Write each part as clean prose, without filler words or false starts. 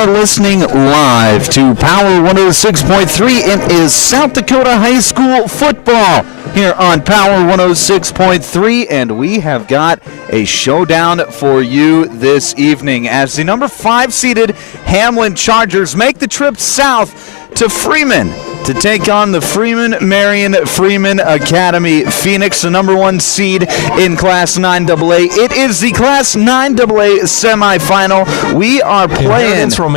are listening live to Power 106.3. It is South Dakota High School football here on Power 106.3, and we have got a showdown for you this evening as the number 5 seeded Hamlin Chargers make the trip south to Freeman to take on the Marion Academy Phoenix, the number 1 seed in Class 9AA. It is the Class 9AA semifinal. We are playing for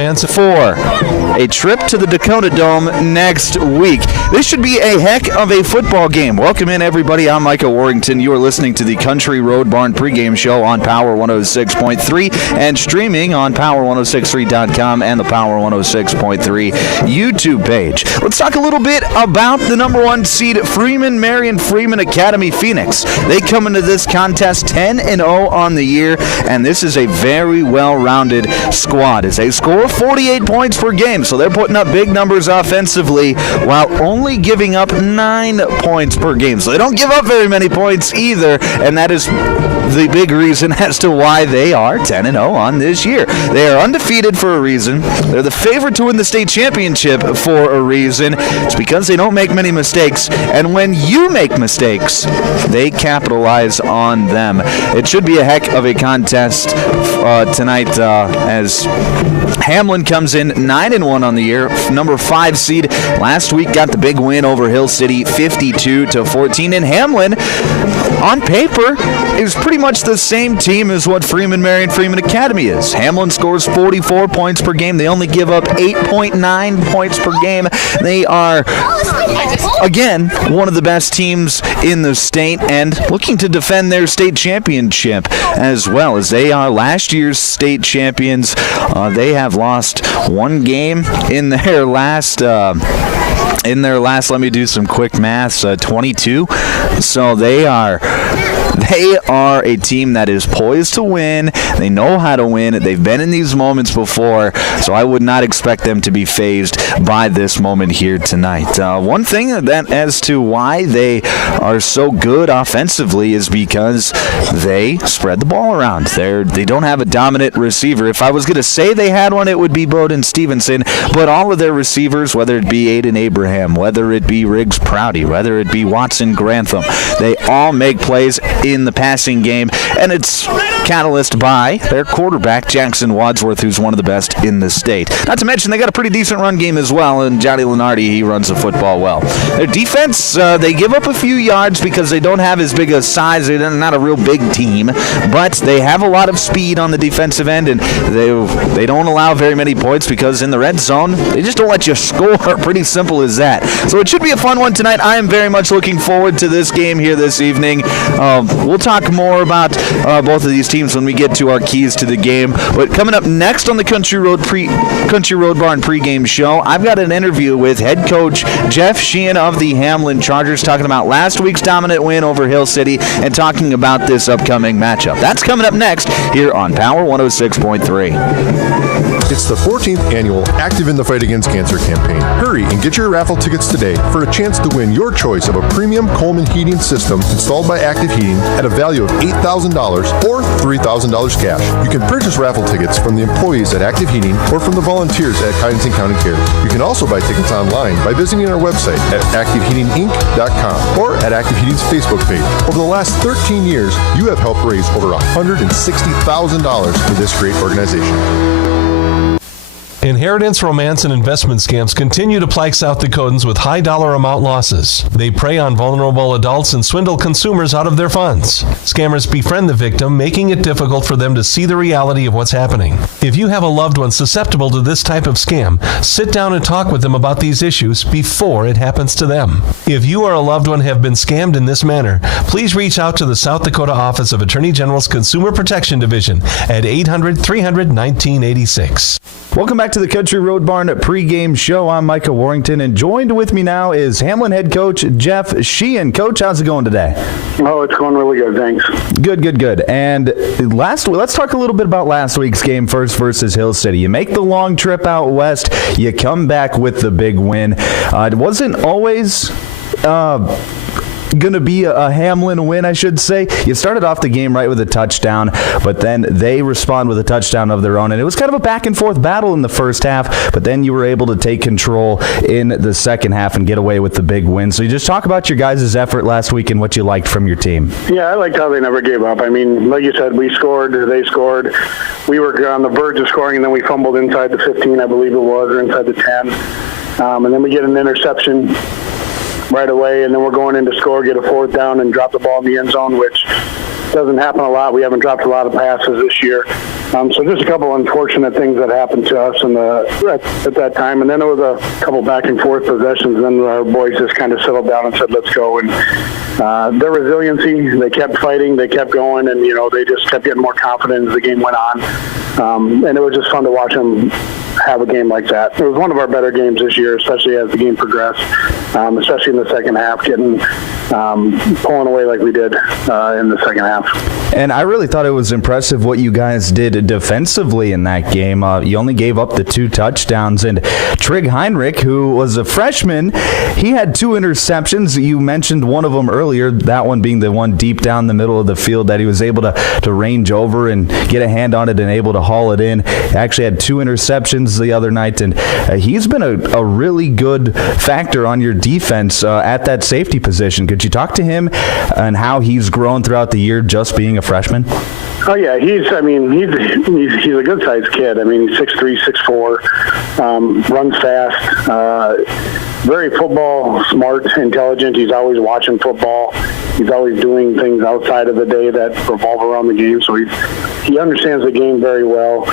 a trip to the Dakota Dome next week. This should be a heck of a football game. Welcome in, everybody. I'm Micah Warrington. You are listening to the Country Road Barn pregame show on Power 106.3 and streaming on Power1063.com and the Power 106.3 YouTube page. Let's talk a little bit about the number 1 seed Marion Academy Phoenix. They come into this contest 10-0 on the year, and this is a very well-rounded squad as they score 48 points per game, so they're putting up big numbers offensively while only giving up 9 points per game. So they don't give up very many points either, and that is the big reason as to why they are 10-0 on this year. They are undefeated for a reason. They're the favorite to win the state championship for a reason. It's because they don't make many mistakes, and when you make mistakes, they capitalize on them. It should be a heck of a contest tonight as Hamlin comes in 9-1 on the year, number 5 seed. Last week got the big win over Hill City, 52-14, and Hamlin, on paper, is pretty much the same team as what Marion Academy is. Hamlin scores 44 points per game. They only give up 8.9 points per game. They are, again, one of the best teams in the state and looking to defend their state championship as well, as they are last year's state champions. They have lost 1 game in their last, let me do some quick maths, 22. So they are a team that is poised to win. They know how to win. They've been in these moments before, so I would not expect them to be fazed by this moment here tonight. One thing that as to why they are so good offensively is because they spread the ball around. They don't have a dominant receiver. If I was going to say they had one, it would be Bowden Stevenson, but all of their receivers, whether it be Aiden Abraham, whether it be Riggs Prouty, whether it be Watson Grantham, they all make plays in the passing game, and it's catalyzed by their quarterback, Jackson Wadsworth, who's one of the best in the state. Not to mention, they got a pretty decent run game as well, and Johnny Lenardi, he runs the football well. Their defense, they give up a few yards because they don't have as big a size. They're not a real big team, but they have a lot of speed on the defensive end, and they don't allow very many points because in the red zone, they just don't let you score. Pretty simple as that. So it should be a fun one tonight. I am very much looking forward to this game here this evening. We'll talk more about both of these teams when we get to our keys to the game. But coming up next on the Country Road Barn pregame show, I've got an interview with head coach Jeff Sheehan of the Hamlin Chargers, talking about last week's dominant win over Hill City and talking about this upcoming matchup. That's coming up next here on Power 106.3. It's the 14th annual Active in the Fight Against Cancer campaign. Hurry and get your raffle tickets today for a chance to win your choice of a premium Coleman heating system installed by Active Heating at a value of $8,000 or $3,000 cash. You can purchase raffle tickets from the employees at Active Heating or from the volunteers at Cottington County Care. You can also buy tickets online by visiting our website at activeheatinginc.com or at Active Heating's Facebook page. Over the last 13 years, you have helped raise over $160,000 for this great organization. Inheritance, romance, and investment scams continue to plague South Dakotans with high dollar amount losses. They prey on vulnerable adults and swindle consumers out of their funds. Scammers befriend the victim, making it difficult for them to see the reality of what's happening. If you have a loved one susceptible to this type of scam, sit down and talk with them about these issues before it happens to them. If you or a loved one have been scammed in this manner, please reach out to the South Dakota Office of Attorney General's Consumer Protection Division at 800-300-1986. Welcome back to the Country Road Barn pregame show. I'm Micah Warrington, and joined with me now is Hamlin head coach Jeff Sheehan. Coach, how's it going today? Oh, it's going really good, thanks. Good. And let's talk a little bit about last week's game first versus Hill City. You make the long trip out west. You come back with the big win. It wasn't always going to be a Hamlin win, I should say. You started off the game right with a touchdown, but then they respond with a touchdown of their own, and it was kind of a back-and-forth battle in the first half, but then you were able to take control in the second half and get away with the big win. So you just talk about your guys' effort last week and what you liked from your team. Yeah, I liked how they never gave up. I mean, like you said, we scored, they scored. We were on the verge of scoring, and then we fumbled inside the 15, I believe it was, or inside the 10. And then we get an interception right away, and then we're going in to score, get a fourth down, and drop the ball in the end zone, which doesn't happen a lot. We haven't dropped a lot of passes this year. So just a couple unfortunate things that happened to us at that time. And then there was a couple back-and-forth possessions, and then our boys just kind of settled down and said, let's go. And their resiliency, they kept fighting, they kept going, and, they just kept getting more confident as the game went on. And it was just fun to watch them have a game like that. It was one of our better games this year, especially as the game progressed, especially in the second half, pulling away like we did in the second half. And I really thought it was impressive what you guys did defensively in that game. You only gave up the 2 touchdowns, and Trig Heinrich, who was a freshman, he had 2 interceptions. You mentioned one of them earlier, that one being the one deep down the middle of the field that he was able to range over and get a hand on it and able to haul it in. He actually had 2 interceptions the other night, and he's been a really good factor on your defense at that safety position. Could you talk to him and how he's grown throughout the year just being a freshman? Oh yeah, he's a good-sized kid. I mean, he's 6'3", 6'4", runs fast, very football smart, intelligent. He's always watching football. He's always doing things outside of the day that revolve around the game. So he understands the game very well.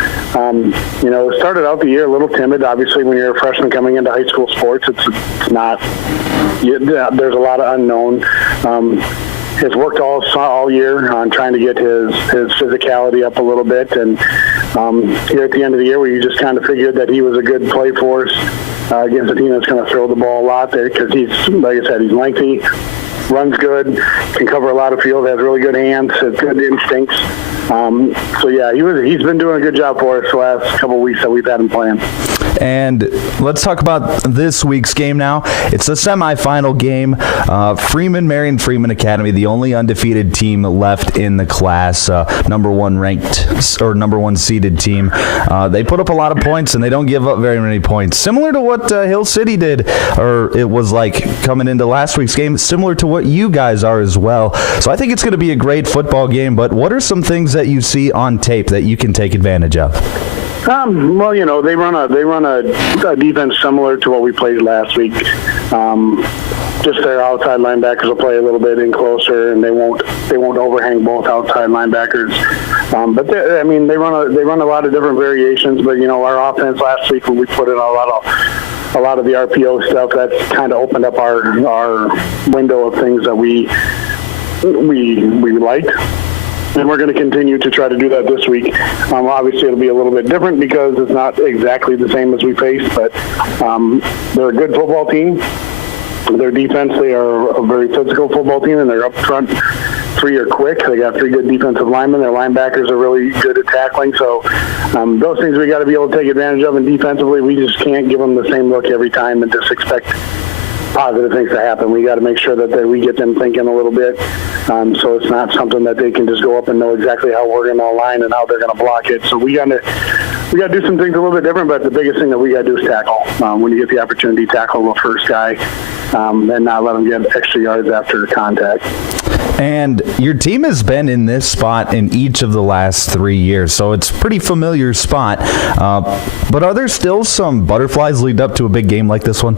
Started out the year a little timid. Obviously, when you're a freshman coming into high school sports, it's not. There's a lot of unknown. Has worked all year on trying to get his physicality up a little bit, and here at the end of the year, we just kind of figured that he was a good play for us against a team that's going to throw the ball a lot there, because he's, like I said, he's lengthy, runs good, can cover a lot of field, has really good hands, has good instincts. He's been doing a good job for us the last couple of weeks that we've had him playing. And let's talk about this week's game now. It's a semifinal game. Marion Freeman Academy, the only undefeated team left in the class, number 1 ranked or number 1 seeded team. They put up a lot of points, and they don't give up very many points. Similar to what Hill City did, or it was like coming into last week's game, similar to what you guys are as well. So I think it's going to be a great football game, but what are some things that you see on tape that you can take advantage of? They run a defense similar to what we played last week. Just their outside linebackers will play a little bit in closer, and they won't overhang both outside linebackers. But they run a lot of different variations. But our offense last week, when we put in a lot of the RPO stuff, that's kind of opened up our window of things that we liked. And we're going to continue to try to do that this week. Obviously, it'll be a little bit different because it's not exactly the same as we faced, but they're a good football team. Their defense, they are a very physical football team, and they're up front 3 are quick. They got 3 good defensive linemen. Their linebackers are really good at tackling. So those things we got to be able to take advantage of. And defensively, we just can't give them the same look every time and just expect positive things to happen. We got to make sure that we get them thinking a little bit, so it's not something that they can just go up and know exactly how we're going to align and how they're going to block it. So we got to do some things a little bit different, but the biggest thing that we got to do is tackle. When you get the opportunity, tackle the first guy, and not let them get extra yards after contact. And your team has been in this spot in each of the last 3 years, so it's a pretty familiar spot. But are there still some butterflies lead up to a big game like this one?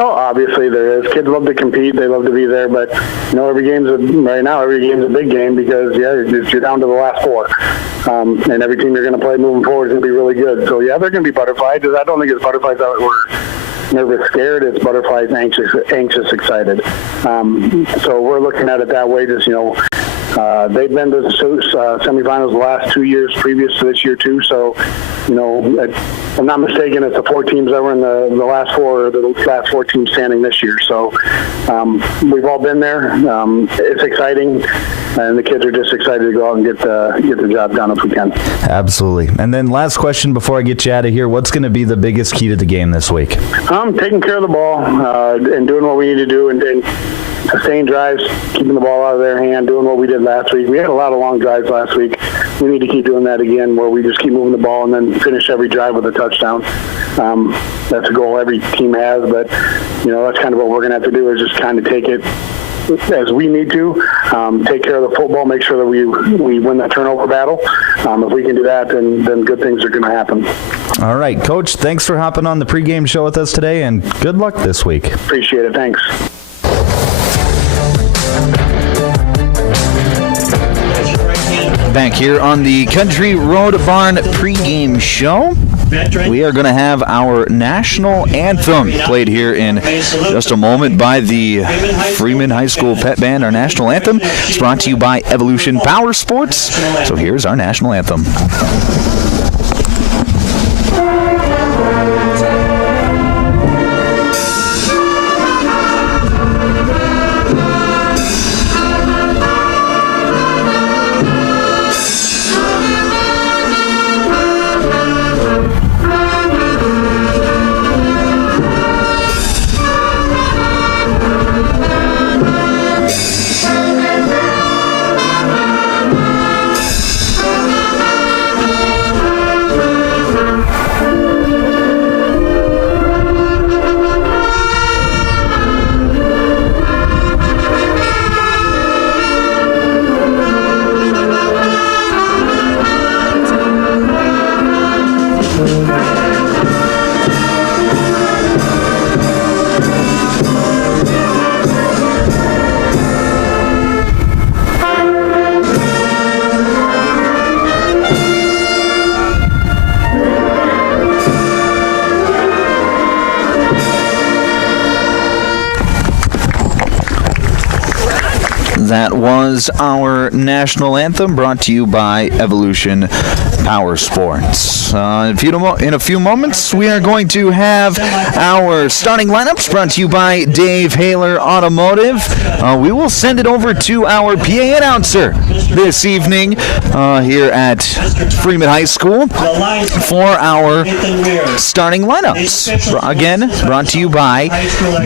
Oh, obviously there is. Kids love to compete. They love to be there. But, every game's a big game because, you're down to the last 4. And every team you're going to play moving forward is going to be really good. So, they're going to be butterflies. I don't think it's butterflies that we're nervous, scared. It's butterflies, anxious, excited. So we're looking at it that way. Just, they've been to the semifinals the last 2 years previous to this year, too. So, if I'm not mistaken, it's the 4 teams that were in the last 4, the last 4 teams standing this year. So we've all been there. It's exciting, and the kids are just excited to go out and get the job done if we can. Absolutely. And then last question before I get you out of here, what's going to be the biggest key to the game this week? Taking care of the ball and doing what we need to do, and sustain drives, keeping the ball out of their hand, doing what we did last week. We had a lot of long drives last week. We need to keep doing that again, where we just keep moving the ball and then finish every drive with a touchdown. That's a goal every team has, but that's kind of what we're going to have to do, is just kind of take it as we need to, take care of the football, make sure that we win that turnover battle. If we can do that, then good things are going to happen. All right, Coach, thanks for hopping on the pregame show with us today, and good luck this week. Appreciate it. Thanks. Back here on the Country Road Barn pregame show, we are going to have our national anthem played here in just a moment by the Freeman High School Pep Band. Our national anthem is brought to you by Evolution Power Sports. So here's our national anthem. That was our national anthem, brought to you by Evolution Power Sports. In a few moments, we are going to have our starting lineups, brought to you by Dave Haler Automotive. We will send it over to our PA announcer this evening here at Freeman High School for our starting lineups. Again, brought to you by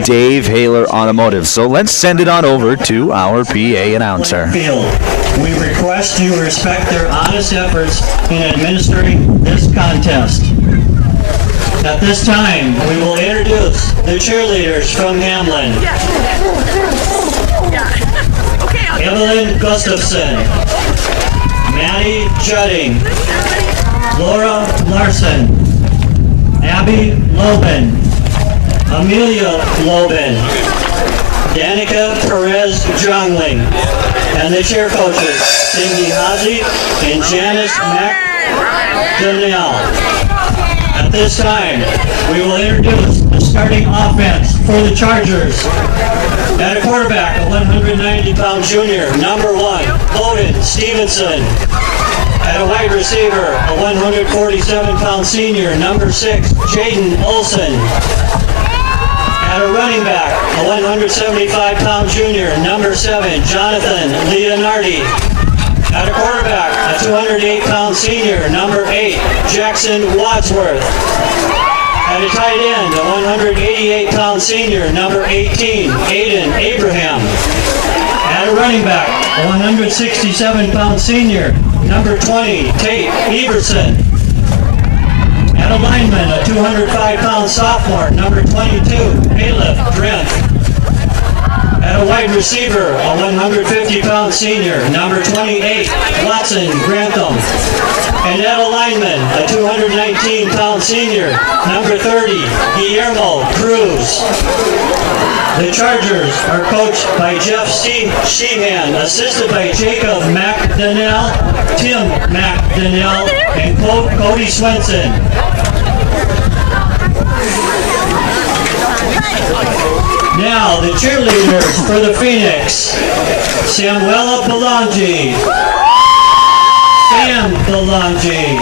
Dave Haler Automotive. So let's send it on over to our PA announcer. We request you respect their honest efforts in administering this contest. At this time, we will introduce the cheerleaders from Hamlin. Evelyn Gustafson, Maddie Judding, Laura Larson, Abby Lobin, Amelia Lobin, Danica Perez Jongling, and the cheer coaches, Cindy Hazy and Janice McDonnell. At this time, we will introduce the starting offense for the Chargers. At a quarterback, a 190-pound junior, number 1, Bowden Stevenson. At a wide receiver, a 147-pound senior, number 6, Jaden Olson. At a running back, a 175-pound junior, number 7, Jonathan Leonardi. At a quarterback, a 208-pound senior, number 8, Jackson Wadsworth. At a tight end, a 188-pound senior, number 18, Aiden Abraham. At a running back, a 167-pound senior, number 20, Tate Everson. At a lineman, a 205-pound sophomore, number 22, Caleb Drent. At a wide receiver, a 150-pound senior, number 28, Watson Grantham. And at a lineman, a 219-pound senior, number 30, Guillermo Cruz. The Chargers are coached by Jeff Sheehan, assisted by Jacob McDonnell, Tim McDonnell, and Cody Swenson. Now, the cheerleaders for the Phoenix. Samuela Belangi. Sam Belangi.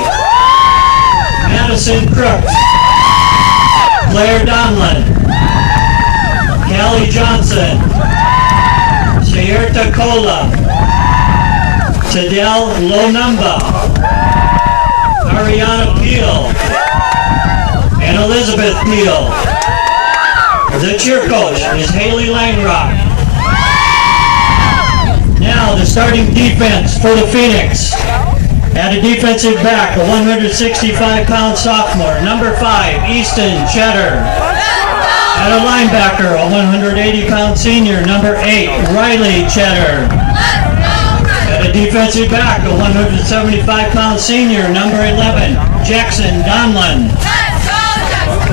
Madison Crooks. Claire Donlin. Callie Johnson. Sayerta Cola. Tadel Lonumba. Ariana Peel. And Elizabeth Peel. The cheer coach is Haley Langrock. Now the starting defense for the Phoenix. At a defensive back, a 165-pound sophomore, number 5, Easton Cheddar. At a linebacker, a 180-pound senior, number 8, Riley Cheddar. At a defensive back, a 175-pound senior, number 11, Jackson Donlin.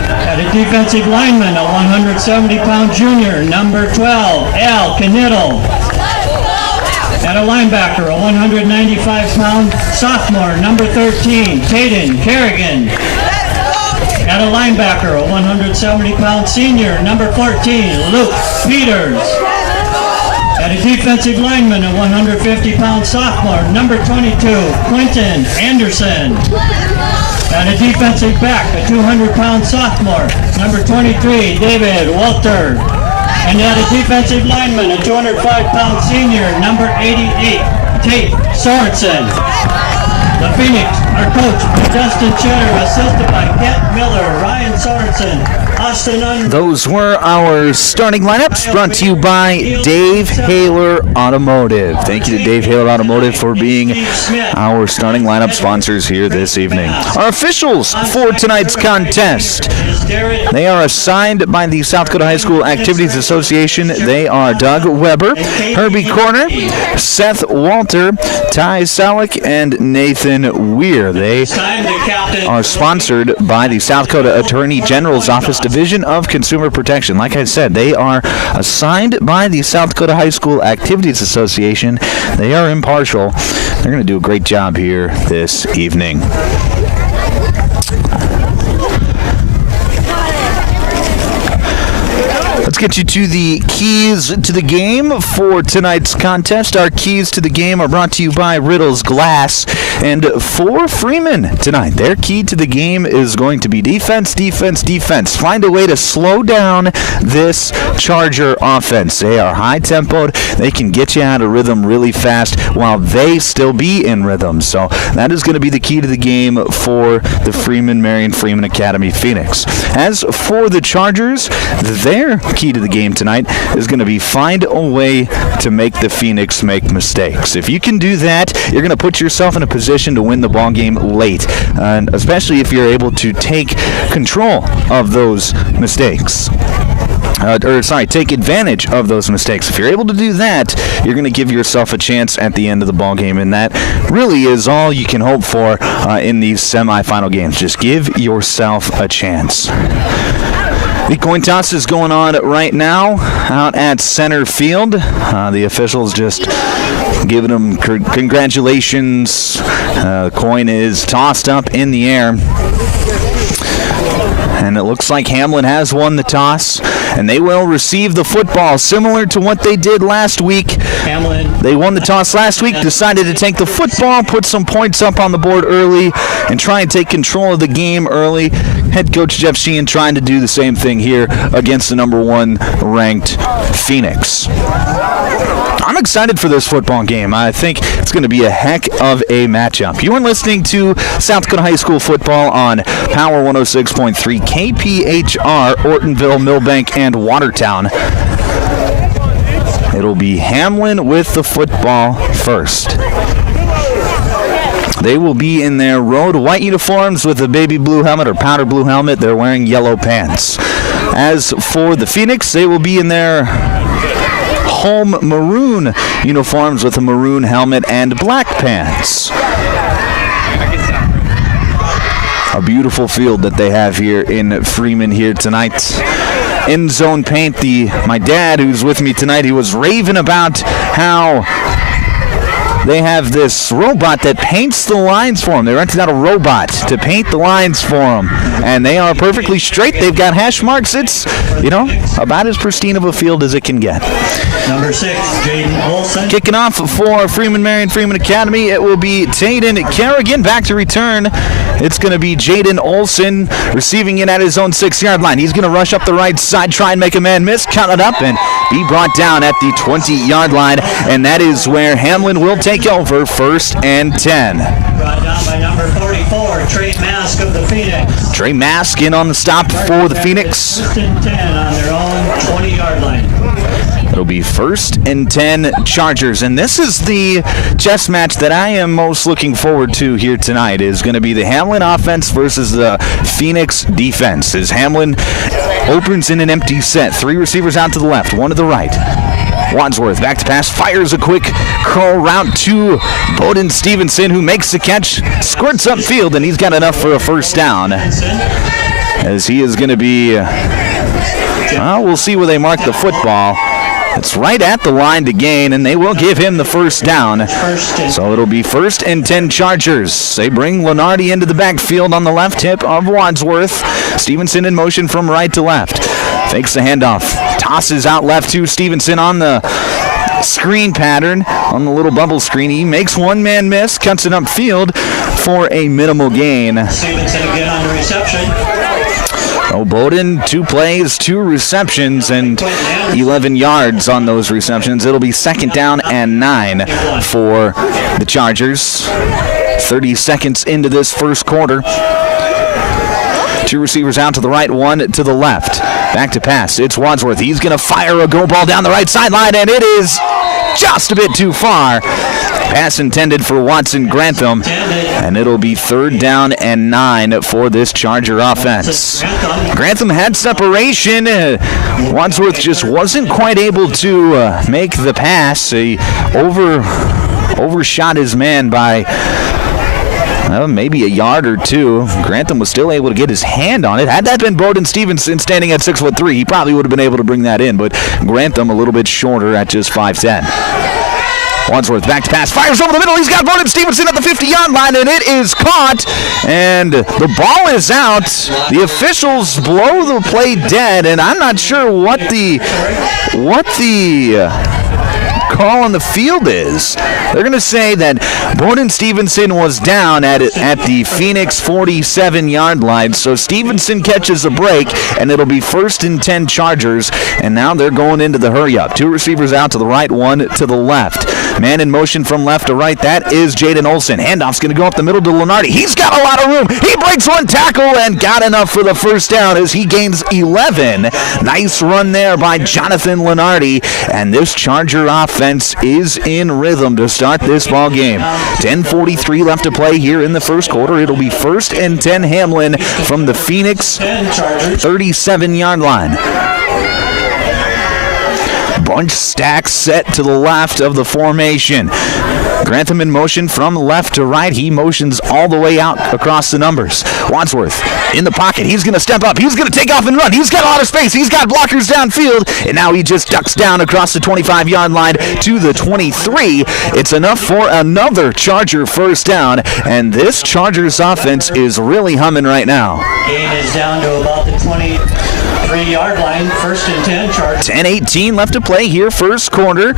At a defensive lineman, a 170-pound junior, number 12, Al Knittel. At a linebacker, a 195-pound sophomore, number 13, Caden Kerrigan. At a linebacker, a 170-pound senior, number 14, Luke Peters. At a defensive lineman, a 150-pound sophomore, number 22, Quentin Anderson. At a defensive back, a 200-pound sophomore, number 23, David Walter. And at a defensive lineman, a 205-pound senior, number 88, Tate Sorensen. The Phoenix are coached by Dustin Cheddar, assisted by Kent Miller, Ryan Sorensen, Austin Unruh. Those were our starting lineups, brought to you by Dave Haler Automotive. Thank you to Dave Haler Automotive for being our starting lineup sponsors here this evening. Our officials for tonight's contest. They are assigned by the South Dakota High School Activities Association. They are Doug Weber, Herbie Corner, Seth Walter, Ty Salick, and Nathan Weir. They are sponsored by the South Dakota Attorney General's Office Division of Consumer Protection. Like I said, they are assigned by the South Dakota High School Activities Association. They are impartial. They're going to do a great job here this evening. Let's get you to the keys to the game for tonight's contest. Our keys to the game are brought to you by Riddle's Glass. And for Freeman tonight, their key to the game is going to be defense, defense, defense. Find a way to slow down this Charger offense. They are high-tempoed. They can get you out of rhythm really fast while they still be in rhythm. So that is going to be the key to the game for the Marion Freeman Academy Phoenix. As for the Chargers, their key to the game tonight is going to be find a way to make the Phoenix make mistakes. If you can do that, you're going to put yourself in a position to win the ball game late, and especially if you're able to take control of those mistakes. Take advantage of those mistakes. If you're able to do that, you're going to give yourself a chance at the end of the ball game, and that really is all you can hope for in these semifinal games. Just give yourself a chance. The coin toss is going on right now out at center field. The officials just giving them congratulations. The coin is tossed up in the air. And it looks like Hamlin has won the toss, and they will receive the football, similar to what they did last week. Hamlin. They won the toss last week, decided to take the football, put some points up on the board early, and try and take control of the game early. Head coach Jeff Sheehan trying to do the same thing here against the number 1 ranked Phoenix. I'm excited for this football game. I think it's going to be a heck of a matchup. You are listening to South Dakota High School football on Power 106.3 KPHR, Ortonville, Millbank, and Watertown. It'll be Hamlin with the football first. They will be in their road white uniforms with a baby blue helmet or powder blue helmet. They're wearing yellow pants. As for the Phoenix, they will be in their home maroon uniforms with a maroon helmet and black pants. A beautiful field that they have here in Freeman here tonight. End zone paint. My dad, who's with me tonight, he was raving about how they have this robot that paints the lines for them. They rented out a robot to paint the lines for them, and they are perfectly straight. They've got hash marks. It's, about as pristine of a field as it can get. Number 6, Jaden Olson. Kicking off for Marion Freeman Academy, it will be Taden Kerrigan back to return. It's going to be Jaden Olson receiving it at his own 6-yard line. He's going to rush up the right side, try and make a man miss, count it up, and be brought down at the 20-yard line, and that is where Hamlin will take over, 1st and 10. Brought down by number 44, Trey Mask of the Phoenix. Trey Mask in on the stop for the Phoenix. 1st and 10 on their own 20-yard line. It'll be 1st and 10 Chargers. And this is the chess match that I am most looking forward to here tonight. Is going to be the Hamlin offense versus the Phoenix defense. As Hamlin opens in an empty set. 3 receivers out to the left, 1 to the right. Wadsworth back to pass, fires a quick curl route to Bowden Stevenson, who makes the catch, squirts upfield, and he's got enough for a first down. As he is going to be, we'll see where they mark the football. It's right at the line to gain, and they will give him the first down. So it'll be 1st and 10 Chargers. They bring Lenardi into the backfield on the left hip of Wadsworth. Stevenson in motion from right to left. Fakes the handoff. Tosses out left to Stevenson on the screen pattern, on the little bubble screen. He makes one man miss, cuts it upfield for a minimal gain. Stevenson again on the reception. Bowden, 2 plays, 2 receptions, and 11 yards on those receptions. It'll be 2nd down and 9 for the Chargers. 30 seconds into this first quarter. 2 receivers out to the right, 1 to the left. Back to pass. It's Wadsworth. He's going to fire a go ball down the right sideline, and it is just a bit too far. Pass intended for Watson Grantham, and it'll be 3rd down and 9 for this Charger offense. Grantham had separation. Wadsworth just wasn't quite able to make the pass. He overshot his man by maybe a yard or 2. Grantham was still able to get his hand on it. Had that been Bowden Stevenson standing at 6'3", he probably would have been able to bring that in, but Grantham a little bit shorter at just 5'10". Wadsworth back to pass, fires over the middle. He's got Bowden Stevenson at the 50-yard line, and it is caught, and the ball is out. The officials blow the play dead, and I'm not sure what the call on the field is. They're going to say that Bowden Stevenson was down at the Phoenix 47-yard line, so Stevenson catches a break, and it'll be 1st and 10 Chargers, and now they're going into the hurry-up. 2 receivers out to the right, 1 to the left. Man in motion from left to right, that is Jaden Olson. Handoff's going to go up the middle to Lenardi. He's got a lot of room. He breaks 1 tackle and got enough for the first down as he gains 11. Nice run there by Jonathan Lenardi, and this Charger offense is in rhythm to start this ball game. 10:43 left to play here in the first quarter. It'll be 1st and 10 Hamlin from the Phoenix 37-yard line. Bunch stack set to the left of the formation. Grantham in motion from left to right. He motions all the way out across the numbers. Wadsworth in the pocket. He's going to step up. He's going to take off and run. He's got a lot of space. He's got blockers downfield. And now he just ducks down across the 25-yard line to the 23. It's enough for another Charger first down. And this Chargers offense is really humming right now. Gain is down to about the 23-yard line. 1st and 10 Chargers. 10:18 left to play here, first quarter.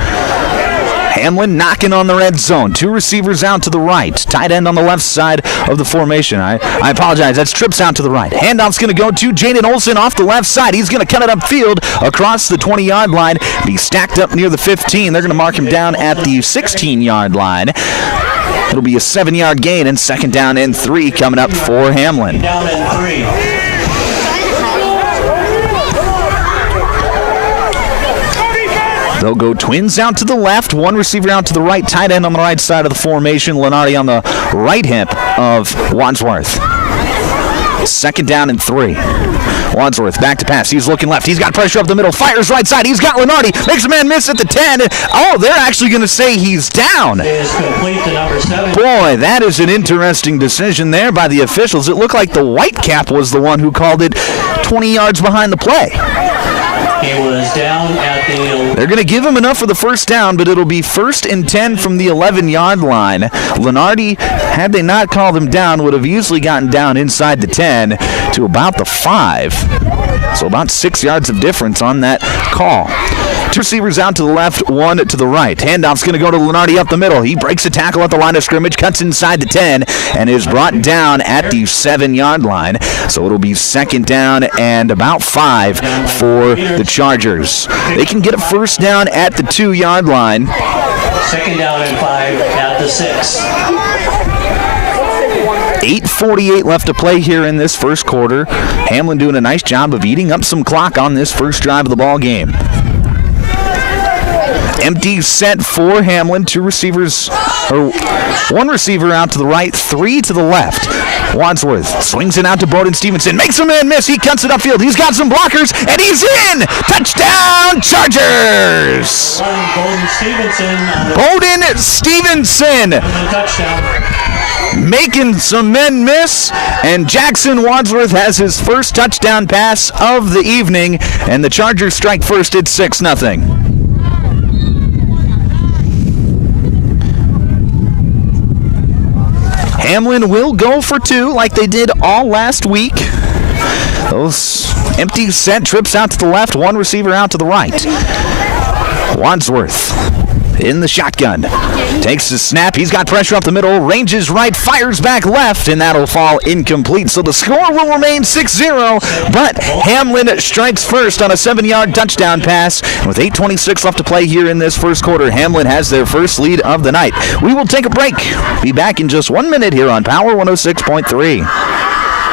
Hamlin knocking on the red zone. 2 receivers out to the right. Tight end on the left side of the formation. I apologize. That's trips out to the right. Handoff's going to go to Jaden Olson off the left side. He's going to cut it upfield across the 20-yard line. Be stacked up near the 15. They're going to mark him down at the 16-yard line. It'll be a 7-yard gain, and 2nd down and 3 coming up for Hamlin. Down and 3. They'll go twins out to the left, 1 receiver out to the right, tight end on the right side of the formation, Lenardi on the right hip of Wadsworth. 2nd down and 3. Wadsworth back to pass. He's looking left. He's got pressure up the middle. Fires right side. He's got Lenardi. Makes a man miss at the 10. Oh, they're actually going to say he's down. It is complete to number 7. Boy, that is an interesting decision there by the officials. It looked like the Whitecap was the one who called it 20 yards behind the play. He was down at the... They're going to give him enough for the first down, but it'll be 1st and 10 from the 11-yard line. Lenardi, had they not called him down, would have easily gotten down inside the 10 to about the 5. So about 6 yards of difference on that call. 2 receivers out to the left, 1 to the right. Handoff's going to go to Lenardi up the middle. He breaks a tackle at the line of scrimmage, cuts inside the 10, and is brought down at the 7-yard line. So it'll be 2nd down and about 5 for the Chargers. They can get a first down at the 2-yard line. 2nd down and 5 at the 6. 8:48 left to play here in this first quarter. Hamlin doing a nice job of eating up some clock on this first drive of the ball game. Empty set for Hamlin. One receiver out to the right, 3 to the left. Wadsworth swings it out to Bowden Stevenson. Makes a man miss. He cuts it upfield. He's got some blockers, and he's in! Touchdown, Chargers! Bowden Stevenson. Touchdown. Making some men miss, and Jackson Wadsworth has his first touchdown pass of the evening, and the Chargers strike first at 6-0. Hamlin will go for 2 like they did all last week. Those empty set trips out to the left, one receiver out to the right. Wadsworth in the shotgun. Takes the snap. He's got pressure up the middle. Ranges right. Fires back left. And that'll fall incomplete. So the score will remain 6-0. But Hamlin strikes first on a 7-yard touchdown pass. And with 8:26 left to play here in this first quarter, Hamlin has their first lead of the night. We will take a break. Be back in just 1 minute here on Power 106.3.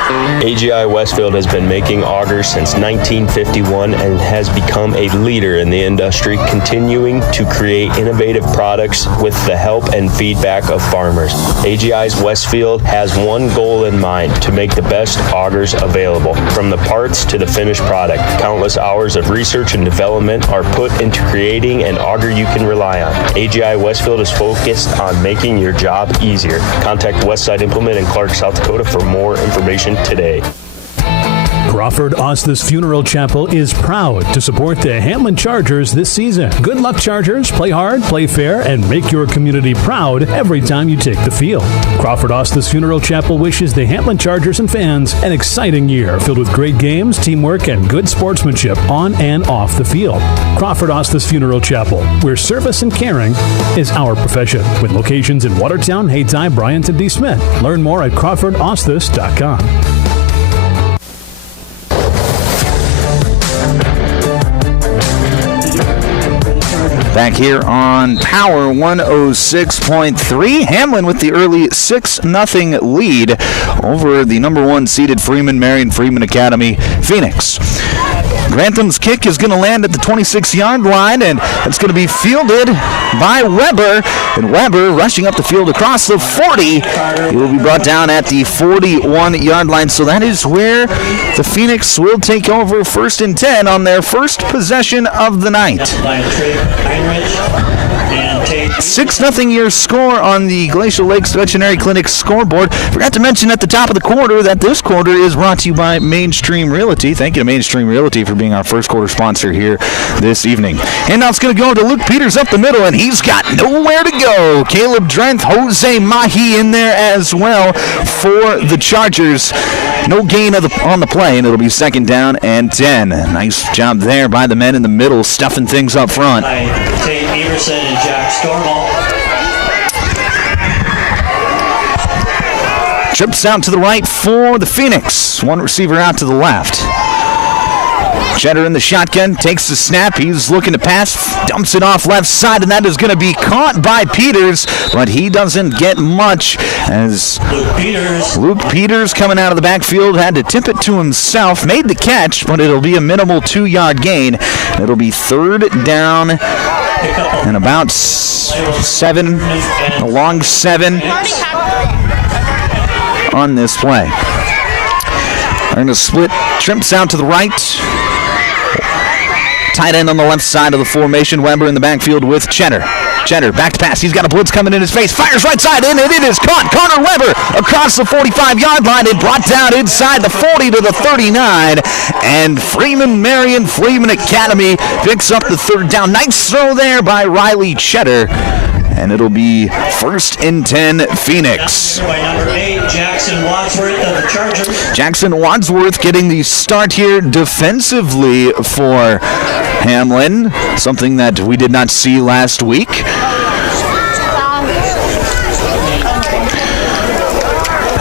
AGI Westfield has been making augers since 1951 and has become a leader in the industry, continuing to create innovative products with the help and feedback of farmers. AGI's Westfield has one goal in mind: to make the best augers available. From the parts to the finished product, countless hours of research and development are put into creating an auger you can rely on. AGI Westfield is focused on making your job easier. Contact Westside Implement in Clark, South Dakota for more information today. Crawford Ostis Funeral Chapel is proud to support the Hamlin Chargers this season. Good luck, Chargers. Play hard, play fair, and make your community proud every time you take the field. Crawford Ostis Funeral Chapel wishes the Hamlin Chargers and fans an exciting year filled with great games, teamwork, and good sportsmanship on and off the field. Crawford Ostis Funeral Chapel, where service and caring is our profession. With locations in Watertown, Hayti, Bryant, and D. Smith. Learn more at CrawfordOstis.com. Back here on Power 106.3. Hamlin with the early 6-0 lead over the number 1 seeded Freeman, Marion Freeman Academy, Phoenix. Grantham's kick is going to land at the 26-yard line, and it's going to be fielded by Weber. And Weber rushing up the field across the 40. He will be brought down at the 41-yard line. So that is where the Phoenix will take over 1st and 10 on their first possession of the night. 6-0 your score on the Glacial Lakes Veterinary Clinic scoreboard. Forgot to mention at the top of the quarter that this quarter is brought to you by Mainstream Realty. Thank you to Mainstream Realty for being our first quarter sponsor here this evening. And now it's going to go to Luke Peters up the middle, and he's got nowhere to go. Caleb Drenth, Jose Mahi in there as well for the Chargers. No gain on the play, and it'll be 2nd down and 10. Nice job there by the men in the middle, stuffing things up front. Tate Everson and Jack Stormall. Trips out to the right for the Phoenix. One receiver out to the left. Cheddar in the shotgun, takes the snap. He's looking to pass, dumps it off left side, and that is going to be caught by Peters, but he doesn't get much as Luke Peters coming out of the backfield had to tip it to himself, made the catch, but it'll be a minimal 2-yard gain. It'll be 3rd down and about 7, along 7 on this play. They're going to split. Trips out to the right. Tight end on the left side of the formation. Weber in the backfield with Cheddar. Cheddar back to pass. He's got a blitz coming in his face. Fires right side in, and it is caught. Connor Weber across the 45-yard line and brought down inside the 40 to the 39. And Freeman, Marion, Freeman Academy picks up the 3rd down. Nice throw there by Riley Cheddar. And it'll be 1st and 10 Phoenix. By number 8, Jackson Wadsworth of the Chargers. Jackson Wadsworth getting the start here defensively for Hamlin, something that we did not see last week.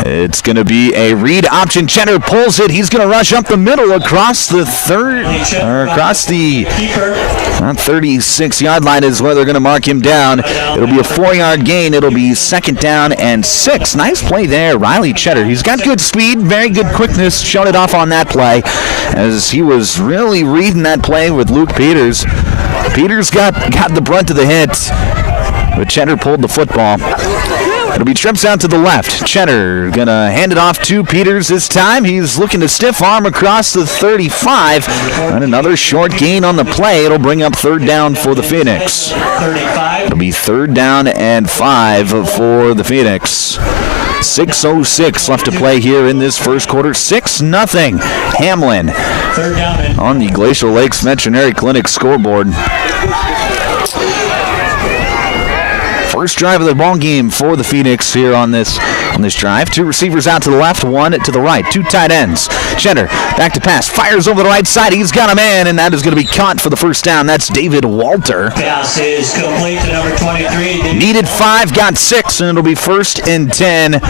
It's going to be a read option. Cheddar pulls it. He's going to rush up the middle across the 36-yard line is where they're going to mark him down. It'll be a 4-yard gain. It'll be 2nd down and 6. Nice play there, Riley Cheddar. He's got good speed, very good quickness. Showed it off on that play as he was really reading that play with Luke Peters. Peters got the brunt of the hit, but Cheddar pulled the football. It'll be trips out to the left. Cheddar going to hand it off to Peters this time. He's looking to stiff arm across the 35. And another short gain on the play. It'll bring up 3rd down for the Phoenix. It'll be 3rd down and 5 for the Phoenix. 6:06 left to play here in this first quarter. 6-0 Hamlin on the Glacial Lakes Veterinary Clinic scoreboard. First drive of the ball game for the Phoenix here on this drive. 2 receivers out to the left, 1 to the right. 2 tight ends. Cheddar back to pass, fires over the right side. He's got a man, and that is going to be caught for the first down. That's David Walter. Pass is complete to number 23. Needed 5, got 6, and it'll be 1st and 10.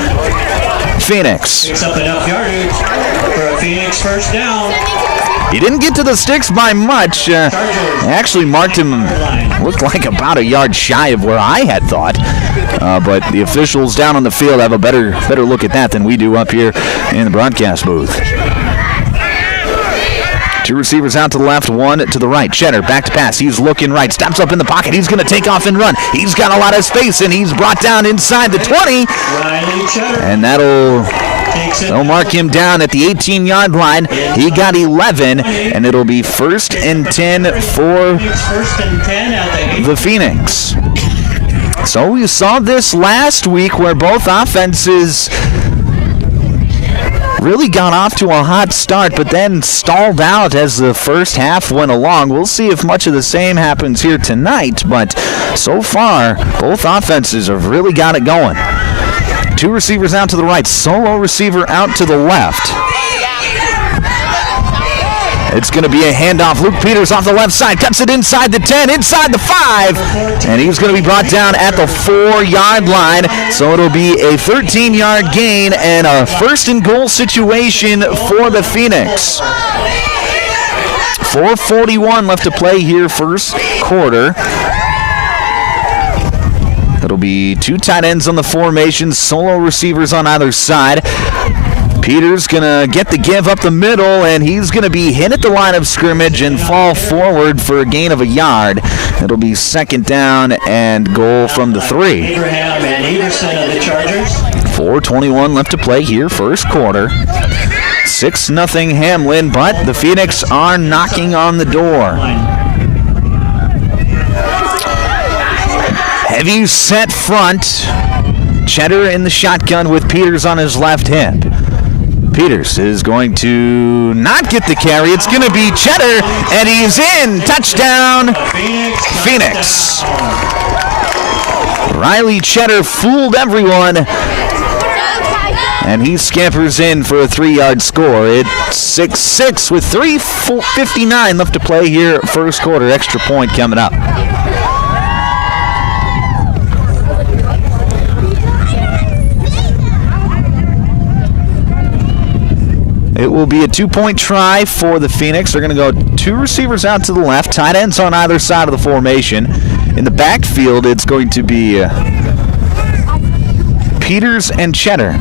Phoenix. Picks up enough yardage for a Phoenix first down. He didn't get to the sticks by much. Actually marked him, looked like about a yard shy of where I had thought. But the officials down on the field have a better look at that than we do up here in the broadcast booth. 2 receivers out to the left, 1 to the right. Cheddar back to pass. He's looking right, steps up in the pocket. He's going to take off and run. He's got a lot of space, and he's brought down inside the 20. And they'll mark him down at the 18-yard line. He got 11, and it'll be 1st and 10 for the Phoenix. So we saw this last week where both offenses really got off to a hot start, but then stalled out as the first half went along. We'll see if much of the same happens here tonight, but so far, both offenses have really got it going. 2 receivers out to the right, solo receiver out to the left. It's going to be a handoff. Luke Peters off the left side, cuts it inside the 10, inside the 5, and he's going to be brought down at the 4-yard line. So it'll be a 13-yard gain and a 1st and goal situation for the Phoenix. 4:41 left to play here, first quarter. It'll be 2 tight ends on the formation, solo receivers on either side. Peters going to get the give up the middle, and he's going to be hit at the line of scrimmage and fall forward for a gain of a yard. It'll be 2nd down and goal from the 3. Abraham and Everson of the Chargers. 4:21 left to play here, first quarter. 6-0 Hamlin, but the Phoenix are knocking on the door. Heavy set front. Cheddar in the shotgun with Peters on his left hip. Peters is going to not get the carry. It's going to be Cheddar, and he's in. Touchdown, Phoenix. Riley Cheddar fooled everyone, and he scampers in for a 3-yard score. It's 6-6 with 3:59 left to play here. First quarter, extra point coming up. It will be a 2-point try for the Phoenix. They're going to go 2 receivers out to the left, tight ends on either side of the formation. In the backfield, it's going to be Peters and Cheddar.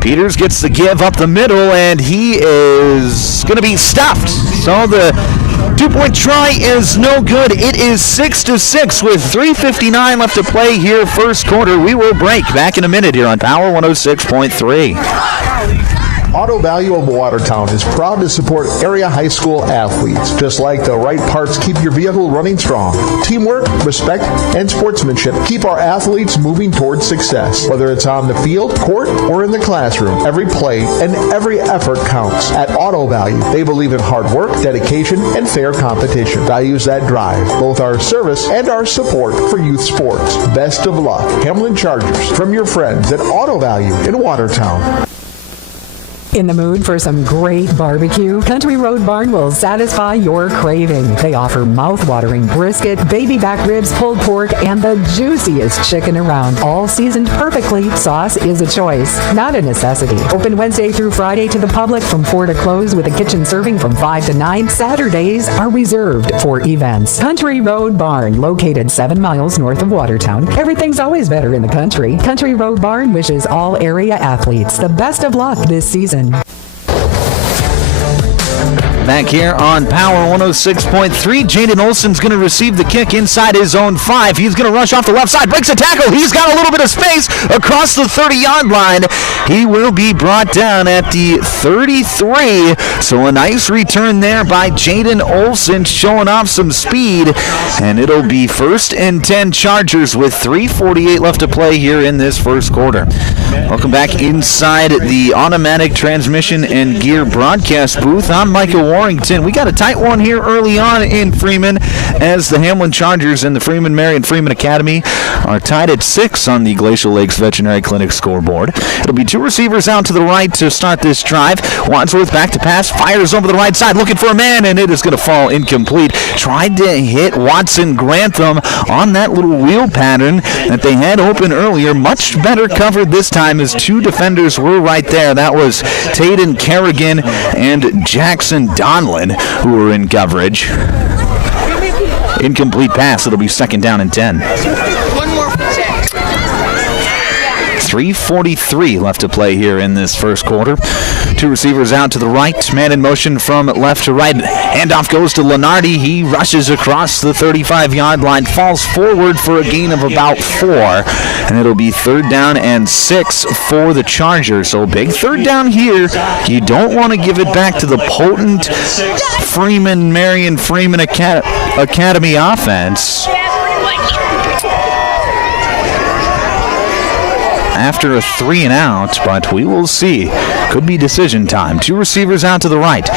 Peters gets the give up the middle, and he is going to be stuffed. So the 2-point try is no good. It is 6-6 with 3:59 left to play here, first quarter. We will break back in a minute here on Power 106.3. Auto Value of Watertown is proud to support area high school athletes. Just like the right parts keep your vehicle running strong, teamwork, respect, and sportsmanship keep our athletes moving towards success. Whether it's on the field, court, or in the classroom, every play and every effort counts. At Auto Value, they believe in hard work, dedication, and fair competition. Values that drive both our service and our support for youth sports. Best of luck, Hamlin Chargers, from your friends at Auto Value in Watertown. In the mood for some great barbecue? Country Road Barn will satisfy your craving. They offer mouth-watering brisket, baby back ribs, pulled pork, and the juiciest chicken around. All seasoned perfectly. Sauce is a choice, not a necessity. Open Wednesday through Friday to the public from 4 to close with a kitchen serving from 5 to 9. Saturdays are reserved for events. Country Road Barn, located 7 miles north of Watertown. Everything's always better in the country. Country Road Barn wishes all area athletes the best of luck this season. Back here on Power 106.3, Jaden Olson's going to receive the kick inside his own 5. He's going to rush off the left side, breaks a tackle. He's got a little bit of space across the 30-yard line. He will be brought down at the 33. So a nice return there by Jaden Olson, showing off some speed. And it'll be 1st and 10 Chargers with 3:48 left to play here in this first quarter. Welcome back inside the automatic transmission and gear broadcast booth. I'm Michael Warrington. We got a tight one here early on in Freeman as the Hamlin Chargers and the Marion Freeman Academy are tied at 6 on the Glacial Lakes Veterinary Clinic scoreboard. It'll be 2 receivers out to the right to start this drive. Wadsworth back to pass, fires over the right side, looking for a man, and it is going to fall incomplete. Tried to hit Watson Grantham on that little wheel pattern that they had open earlier. Much better covered this time as 2 defenders were right there. That was Taden Kerrigan and Jackson Donlin who were in coverage. Incomplete pass. It'll be 2nd down and 10. 3:43 left to play here in this first quarter. 2 receivers out to the right. Man in motion from left to right. Handoff goes to Lenardi. He rushes across the 35-yard line, falls forward for a gain of about 4. And it'll be 3rd down and 6 for the Chargers. So big 3rd down here. You don't want to give it back to the potent Marion Freeman Academy offense. After a 3 and out, but we will see. Could be decision time. 2 receivers out to the right.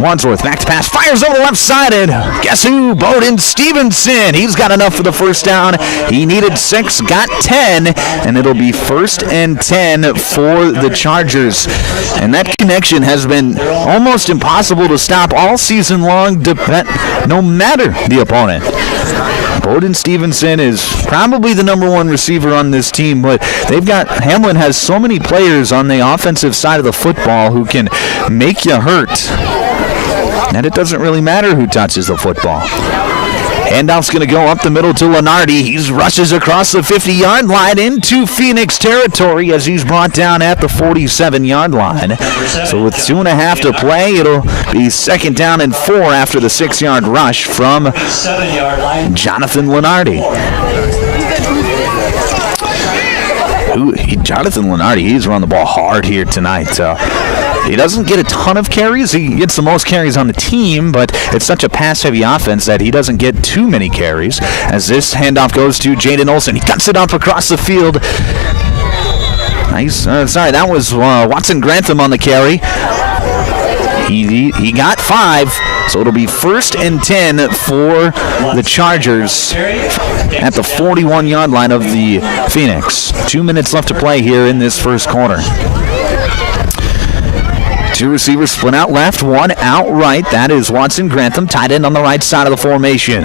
Wadsworth back to pass, fires over the left side, and guess who? Bowden Stevenson. He's got enough for the 1st down. He needed 6, got 10, and it'll be 1st and 10 for the Chargers. And that connection has been almost impossible to stop all season long, no matter the opponent. Bowden Stevenson is probably the number 1 receiver on this team, but Hamlin has so many players on the offensive side of the football who can make you hurt. And it doesn't really matter who touches the football. Handoff's going to go up the middle to Lenardi. He rushes across the 50-yard line into Phoenix territory as he's brought down at the 47-yard line. So with 2.5 to play, it'll be 2nd down and 4 after the 6-yard rush from Jonathan Lenardi. Jonathan Lenardi, he's run the ball hard here tonight. He doesn't get a ton of carries. He gets the most carries on the team, but it's such a pass-heavy offense that he doesn't get too many carries. As this handoff goes to Jaden Olson. He cuts it up across the field. Nice. That was Watson Grantham on the carry. He got 5, so it'll be 1st and 10 for the Chargers at the 41-yard line of the Phoenix. 2 minutes left to play here in this first quarter. 2 receivers split out left, 1 out right. That is Watson Grantham, tight end on the right side of the formation.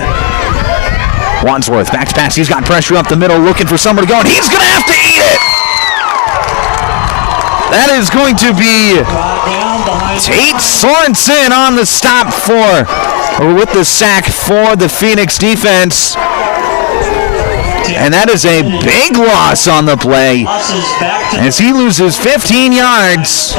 Wadsworth back to pass. He's got pressure up the middle, looking for someone to go, and he's going to have to eat it. That is going to be Tate Sorensen on the stop with the sack for the Phoenix defense. And that is a big loss on the play as he loses 15 yards.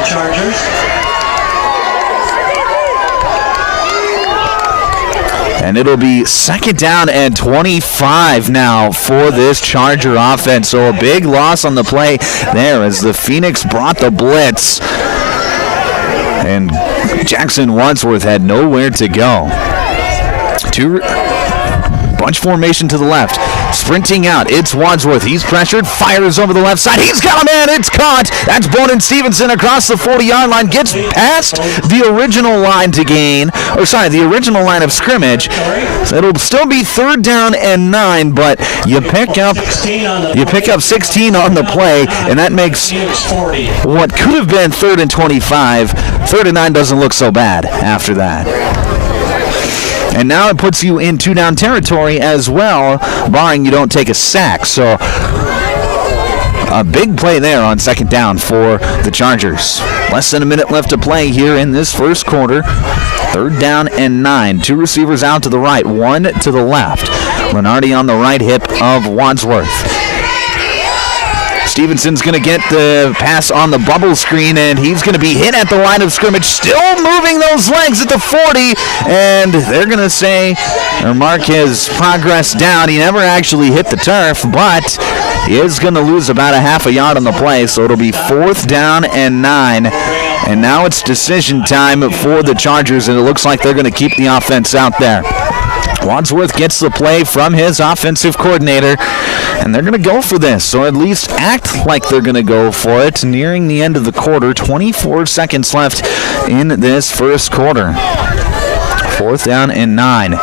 And it'll be 2nd down and 25 now for this Charger offense. So a big loss on the play there as the Phoenix brought the blitz. And Jackson Wadsworth had nowhere to go. Bunch formation to the left. Sprinting out, it's Wadsworth. He's pressured, fires over the left side. He's got a man, it's caught. That's Bowden Stevenson across the 40-yard line. Gets past the original line the original line of scrimmage. So it'll still be 3rd down and 9, but you pick up 16 on the play, and that makes what could have been 3rd and 25. 3rd and 9 doesn't look so bad after that. And now it puts you in 2-down territory as well, barring you don't take a sack. So a big play there on 2nd down for the Chargers. Less than a minute left to play here in this first quarter. 3rd down and 9. 2 receivers out to the right, 1 to the left. Lenardi on the right hip of Wadsworth. Stevenson's going to get the pass on the bubble screen, and he's going to be hit at the line of scrimmage, still moving those legs at the 40, and they're going to say their mark has progressed down. He never actually hit the turf, but he is going to lose about a half a yard on the play, so it'll be 4th down and 9. And now it's decision time for the Chargers, and it looks like they're going to keep the offense out there. Wadsworth gets the play from his offensive coordinator, and they're going to go for this, or at least act like they're going to go for it. Nearing the end of the quarter, 24 seconds left in this first quarter. 4th down and 9.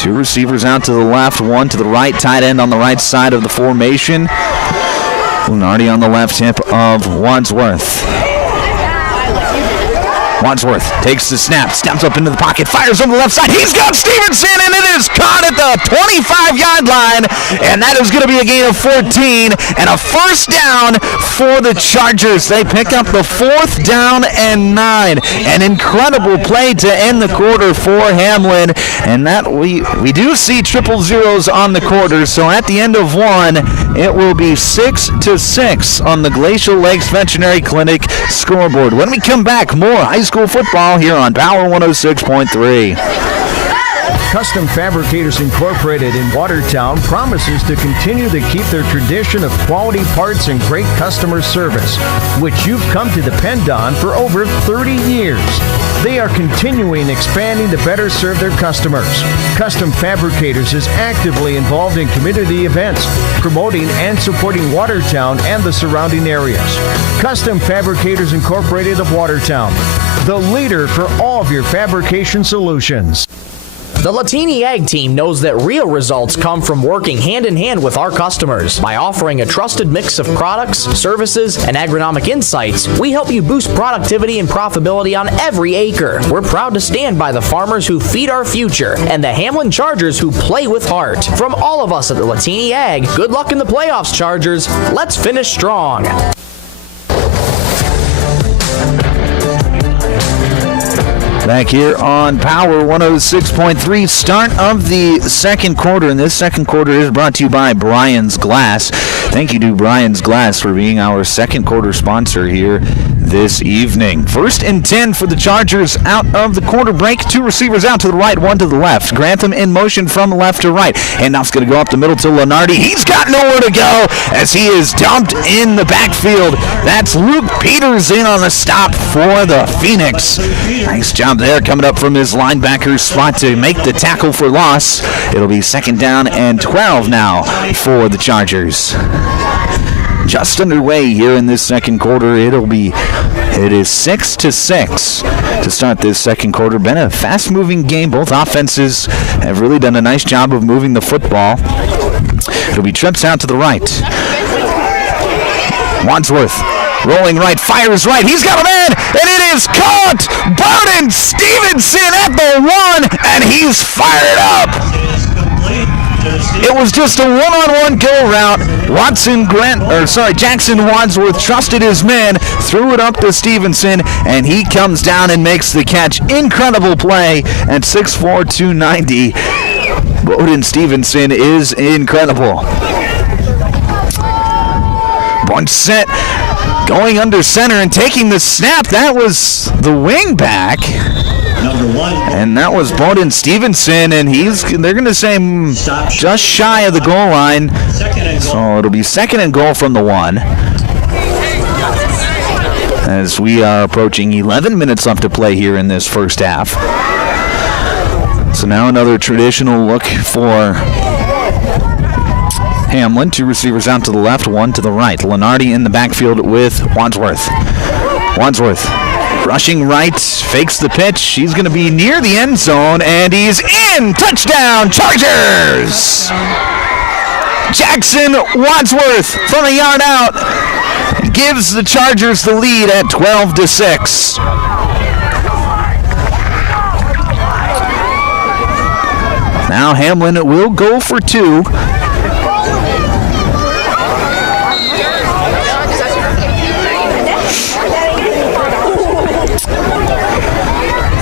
2 receivers out to the left, 1 to the right, tight end on the right side of the formation. Lunardi on the left hip of Wadsworth. Wadsworth takes the snap, steps up into the pocket, fires on the left side. He's got Stevenson, and it is caught at the 25-yard line, and that is going to be a gain of 14 and a first down for the Chargers. They pick up the 4th down and 9. An incredible play to end the quarter for Hamlin, and that we do see triple zeros on the quarter, so at the end of 1, it will be 6-6 on the Glacial Lakes Veterinary Clinic scoreboard. When we come back, more high school football here on Power 106.3. Custom Fabricators Incorporated in Watertown promises to continue to keep their tradition of quality parts and great customer service, which you've come to depend on for over 30 years. They are continuing expanding to better serve their customers. Custom Fabricators is actively involved in community events, promoting and supporting Watertown and the surrounding areas. Custom Fabricators Incorporated of Watertown, the leader for all of your fabrication solutions. The Latini Ag team knows that real results come from working hand-in-hand with our customers. By offering a trusted mix of products, services, and agronomic insights, we help you boost productivity and profitability on every acre. We're proud to stand by the farmers who feed our future and the Hamlin Chargers who play with heart. From all of us at the Latini Ag, good luck in the playoffs, Chargers. Let's finish strong. Back here on Power 106.3, start of the second quarter, and this second quarter is brought to you by Brian's Glass. Thank you to Brian's Glass for being our second quarter sponsor here this evening. 1st and 10 for the Chargers out of the quarter break. 2 receivers out to the right, 1 to the left. Grantham in motion from left to right. Handoff's going to go up the middle to Lenardi. He's got nowhere to go as he is dumped in the backfield. That's Luke Peters in on the stop for the Phoenix. Nice job there coming up from his linebacker spot to make the tackle for loss. It'll be 2nd down and 12 now for the Chargers. Just underway here in this second quarter. It is 6-6 to start this second quarter. Been a fast-moving game. Both offenses have really done a nice job of moving the football. It'll be trips out to the right. Wadsworth rolling right, fires right. He's got a man, and it is caught. Bowden Stevenson at the 1, and he's fired up. It was just a one-on-one go route. Jackson Wadsworth trusted his man, threw it up to Stevenson, and he comes down and makes the catch. Incredible play at 6'4", 290. Bowden Stevenson is incredible. Bunch set, going under center and taking the snap. That was the wing back. And that was Bowden Stevenson, and they're going to say just shy of the goal line. So it'll be 2nd and goal from the 1. As we are approaching 11 minutes left to play here in this first half. So now another traditional look for Hamlin. 2 receivers out to the left, 1 to the right. Lenardi in the backfield with Wadsworth. Wadsworth rushing right, fakes the pitch. He's going to be near the end zone, and he's in. Touchdown, Chargers! Jackson Wadsworth from a yard out gives the Chargers the lead at 12-6. Now Hamlin will go for 2.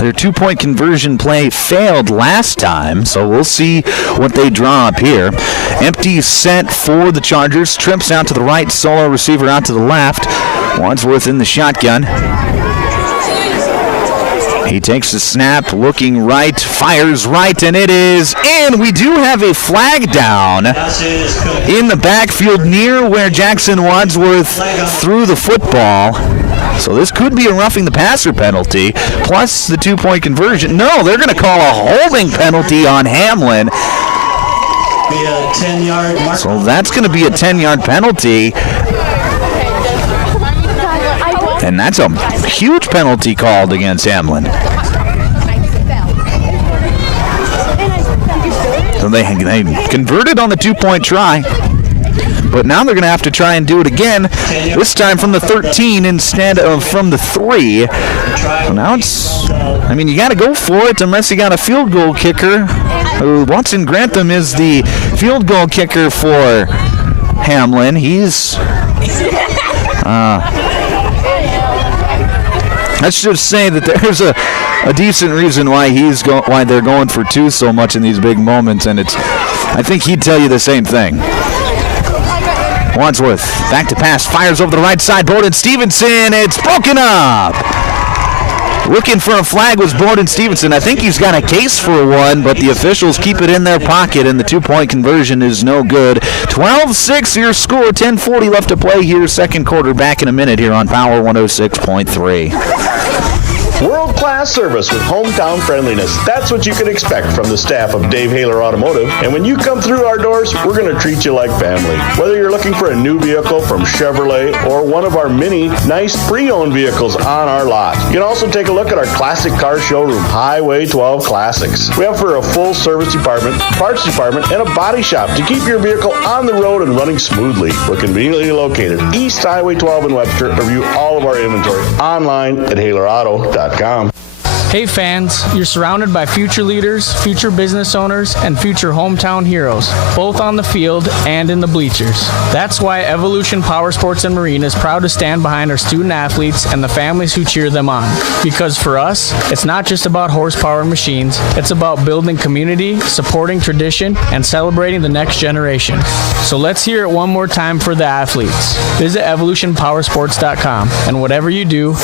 Their two-point conversion play failed last time, so we'll see what they draw up here. Empty set for the Chargers. Trips out to the right, solo receiver out to the left. Wadsworth in the shotgun. He takes the snap, looking right, fires right, and it is in. We do have a flag down in the backfield near where Jackson Wadsworth threw the football. So this could be a roughing the passer penalty, plus the two-point conversion. No, they're going to call a holding penalty on Hamlin. So that's going to be a 10-yard penalty. And that's a huge penalty called against Hamlin. So they converted on the two-point try. But now they're going to have to try and do it again, this time from the 13 instead of from the 3. So now it's, I mean, you got to go for it unless you got a field goal kicker. Watson Grantham is the field goal kicker for Hamlin. He's, let's just say that there's a decent reason why why they're going for 2 so much in these big moments, and I think he'd tell you the same thing. Wadsworth, back to pass, fires over the right side. Borden Stevenson, it's broken up. Looking for a flag was Borden Stevenson. I think he's got a case for one, but the officials keep it in their pocket, and the two-point conversion is no good. 12-6 your score, 10:40 left to play here. Second quarter, back in a minute here on Power 106.3. World-class service with hometown friendliness. That's what you can expect from the staff of Dave Haler Automotive. And when you come through our doors, we're going to treat you like family. Whether you're looking for a new vehicle from Chevrolet or one of our many nice pre-owned vehicles on our lot. You can also take a look at our classic car showroom, Highway 12 Classics. We offer a full service department, parts department, and a body shop to keep your vehicle on the road and running smoothly. We're conveniently located East Highway 12 in Webster. Review all of our inventory online at HalerAuto.com. Hey fans, you're surrounded by future leaders, future business owners, and future hometown heroes, both on the field and in the bleachers. That's why Evolution Power Sports and Marine is proud to stand behind our student athletes and the families who cheer them on. Because for us, it's not just about horsepower and machines, it's about building community, supporting tradition, and celebrating the next generation. So let's hear it one more time for the athletes. Visit evolutionpowersports.com, and whatever you do,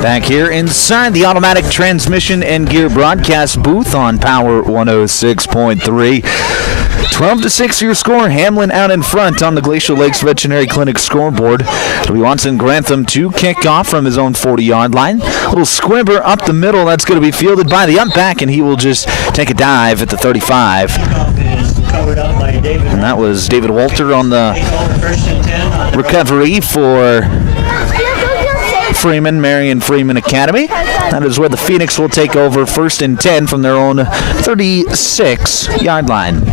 back here inside the automatic transmission and gear broadcast booth on Power 106.3. 12-6 your score. Hamlin out in front on the Glacial Lakes Veterinary Clinic scoreboard. It'll be Watson Grantham to kick off from his own 40-yard line. Little squibber up the middle. That's going to be fielded by the up-back, and he will just take a dive at the 35. And that was David Walter on the recovery for Freeman, Marion Freeman Academy. That is where the Phoenix will take over 1st and 10 from their own 36-yard line.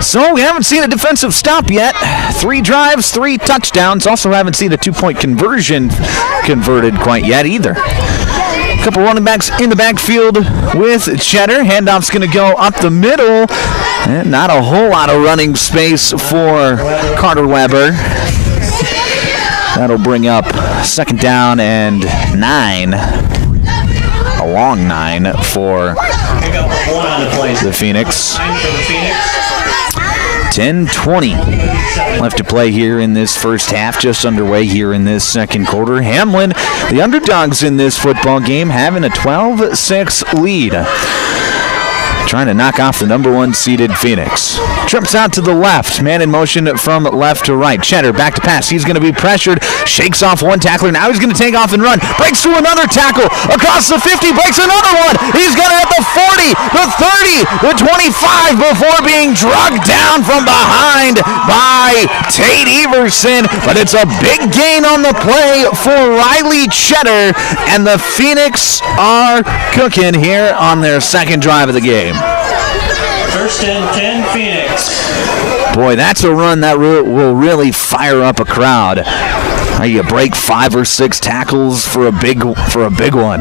So we haven't seen a defensive stop yet. 3 drives, 3 touchdowns. Also haven't seen a two-point conversion converted quite yet either. A couple running backs in the backfield with Cheddar. Handoff's going to go up the middle. And not a whole lot of running space for Carter Weber. That'll bring up 2nd down and 9. A long 9 for the Phoenix. 10:20 left to play here in this first half, just underway here in this second quarter. Hamlin, the underdogs in this football game, having a 12-6 lead. Trying to knock off the number 1 seeded Phoenix. Trips out to the left. Man in motion from left to right. Cheddar back to pass. He's going to be pressured. Shakes off one tackler. Now he's going to take off and run. Breaks through another tackle. Across the 50. Breaks another one. He's got it at the 40, the 30, the 25 before being drugged down from behind by Tate Everson. But it's a big gain on the play for Riley Cheddar. And the Phoenix are cooking here on their second drive of the game. 1st and 10 Phoenix. Boy, that's a run that will really fire up a crowd. You break 5 or 6 tackles for a big one.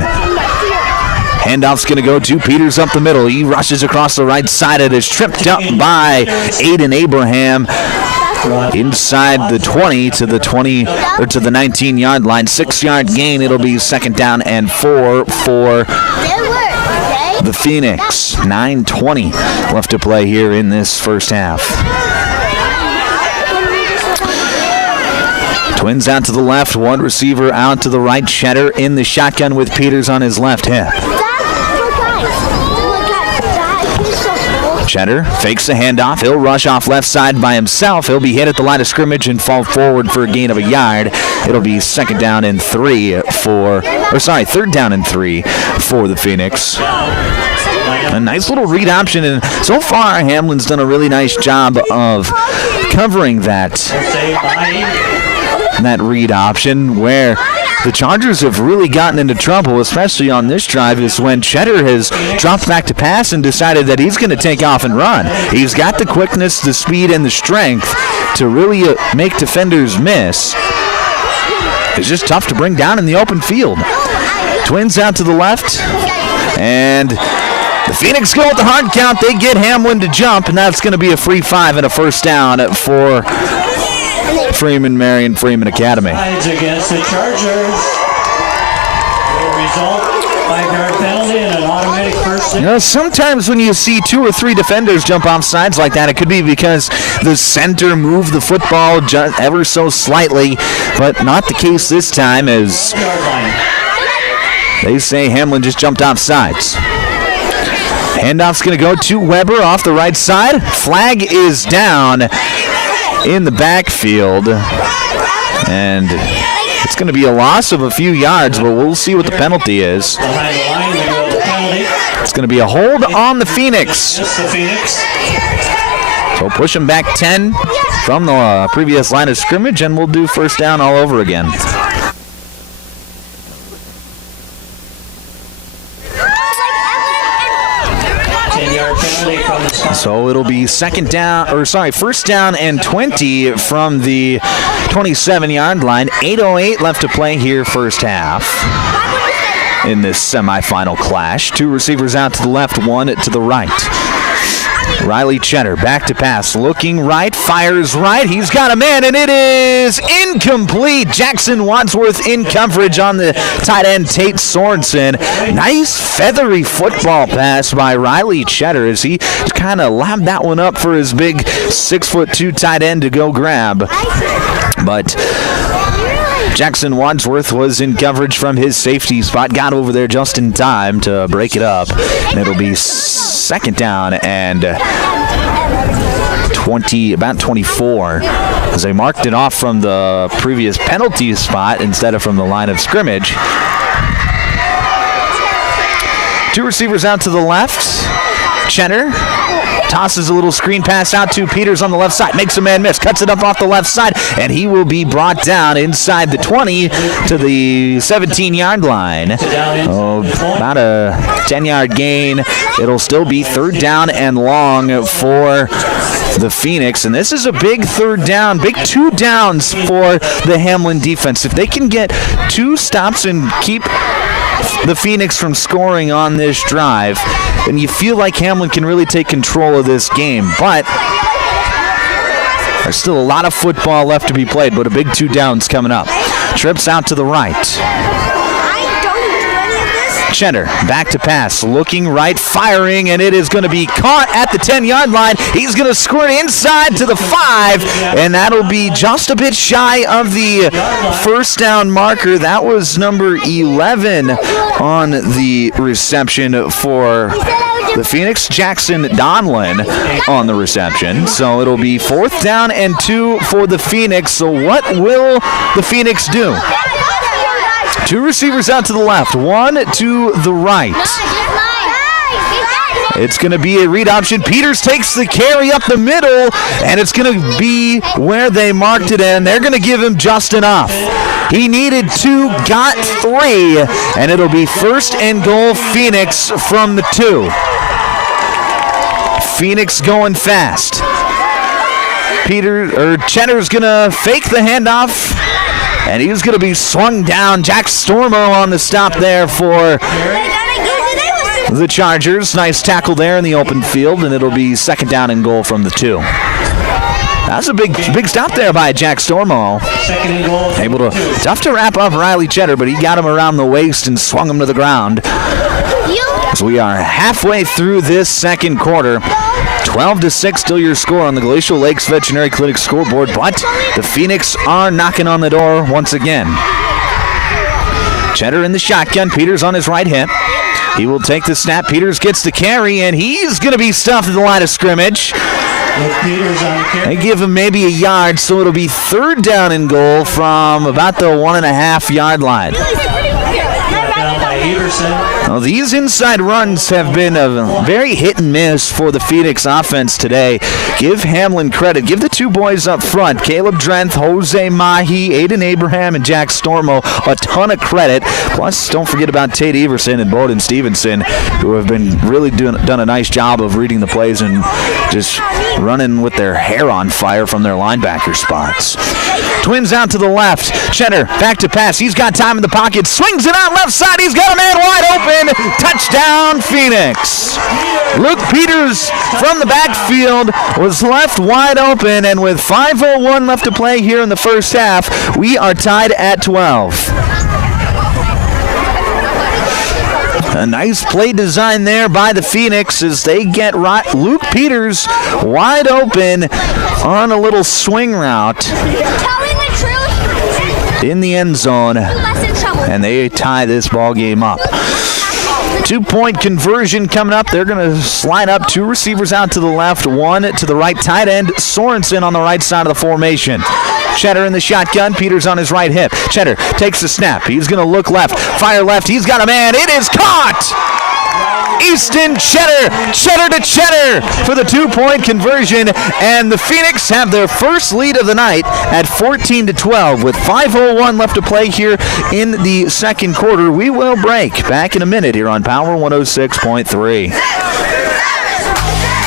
Handoff's going to go to Peters up the middle. He rushes across the right side. It is tripped up by Aiden Abraham. inside the 20 to the 20 or to the 19-yard line. 6-yard gain. It'll be second down and 4 for the Phoenix. 9:20 left to play here in this first half. Twins out to the left, one receiver out to the right. Cheddar in the shotgun with Peters on his left hip. Cheddar fakes the handoff. He'll rush off left side by himself. He'll be hit at the line of scrimmage and fall forward for a gain of a yard. It'll be third down and 3 for the Phoenix. A nice little read option, and so far Hamlin's done a really nice job of covering that read option, where the Chargers have really gotten into trouble, especially on this drive, is when Cheddar has dropped back to pass and decided that he's going to take off and run. He's got the quickness, the speed, and the strength to really make defenders miss. It's just tough to bring down in the open field. Twins out to the left, and the Phoenix go with the hard count. They get Hamlin to jump, and that's going to be a free 5 and a first down for Freeman, Marion, Freeman Academy. Against the Chargers. Will result 5-yard penalty and an automatic first down. Sometimes when you see 2 or 3 defenders jump off sides like that, it could be because the center moved the football just ever so slightly, but not the case this time, as they say Hamlin just jumped off sides. Handoff's going to go to Weber off the right side. Flag is down in the backfield, and it's going to be a loss of a few yards, but we'll see what the penalty is. It's going to be a hold on the Phoenix. So push them back 10 from the previous line of scrimmage, and we'll do first down all over again. So it'll be first down and 20 from the 27-yard line. 8:08 left to play here first half in this semifinal clash. 2 receivers out to the left, 1 to the right. Riley Cheddar back to pass, looking right, fires right. He's got a man, and it is incomplete. Jackson Wadsworth in coverage on the tight end, Tate Sorensen. Nice feathery football pass by Riley Cheddar as he kind of lobbed that one up for his big 6'2" tight end to go grab. But Jackson Wadsworth was in coverage from his safety spot, got over there just in time to break it up, and it'll be second down and about 24, as they marked it off from the previous penalty spot instead of from the line of scrimmage. 2 receivers out to the left. Cheddar tosses a little screen pass out to Peters on the left side. Makes a man miss. Cuts it up off the left side. And he will be brought down inside the 20 to the 17-yard line. About a 10-yard gain. It'll still be third down and long for the Phoenix. And this is a big third down. Big 2 downs for the Hamlin defense. If they can get 2 stops and keep the Phoenix from scoring on this drive, and you feel like Hamlin can really take control of this game. But there's still a lot of football left to be played, but a big 2 downs coming up. Trips out to the right. Cheddar back to pass, looking right, firing, and it is going to be caught at the 10-yard line. He's going to squirt inside to the 5, and that'll be just a bit shy of the first down marker. That was number 11 on the reception for the Phoenix, Jackson Donlin on the reception. So it'll be 4th down and 2 for the Phoenix. So what will the Phoenix do? 2 receivers out to the left, 1 to the right. It's going to be a read option. Peters takes the carry up the middle, and it's going to be where they marked it in. They're going to give him just enough. He needed 2, got 3, and it'll be first and goal Phoenix from the 2. Phoenix going fast. Cheddar's going to fake the handoff, and he's going to be swung down. Jack Stormo on the stop there for the Chargers. Nice tackle there in the open field, and it'll be second down and goal from the 2. That's a big stop there by Jack Stormo. Tough to wrap up Riley Cheddar, but he got him around the waist and swung him to the ground. So we are halfway through this second quarter. 12-6 still your score on the Glacial Lakes Veterinary Clinic scoreboard, but the Phoenix are knocking on the door once again. Cheddar in the shotgun. Peters on his right hip. He will take the snap. Peters gets the carry, and he's going to be stuffed at the line of scrimmage. They give him maybe a yard, so it'll be third down and goal from about the 1.5-yard line. Well, these inside runs have been a very hit and miss for the Phoenix offense today. Give Hamlin credit. Give the two boys up front, Caleb Drenth, Jose Mahi, Aiden Abraham, and Jack Stormo, a ton of credit. Plus, don't forget about Tate Everson and Bowden Stevenson, who have been really done a nice job of reading the plays and just running with their hair on fire from their linebacker spots. Twins out to the left. Cheddar back to pass. He's got time in the pocket. Swings it out left side. He's got a man wide open. Touchdown, Phoenix. Luke Peters from the backfield was left wide open, and with 5:01 left to play here in the first half, we are tied at 12. A nice play design there by the Phoenix as they get Luke Peters wide open on a little swing route in the end zone, and they tie this ball game up. 2-point conversion coming up. They're going to slide up. Two receivers out to the left, one to the right. Tight end Sorensen on the right side of the formation. Cheddar in the shotgun. Peters on his right hip. Cheddar takes the snap. He's going to look left. Fire left. He's got a man. It is caught! Easton Cheddar to Cheddar for the 2-point conversion, and the Phoenix have their first lead of the night at 14-12 with 5:01 left to play here in the second quarter. We will break back in a minute here on Power 106.3.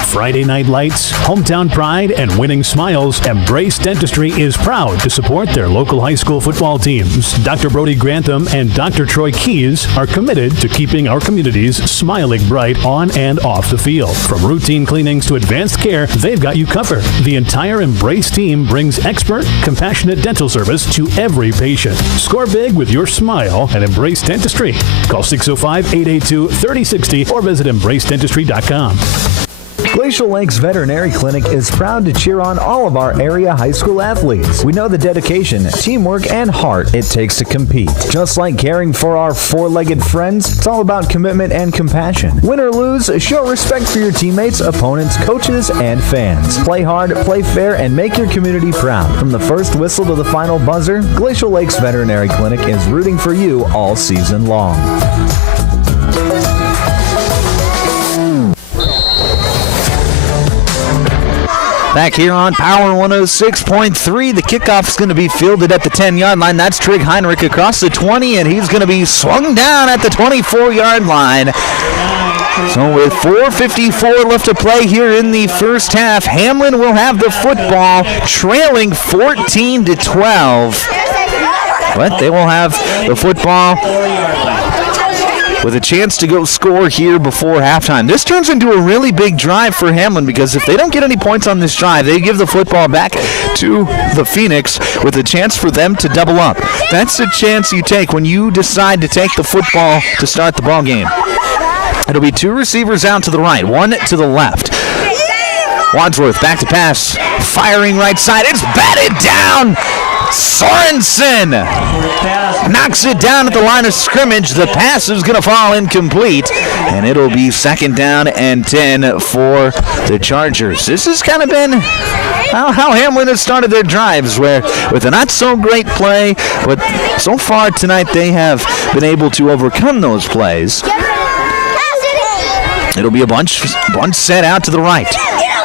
Friday Night Lights, hometown pride, and winning smiles. Embrace Dentistry is proud to support their local high school football teams. Dr. Brody Grantham and Dr. Troy Keys are committed to keeping our communities smiling bright on and off the field. From routine cleanings to advanced care, they've got you covered. The entire Embrace team brings expert, compassionate dental service to every patient. Score big with your smile at Embrace Dentistry. Call 605-882-3060 or visit embracedentistry.com. Glacial Lakes Veterinary Clinic is proud to cheer on all of our area high school athletes. We know the dedication, teamwork, and heart it takes to compete. Just like caring for our four-legged friends, it's all about commitment and compassion. Win or lose, show respect for your teammates, opponents, coaches, and fans. Play hard, play fair, and make your community proud. From the first whistle to the final buzzer, Glacial Lakes Veterinary Clinic is rooting for you all season long. Back here on Power 106.3, the kickoff is going to be fielded at the 10-yard line. That's Trig Heinrich across the 20, and he's going to be swung down at the 24-yard line. So with 4:54 left to play here in the first half, Hamlin will have the football, trailing 14-12. But they will have the football with a chance to go score here before halftime. This turns into a really big drive for Hamlin, because if they don't get any points on this drive, they give the football back to the Phoenix with a chance for them to double up. That's the chance you take when you decide to take the football to start the ball game. It'll be two receivers out to the right, one to the left. Wadsworth back to pass, firing right side. It's batted down. Sorensen knocks it down at the line of scrimmage. The pass is going to fall incomplete, and it'll be second down and 10 for the Chargers. This has kind of been how Hamlin has started their drives, where with a not so great play, but so far tonight they have been able to overcome those plays. It'll be a bunch set out to the right.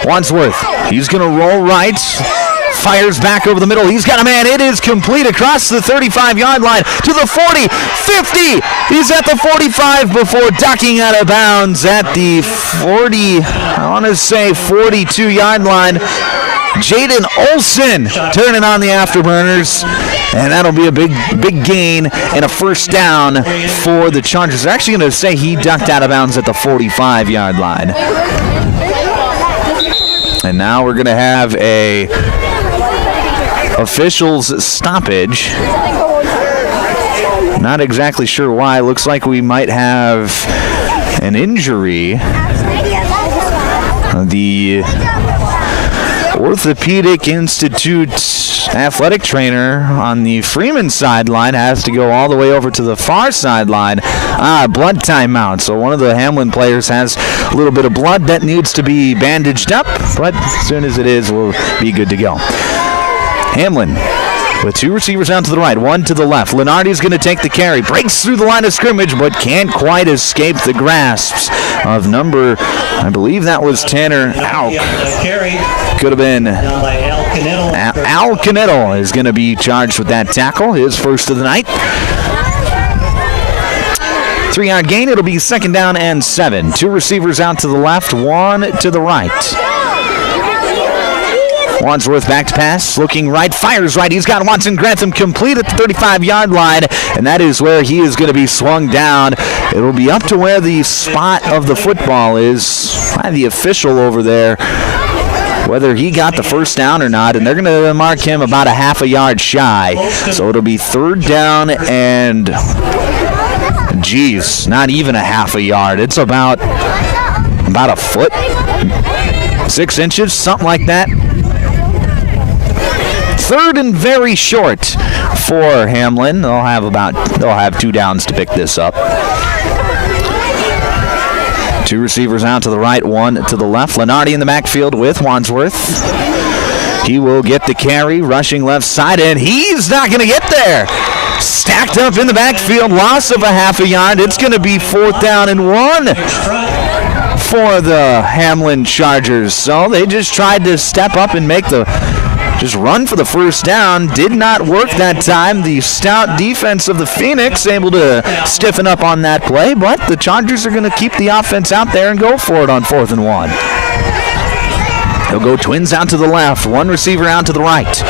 Wadsworth, he's going to roll right. Fires back over the middle. He's got a man. It is complete across the 35-yard line to the 40, 50. He's at the 45 before ducking out of bounds at the 42-yard line. Jaden Olson turning on the afterburners, and that'll be a big gain and a first down for the Chargers. They're actually going to say he ducked out of bounds at the 45-yard line. And now we're going to have a officials stoppage. Not exactly sure why. Looks like we might have an injury. The Orthopedic Institute athletic trainer on the Freeman sideline has to go all the way over to the far sideline. Blood timeout. So one of the Hamlin players has a little bit of blood that needs to be bandaged up, but as soon as it is, we'll be good to go. Hamlin with two receivers out to the right, one to the left. Lenardi's going to take the carry, breaks through the line of scrimmage, but can't quite escape the grasps of number, I believe that was Tanner Auk. Could have been Al Canettle is going to be charged with that tackle, his first of the night. 3-yard gain, it'll be 2nd down and 7. Two receivers out to the left, one to the right. Wadsworth back to pass, looking right, fires right. He's got Watson Grantham complete at the 35-yard line, and that is where he is going to be swung down. It'll be up to where the spot of the football is by the official over there, whether he got the first down or not, and they're going to mark him about a half a yard shy. So it'll be 3rd down and, not even a half a yard. It's about a foot, 6 inches, something like that. 3rd and very short for Hamlin. They'll have 2 downs to pick this up. Two receivers out to the right, one to the left. Lenardi in the backfield with Wadsworth. He will get the carry, rushing left side, and he's not going to get there. Stacked up in the backfield, loss of a half a yard. It's going to be 4th down and 1 for the Hamlin Chargers. So they just tried to step up and just run for the first down. Did not work that time. The stout defense of the Phoenix able to stiffen up on that play, but the Chargers are going to keep the offense out there and go for it on 4th and 1. They'll go twins out to the left, one receiver out to the right.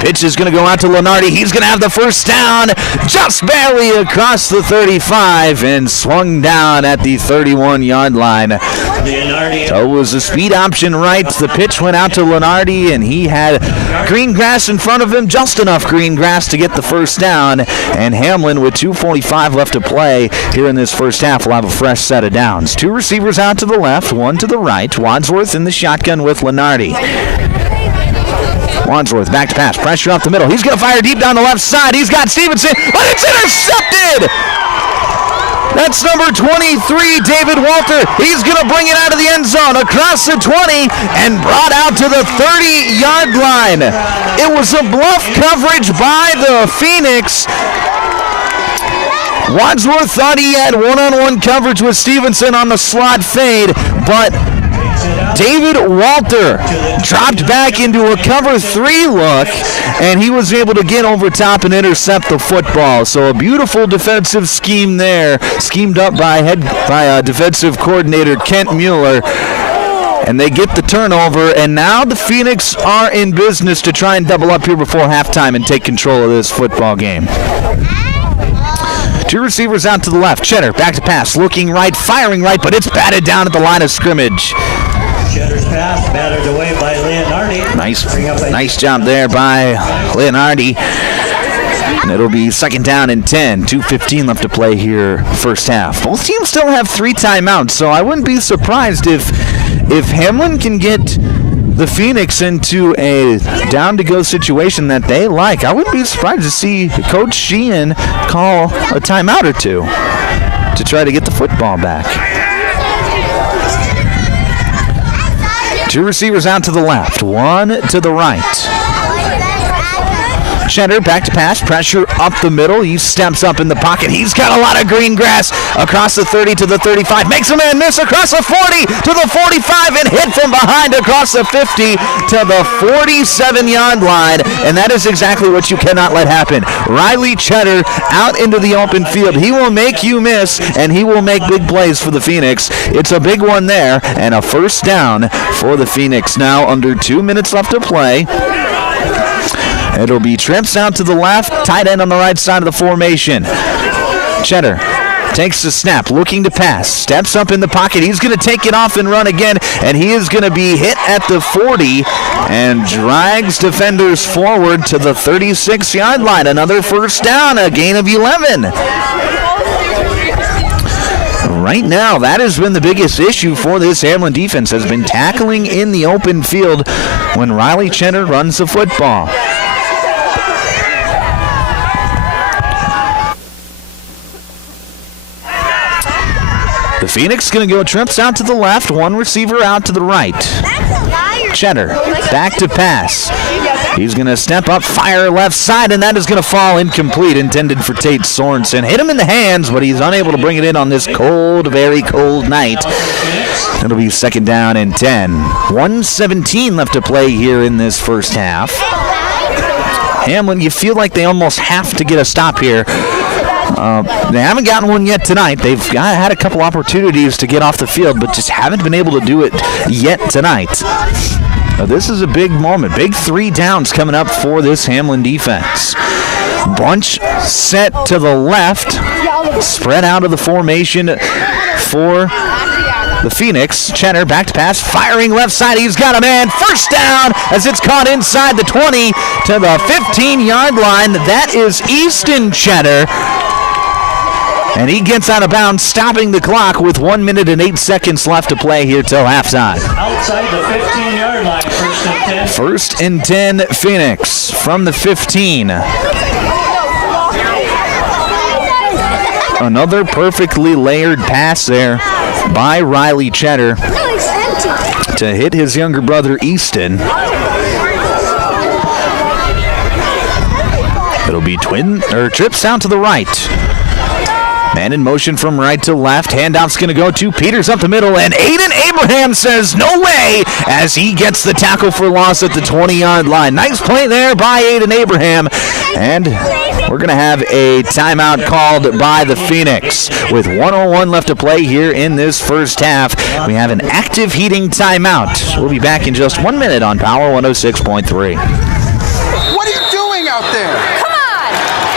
Pitch is going to go out to Lenardi. He's going to have the first down just barely across the 35 and swung down at the 31-yard line. So it was a speed option right. The pitch went out to Lenardi, and he had green grass in front of him, just enough green grass to get the first down. And Hamlin, with 2:45 left to play here in this first half, will have a fresh set of downs. Two receivers out to the left, one to the right. Wadsworth in the shotgun with Lenardi. Wadsworth back to pass, pressure up the middle. He's going to fire deep down the left side. He's got Stevenson, but it's intercepted! That's number 23, David Walter. He's going to bring it out of the end zone across the 20 and brought out to the 30-yard line. It was a bluff coverage by the Phoenix. Wadsworth thought he had one-on-one coverage with Stevenson on the slot fade, but David Walter dropped back into a cover 3 look, and he was able to get over top and intercept the football. So a beautiful defensive scheme there, schemed up by defensive coordinator Kent Mueller. And they get the turnover, and now the Phoenix are in business to try and double up here before halftime and take control of this football game. Two receivers out to the left. Cheddar back to pass, looking right, firing right, but it's batted down at the line of scrimmage. Cheddar's pass batted away by Leonardi. Nice job there by Leonardi. And it'll be 2nd down and 10. 2:15 left to play here first half. Both teams still have 3 timeouts, so I wouldn't be surprised if Hamlin can get the Phoenix into a down-to-go situation that they like. I wouldn't be surprised to see Coach Sheehan call a timeout or 2 to try to get the football back. Two receivers out to the left, one to the right. Cheddar back to pass, pressure up the middle. He steps up in the pocket. He's got a lot of green grass across the 30 to the 35. Makes a man miss across the 40 to the 45 and hit from behind across the 50 to the 47-yard line. And that is exactly what you cannot let happen. Riley Cheddar out into the open field. He will make you miss, and he will make big plays for the Phoenix. It's a big one there, and a first down for the Phoenix now under 2 minutes left to play. It'll be trips out to the left, tight end on the right side of the formation. Cheddar takes the snap, looking to pass, steps up in the pocket. He's going to take it off and run again, and he is going to be hit at the 40 and drags defenders forward to the 36-yard line. Another first down, a gain of 11. Right now, that has been the biggest issue for this Hamlin defense, has been tackling in the open field when Riley Cheddar runs the football. The Phoenix going to go trips out to the left, one receiver out to the right. Cheddar back to pass. He's going to step up, fire left side, and that is going to fall incomplete, intended for Tate Sorensen. Hit him in the hands, but he's unable to bring it in on this cold, very cold night. It'll be second down and 10. 1:17 left to play here in this first half. Hamlin, you feel like they almost have to get a stop here. They haven't gotten one yet tonight. They've had a couple opportunities to get off the field, but just haven't been able to do it yet tonight. Now, this is a big moment. Big 3 downs coming up for this Hamlin defense. Bunch set to the left. Spread out of the formation for the Phoenix. Cheddar back to pass, firing left side. He's got a man. First down as it's caught inside the 20 to the 15-yard line. That is Easton Cheddar. And he gets out of bounds, stopping the clock with 1 minute and 8 seconds left to play here till halftime. Outside the 15-yard line, first and 10. First and 10, Phoenix from the 15. Another perfectly layered pass there by Riley Cheddar to hit his younger brother Easton. It'll be trips out to the right. Man in motion from right to left. Handoff's going to go to Peters up the middle, and Aiden Abraham says no way as he gets the tackle for loss at the 20-yard line. Nice play there by Aiden Abraham, and we're going to have a timeout called by the Phoenix. With 1:01 left to play here in this first half, we have an active heating timeout. We'll be back in just 1 minute on Power 106.3. What are you doing out there?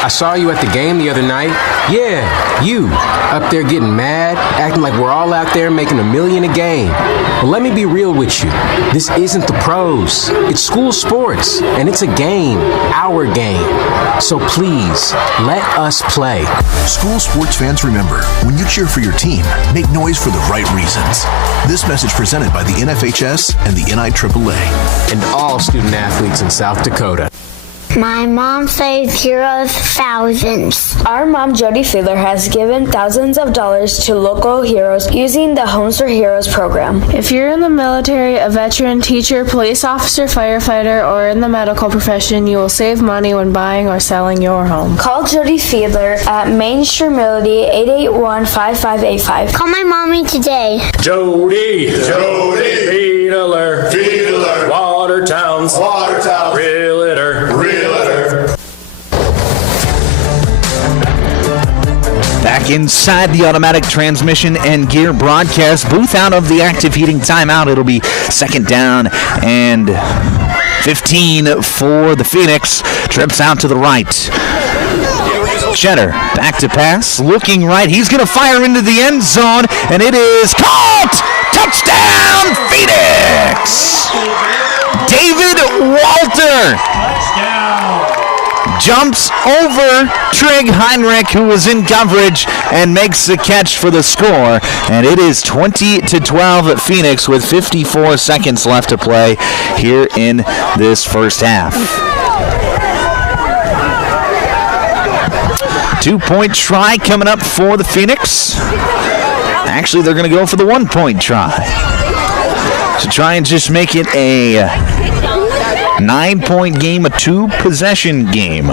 I saw you at the game the other night. Yeah, you. Up there getting mad, acting like we're all out there making $1 million a game. Well, let me be real with you. This isn't the pros. It's school sports, and it's a game, our game. So please, let us play. School sports fans, remember, when you cheer for your team, make noise for the right reasons. This message presented by the NFHS and the NIAAA. And all student athletes in South Dakota. My mom saves heroes thousands. Our mom, Jody Fiedler, has given thousands of dollars to local heroes using the Homes for Heroes program. If you're in the military, a veteran, teacher, police officer, firefighter, or in the medical profession, you will save money when buying or selling your home. Call Jody Fiedler at Main Street Melody 881-5585. Call my mommy today. Jody Fiedler, Watertown's Realtor. Back inside the automatic transmission and gear broadcast booth out of the active heating timeout. It'll be second down and 15 for the Phoenix. Trips out to the right. Cheddar back to pass, looking right. He's going to fire into the end zone, and it is caught! Touchdown, Phoenix! David Walter jumps over Trig Heinrich, who was in coverage, and makes the catch for the score. And it is 20-12 at Phoenix with 54 seconds left to play here in this first half. 2-point try coming up for the Phoenix. Actually, they're going to go for the 1-point try to try and just make it a 9-point game, a 2-possession game.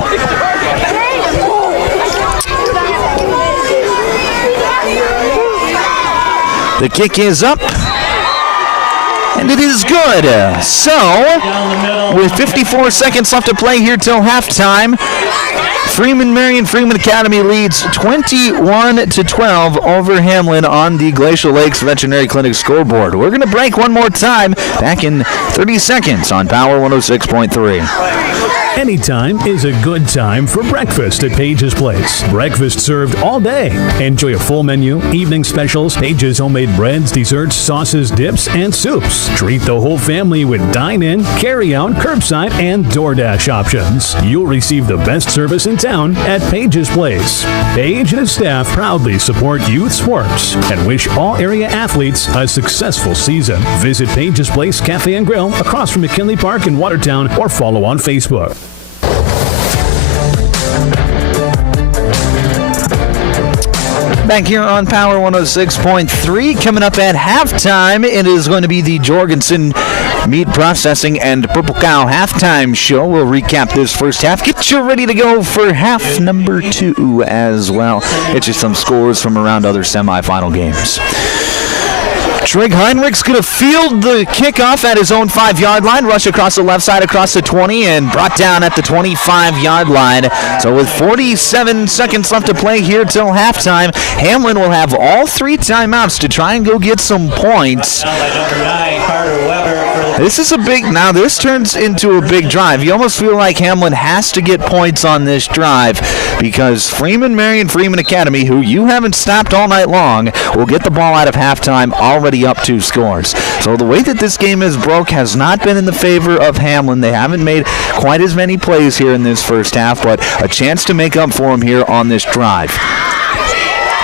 The kick is up, and it is good. So, with 54 seconds left to play here till halftime, Marion Freeman Academy leads 21-12 over Hamlin on the Glacial Lakes Veterinary Clinic scoreboard. We're going to break one more time, back in 30 seconds on Power 106.3. Anytime is a good time for breakfast at Page's Place. Breakfast served all day. Enjoy a full menu, evening specials, Page's homemade breads, desserts, sauces, dips, and soups. Treat the whole family with dine-in, carry-out, curbside, and DoorDash options. You'll receive the best service in town at Page's Place. Page and his staff proudly support youth sports and wish all area athletes a successful season. Visit Page's Place Cafe and Grill across from McKinley Park in Watertown or follow on Facebook. Back here on Power 106.3. Coming up at halftime, it is going to be the Jorgensen Meat Processing and Purple Cow halftime show. We'll recap this first half. Get you ready to go for half number 2 as well. Get you some scores from around other semifinal games. Trig Heinrich's going to field the kickoff at his own 5-yard line, rush across the left side, across the 20, and brought down at the 25-yard line. So with 47 seconds left to play here till halftime, Hamlin will have all 3 timeouts to try and go get some points. This is a big, now this turns into a big drive. You almost feel like Hamlin has to get points on this drive because Marion, Freeman Academy, who you haven't stopped all night long, will get the ball out of halftime already up 2 scores. So the way that this game is broke has not been in the favor of Hamlin. They haven't made quite as many plays here in this first half, but a chance to make up for them here on this drive.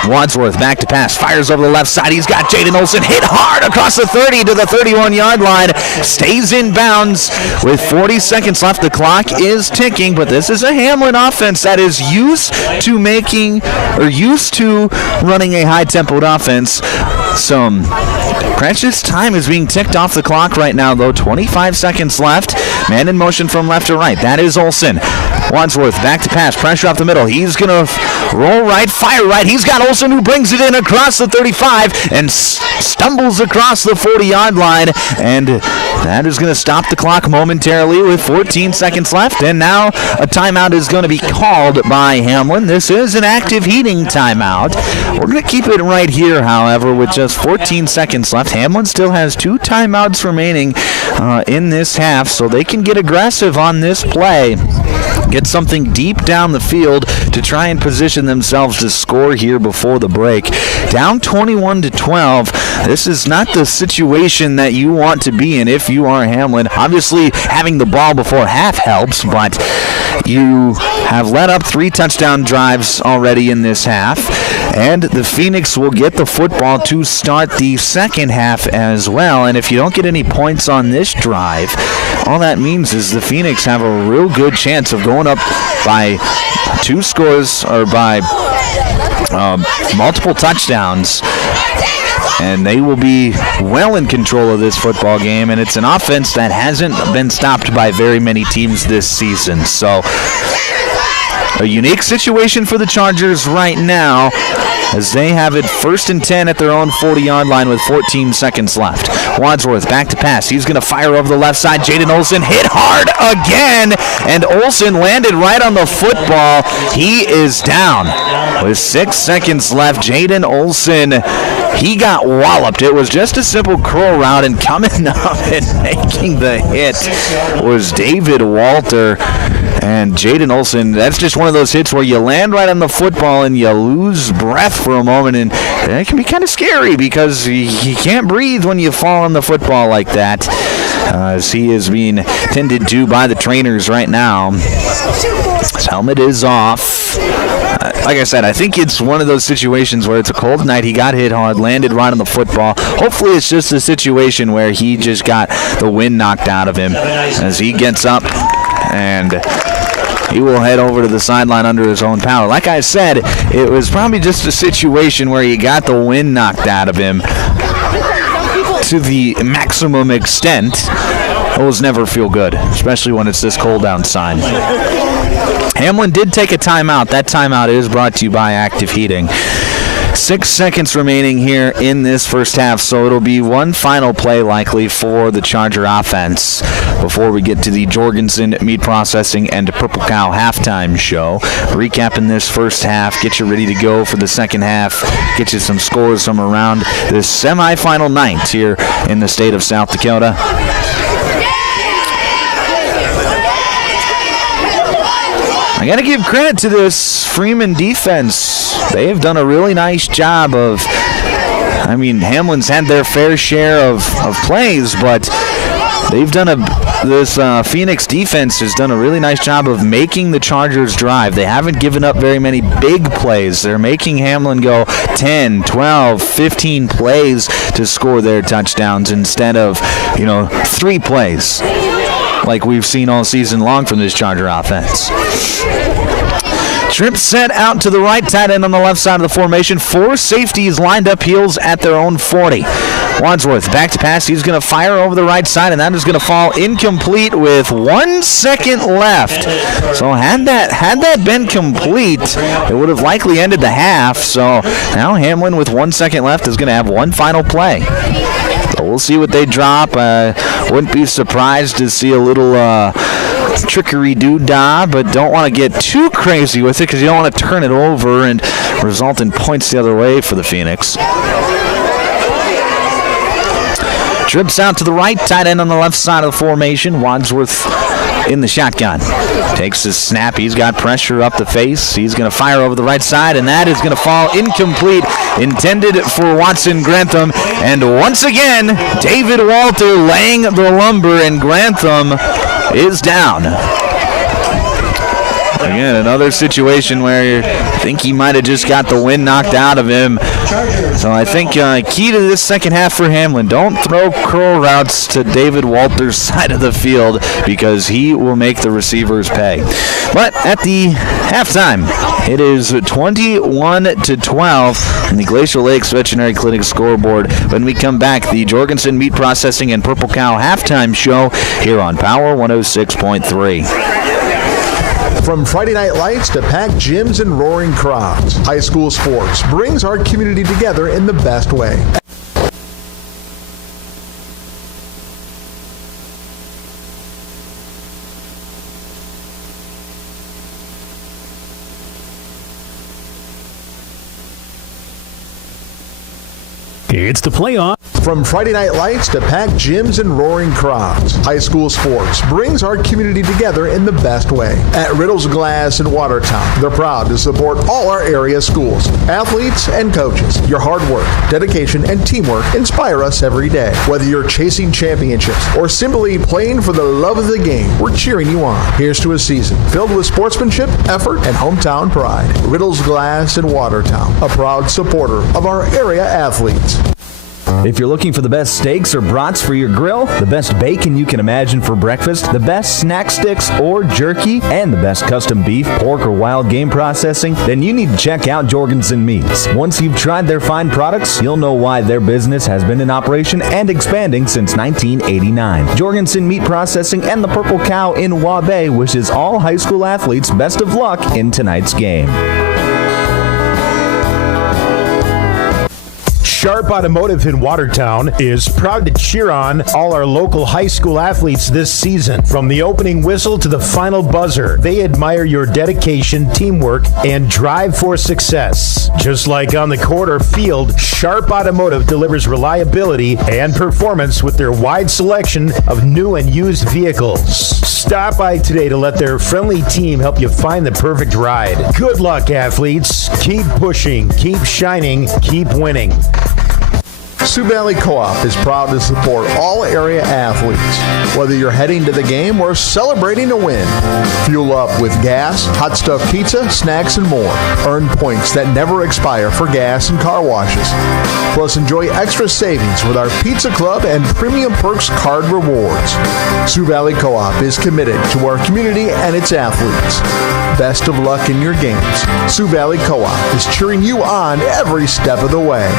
Wadsworth back to pass, fires over the left side. He's got Jaden Olson hit hard across the 30 to the 31-yard line. Stays in bounds with 40 seconds left. The clock is ticking, but this is a Hamlin offense that is used to running a high-tempoed offense. Some precious time is being ticked off the clock right now, though. 25 seconds left. Man in motion from left to right. That is Olson. Wadsworth back to pass. Pressure up the middle. He's going to roll right, fire right. He's got Olson who brings it in across the 35 and stumbles across the 40-yard line. And that is going to stop the clock momentarily with 14 seconds left. And now a timeout is going to be called by Hamlin. This is an active heating timeout. We're going to keep it right here, however, with just 14 seconds left. Hamlin still has 2 timeouts remaining in this half, so they can get aggressive on this play. Get something deep down the field to try and position themselves to score here before the break. Down 21-12. This is not the situation that you want to be in if you are Hamlin. Obviously, having the ball before half helps, but you have let up 3 touchdown drives already in this half, and the Phoenix will get the football to start the second half as well. And if you don't get any points on this drive, all that means is the Phoenix have a real good chance of going up by 2 scores or by multiple touchdowns, and they will be well in control of this football game. And it's an offense that hasn't been stopped by very many teams this season. So a unique situation for the Chargers right now, as they have it 1st and 10 at their own 40-yard line with 14 seconds left. Wadsworth back to pass. He's going to fire over the left side. Jaden Olson hit hard again, and Olson landed right on the football. He is down with 6 seconds left. Jaden Olson, he got walloped. It was just a simple curl route, and coming up and making the hit was David Walter. And Jaden Olson, that's just one of those hits where you land right on the football and you lose breath for a moment, and it can be kind of scary because you can't breathe when you fall on the football like that, as he is being tended to by the trainers right now. His helmet is off. Like I said, I think it's one of those situations where it's a cold night. He got hit hard, landed right on the football. Hopefully it's just a situation where he just got the wind knocked out of him as he gets up, and he will head over to the sideline under his own power. Like I said, it was probably just a situation where he got the wind knocked out of him to the maximum extent. Those never feel good, especially when it's this cold outside. Hamlin did take a timeout. That timeout is brought to you by Active Heating. 6 seconds remaining here in this first half, so it'll be one final play likely for the Charger offense before we get to the Jorgensen Meat Processing and Purple Cow halftime show. Recapping this first half, get you ready to go for the second half, get you some scores from around this semifinal night here in the state of South Dakota. I got to give credit to this Freeman defense. They've done a really nice job of, Hamlin's had their fair share of plays, but they've done this Phoenix defense has done a really nice job of making the Chargers drive. They haven't given up very many big plays. They're making Hamlin go 10, 12, 15 plays to score their touchdowns instead of, 3 plays like we've seen all season long from this Charger offense. Trip set out to the right, tight end on the left side of the formation. 4 safeties lined up heels at their own 40. Wadsworth back to pass. He's going to fire over the right side, and that is going to fall incomplete with 1 second left. So had that been complete, it would have likely ended the half. So now Hamlin with 1 second left is going to have one final play. So we'll see what they drop. Wouldn't be surprised to see a little trickery doo-dah, but don't want to get too crazy with it because you don't want to turn it over and result in points the other way for the Phoenix. Trips out to the right, tight end on the left side of the formation. Wadsworth in the shotgun. Takes his snap. He's got pressure up the face. He's going to fire over the right side, and that is going to fall incomplete. Intended for Watson Grantham. And once again, David Walter laying the lumber, and Grantham is down. Again, another situation where you think he might have just got the wind knocked out of him. So I think key to this second half for Hamlin, don't throw curl routes to David Walter's side of the field because he will make the receivers pay. But at the halftime, it is 21-12 on the Glacial Lakes Veterinary Clinic scoreboard. When we come back, the Jorgensen Meat Processing and Purple Cow halftime show here on Power 106.3. From Friday Night Lights to packed gyms and roaring crowds, high school sports brings our community together in the best way. It's the playoff. From Friday Night Lights to packed gyms and roaring crowds, high school sports brings our community together in the best way. At Riddle's Glass in Watertown, they're proud to support all our area schools, athletes, and coaches. Your hard work, dedication, and teamwork inspire us every day. Whether you're chasing championships or simply playing for the love of the game, we're cheering you on. Here's to a season filled with sportsmanship, effort, and hometown pride. Riddle's Glass in Watertown, a proud supporter of our area athletes. If you're looking for the best steaks or brats for your grill, the best bacon you can imagine for breakfast, the best snack sticks or jerky, and the best custom beef, pork, or wild game processing, then you need to check out Jorgensen Meats. Once you've tried their fine products, you'll know why their business has been in operation and expanding since 1989. Jorgensen Meat Processing and the Purple Cow in Waubay wishes all high school athletes best of luck in tonight's game. Sharp Automotive in Watertown is proud to cheer on all our local high school athletes this season. From the opening whistle to the final buzzer, they admire your dedication, teamwork, and drive for success. Just like on the court or field, Sharp Automotive delivers reliability and performance with their wide selection of new and used vehicles. Stop by today to let their friendly team help you find the perfect ride. Good luck, athletes. Keep pushing, keep shining, keep winning. Sioux Valley Co-op is proud to support all area athletes. Whether you're heading to the game or celebrating a win, fuel up with gas, hot stuff pizza, snacks, and more. Earn points that never expire for gas and car washes. Plus, enjoy extra savings with our Pizza Club and Premium Perks card rewards. Sioux Valley Co-op is committed to our community and its athletes. Best of luck in your games. Sioux Valley Co-op is cheering you on every step of the way.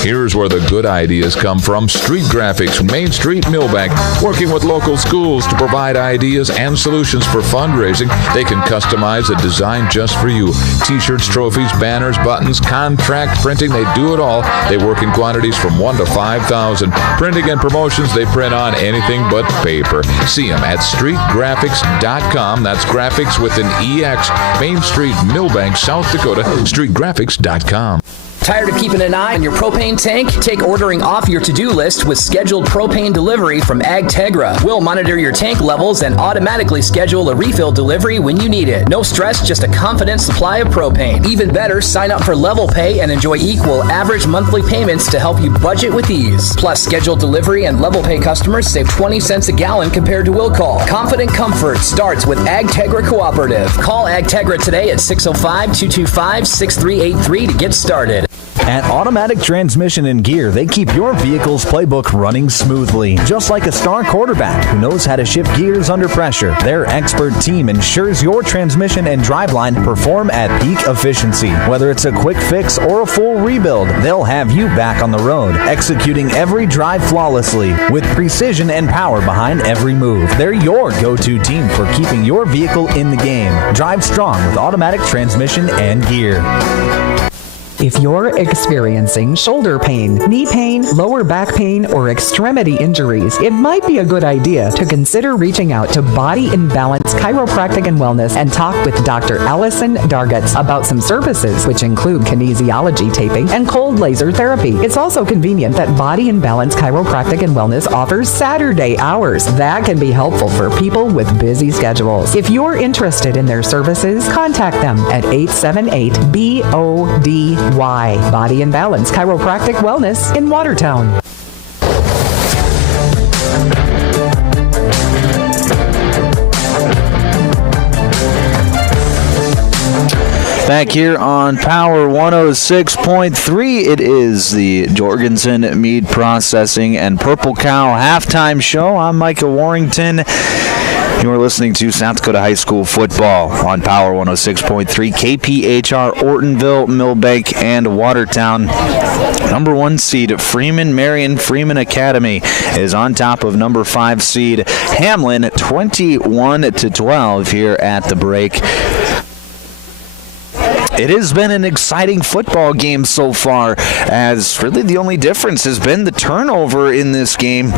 Here's where the good ideas come from. Street Graphics, Main Street, Millbank, working with local schools to provide ideas and solutions for fundraising. They can customize a design just for you. T-shirts, trophies, banners, buttons, contract printing, they do it all. They work in quantities from 1 to 5,000. Printing and promotions, they print on anything but paper. See them at streetgraphics.com. That's graphics with an EX. Main Street, Millbank, South Dakota, streetgraphics.com. Tired of keeping an eye on your propane tank? Take ordering off your to-do list with scheduled propane delivery from AgTegra. We'll monitor your tank levels and automatically schedule a refill delivery when you need it. No stress, just a confident supply of propane. Even better, sign up for Level Pay and enjoy equal average monthly payments to help you budget with ease. Plus, scheduled delivery and Level Pay customers save 20 cents a gallon compared to will call. Confident comfort starts with AgTegra Cooperative. Call AgTegra today at 605-225-6383 to get started. At Automatic Transmission and Gear, they keep your vehicle's playbook running smoothly. Just like a star quarterback who knows how to shift gears under pressure, their expert team ensures your transmission and driveline perform at peak efficiency. Whether it's a quick fix or a full rebuild, they'll have you back on the road, executing every drive flawlessly with precision and power behind every move. They're your go-to team for keeping your vehicle in the game. Drive strong with Automatic Transmission and Gear. If you're experiencing shoulder pain, knee pain, lower back pain, or extremity injuries, it might be a good idea to consider reaching out to Body and Balance Chiropractic and Wellness and talk with Dr. Allison Dargutz about some services, which include kinesiology taping and cold laser therapy. It's also convenient that Body and Balance Chiropractic and Wellness offers Saturday hours. That can be helpful for people with busy schedules. If you're interested in their services, contact them at 878-BODY. Body and Balance Chiropractic Wellness in Watertown. Back here on Power 106.3, it is the Jorgensen Meat Processing and Purple Cow halftime show. I'm Micah Warrington. You are listening to South Dakota High School football on Power 106.3, KPHR, Ortonville, Millbank, and Watertown. Number 1 seed Freeman, Marion, Freeman Academy is on top of number 5 seed Hamlin, 21-12 here at the break. It has been an exciting football game so far, as really the only difference has been the turnover in this game,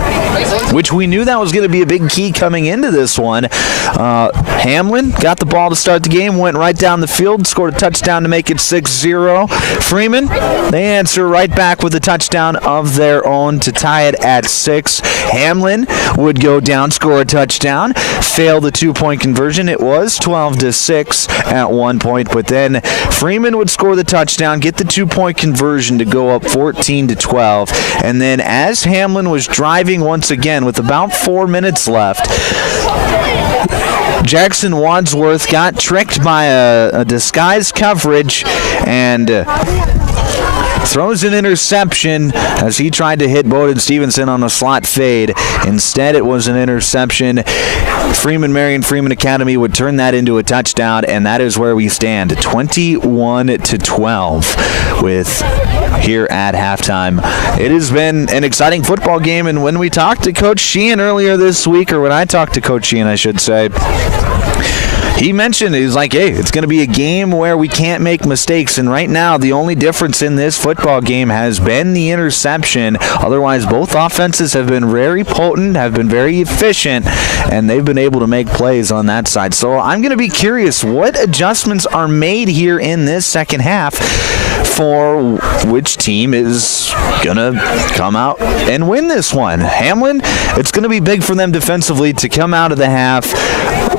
which we knew that was going to be a big key coming into this one. Hamlin got the ball to start the game, went right down the field, scored a touchdown to make it 6-0. Freeman, they answer right back with a touchdown of their own to tie it at 6. Hamlin would go down, score a touchdown, fail the 2-point conversion. It was 12-6 at one point, but then Freeman would score the touchdown, get the 2-point conversion to go up 14-12, and then as Hamlin was driving once again with about 4 minutes left, Jackson Wadsworth got tricked by a disguised coverage and throws an interception as he tried to hit Bowden Stevenson on a slot fade. Instead, it was an interception. Freeman, Marion, Freeman Academy would turn that into a touchdown, and that is where we stand, 21-12 with here at halftime. It has been an exciting football game, and when we talked to Coach Sheehan earlier this week, or when I talked to Coach Sheehan, I should say, he mentioned, he's like, hey, it's going to be a game where we can't make mistakes. And right now, the only difference in this football game has been the interception. Otherwise, both offenses have been very potent, have been very efficient, and they've been able to make plays on that side. So I'm going to be curious what adjustments are made here in this second half for which team is going to come out and win this one. Hamlin, it's going to be big for them defensively to come out of the half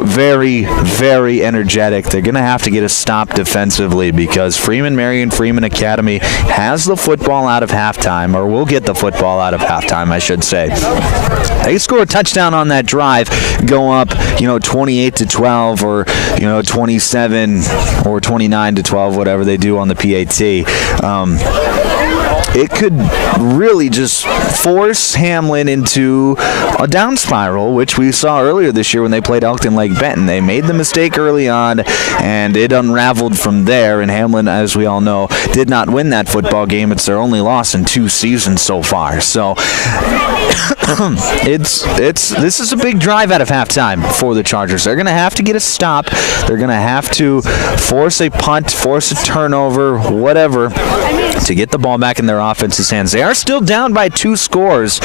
very, very energetic. They're going to have to get a stop defensively because Freeman, Marion, Freeman Academy has the football out of halftime, or will get the football out of halftime, I should say. They score a touchdown on that drive, go up, 28-12 or, 27 or 29-12, whatever they do on the PAT. It could really just force Hamlin into a down spiral, which we saw earlier this year when they played Elkton Lake Benton. They made the mistake early on, and it unraveled from there, and Hamlin, as we all know, did not win that football game. It's their only loss in 2 seasons so far. So this is a big drive out of halftime for the Chargers. They're going to have to get a stop. They're going to have to force a punt, force a turnover, whatever, to get the ball back in their offense's hands. They are still down by 2 scores,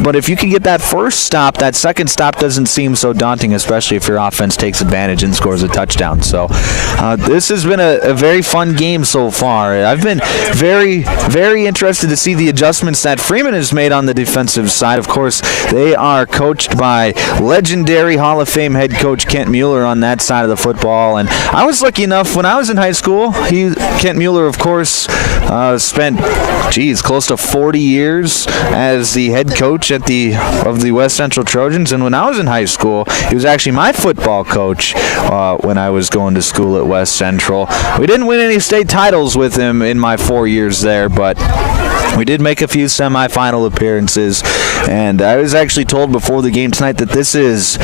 but if you can get that first stop, that second stop doesn't seem so daunting, especially if your offense takes advantage and scores a touchdown. So this has been a very fun game so far. I've been very, very interested to see the adjustments that Freeman has made on the defensive side. Of course, they are coached by legendary Hall of Fame head coach Kent Mueller on that side of the football. And I was lucky enough when I was in high school. Kent Mueller, of course, spent, close to 40 years as the head coach of the West Central Trojans. And when I was in high school, he was actually my football coach when I was going to school at West Central. We didn't win any state titles with him in my 4 years there, but we did make a few semifinal appearances, and I was actually told before the game tonight that this is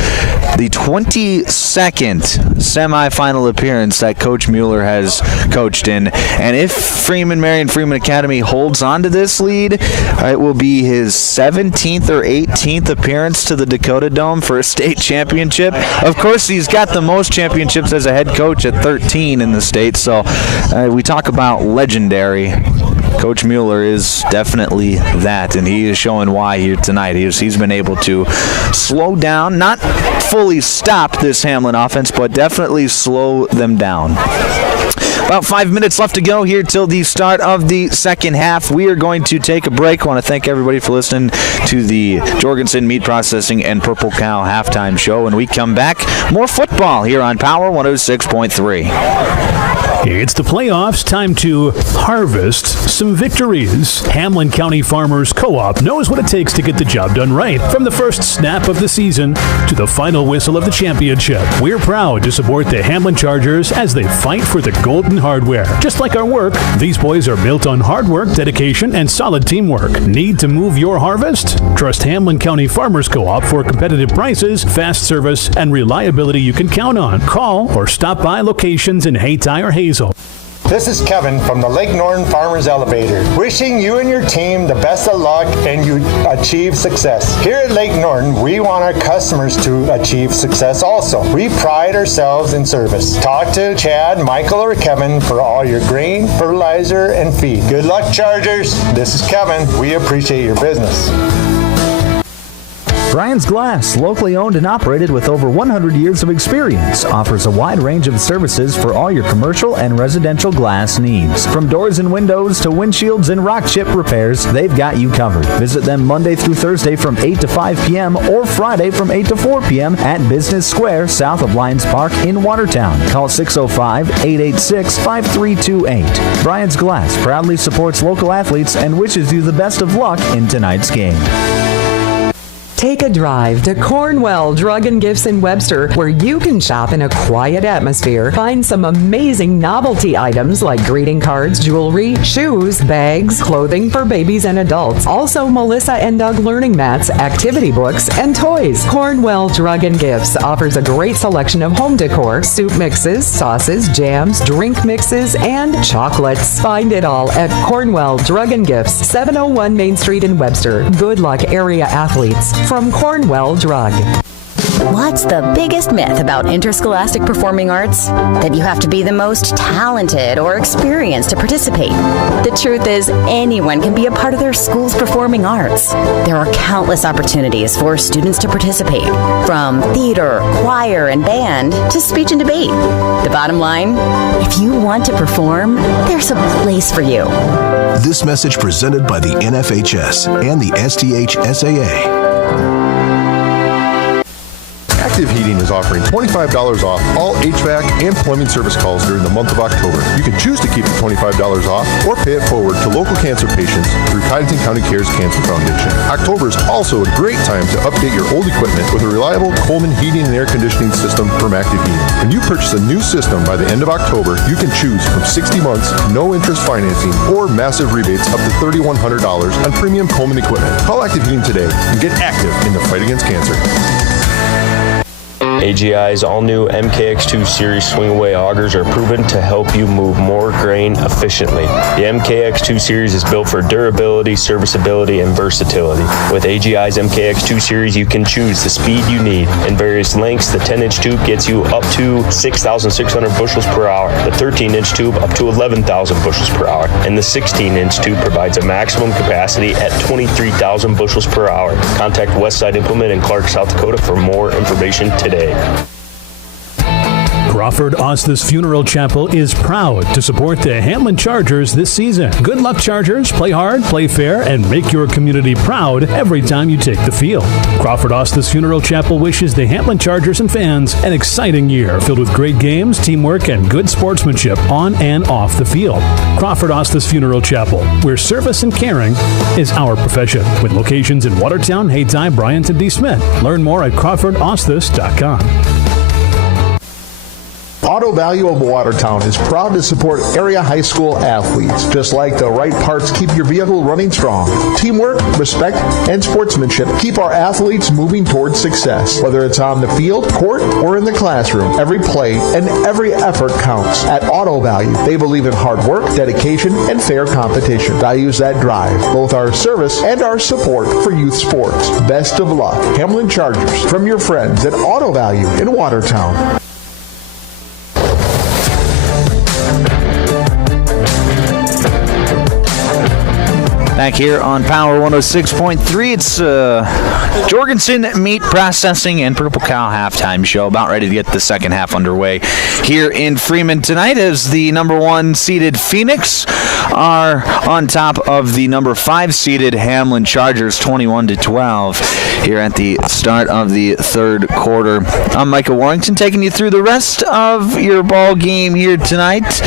the 22nd semifinal appearance that Coach Mueller has coached in. And if Marion Freeman Academy holds on to this lead, it will be his 17th or 18th appearance to the Dakota Dome for a state championship. Of course, he's got the most championships as a head coach at 13 in the state, so we talk about legendary. Coach Mueller is definitely that, and he is showing why here tonight. He's been able to slow down, not fully stop this Hamlin offense, but definitely slow them down. About 5 minutes left to go here till the start of the second half. We are going to take a break. I want to thank everybody for listening to the Jorgensen Meat Processing and Purple Cow halftime show. When we come back, more football here on Power 106.3. It's the playoffs, time to harvest some victories. Hamlin County Farmers Co-op knows what it takes to get the job done right. From the first snap of the season to the final whistle of the championship, we're proud to support the Hamlin Chargers as they fight for the golden hardware. Just like our work, these boys are built on hard work, dedication, and solid teamwork. Need to move your harvest? Trust Hamlin County Farmers Co-op for competitive prices, fast service, and reliability you can count on. Call or stop by locations in Hayti or Hazel. This is Kevin from the Lake Norton Farmers Elevator, wishing you and your team the best of luck and you achieve success. Here at Lake Norton, we want our customers to achieve success also. We pride ourselves in service. Talk to Chad, Michael, or Kevin for all your grain, fertilizer, and feed. Good luck, Chargers. This is Kevin. We appreciate your business. Brian's Glass, locally owned and operated with over 100 years of experience, offers a wide range of services for all your commercial and residential glass needs. From doors and windows to windshields and rock chip repairs, they've got you covered. Visit them Monday through Thursday from 8 to 5 p.m. or Friday from 8 to 4 p.m. at Business Square, south of Lions Park in Watertown. Call 605-886-5328. Brian's Glass proudly supports local athletes and wishes you the best of luck in tonight's game. Take a drive to Cornwell Drug and Gifts in Webster, where you can shop in a quiet atmosphere. Find some amazing novelty items like greeting cards, jewelry, shoes, bags, clothing for babies and adults. Also, Melissa and Doug learning mats, activity books, and toys. Cornwell Drug and Gifts offers a great selection of home decor, soup mixes, sauces, jams, drink mixes, and chocolates. Find it all at Cornwell Drug and Gifts, 701 Main Street in Webster. Good luck, area athletes. From Cornwell Drug. What's the biggest myth about interscholastic performing arts? That you have to be the most talented or experienced to participate. The truth is, anyone can be a part of their school's performing arts. There are countless opportunities for students to participate, from theater, choir, and band to speech and debate. The bottom line, if you want to perform, there's a place for you. This message presented by the NFHS and the STHSAA. Active Heating is offering $25 off all HVAC and plumbing service calls during the month of October. You can choose to keep the $25 off or pay it forward to local cancer patients through Tideton County Cares Cancer Foundation. October is also a great time to update your old equipment with a reliable Coleman heating and air conditioning system from Active Heating. When you purchase a new system by the end of October, you can choose from 60 months, no interest financing, or massive rebates up to $3,100 on premium Coleman equipment. Call Active Heating today and get active in the fight against cancer. AGI's all-new MKX2 Series swing-away augers are proven to help you move more grain efficiently. The MKX2 Series is built for durability, serviceability, and versatility. With AGI's MKX2 Series, you can choose the speed you need. In various lengths, the 10-inch tube gets you up to 6,600 bushels per hour, the 13-inch tube up to 11,000 bushels per hour, and the 16-inch tube provides a maximum capacity at 23,000 bushels per hour. Contact Westside Implement in Clark, South Dakota for more information today. Crawford Ostis Funeral Chapel is proud to support the Hamlin Chargers this season. Good luck, Chargers. Play hard, play fair, and make your community proud every time you take the field. Crawford Ostis Funeral Chapel wishes the Hamlin Chargers and fans an exciting year filled with great games, teamwork, and good sportsmanship on and off the field. Crawford Ostis Funeral Chapel, where service and caring is our profession. With locations in Watertown, Hayti, Bryant, and D. Smith. Learn more at CrawfordOstis.com. Auto Value of Watertown is proud to support area high school athletes. Just like the right parts keep your vehicle running strong, teamwork, respect, and sportsmanship keep our athletes moving towards success. Whether it's on the field, court, or in the classroom, every play and every effort counts. At Auto Value, they believe in hard work, dedication, and fair competition. Values that drive both our service and our support for youth sports. Best of luck, Hamlin Chargers, from your friends at Auto Value in Watertown. Back here on Power 106.3, it's Jorgensen Meat Processing and Purple Cow halftime show. About ready to get the second half underway here in Freeman tonight as the number 1 seeded Phoenix are on top of the number 5 seeded Hamlin Chargers 21-12 here at the start of the third quarter. I'm Michael Warrington taking you through the rest of your ball game here tonight.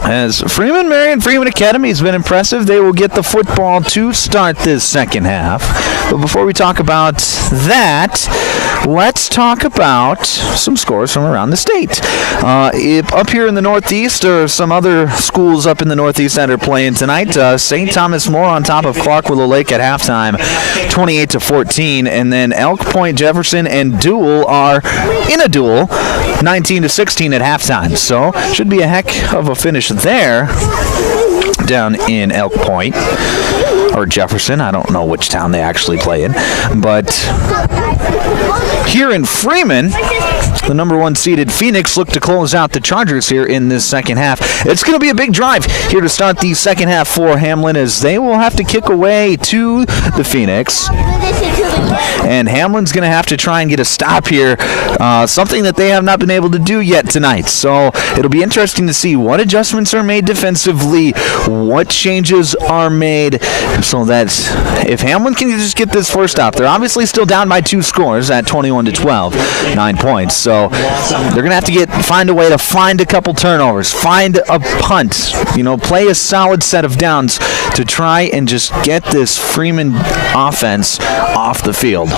As Marion Academy has been impressive, they will get the football to start this second half. But before we talk about that, let's talk about some scores from around the state. Up here in the Northeast, there are some other schools up in the Northeast that are playing tonight. St. Thomas More on top of Clark Willow Lake at halftime, 28-14. And then Elk Point, Jefferson, and Dual are in a duel, 19-16 at halftime. So should be a heck of a finish there down in Elk Point or Jefferson. I don't know which town they actually play in. But here in Freeman, the number 1 seeded Phoenix look to close out the Chargers here in this second half. It's going to be a big drive here to start the second half for Hamlin as they will have to kick away to the Phoenix. And Hamlin's going to have to try and get a stop here, something that they have not been able to do yet tonight. So it'll be interesting to see what adjustments are made defensively, what changes are made, so that if Hamlin can just get this first stop, they're obviously still down by 2 scores at 21-12, 9 points. So they're going to have to find a way to find a couple turnovers, find a punt, play a solid set of downs to try and just get this Freeman offense off the field.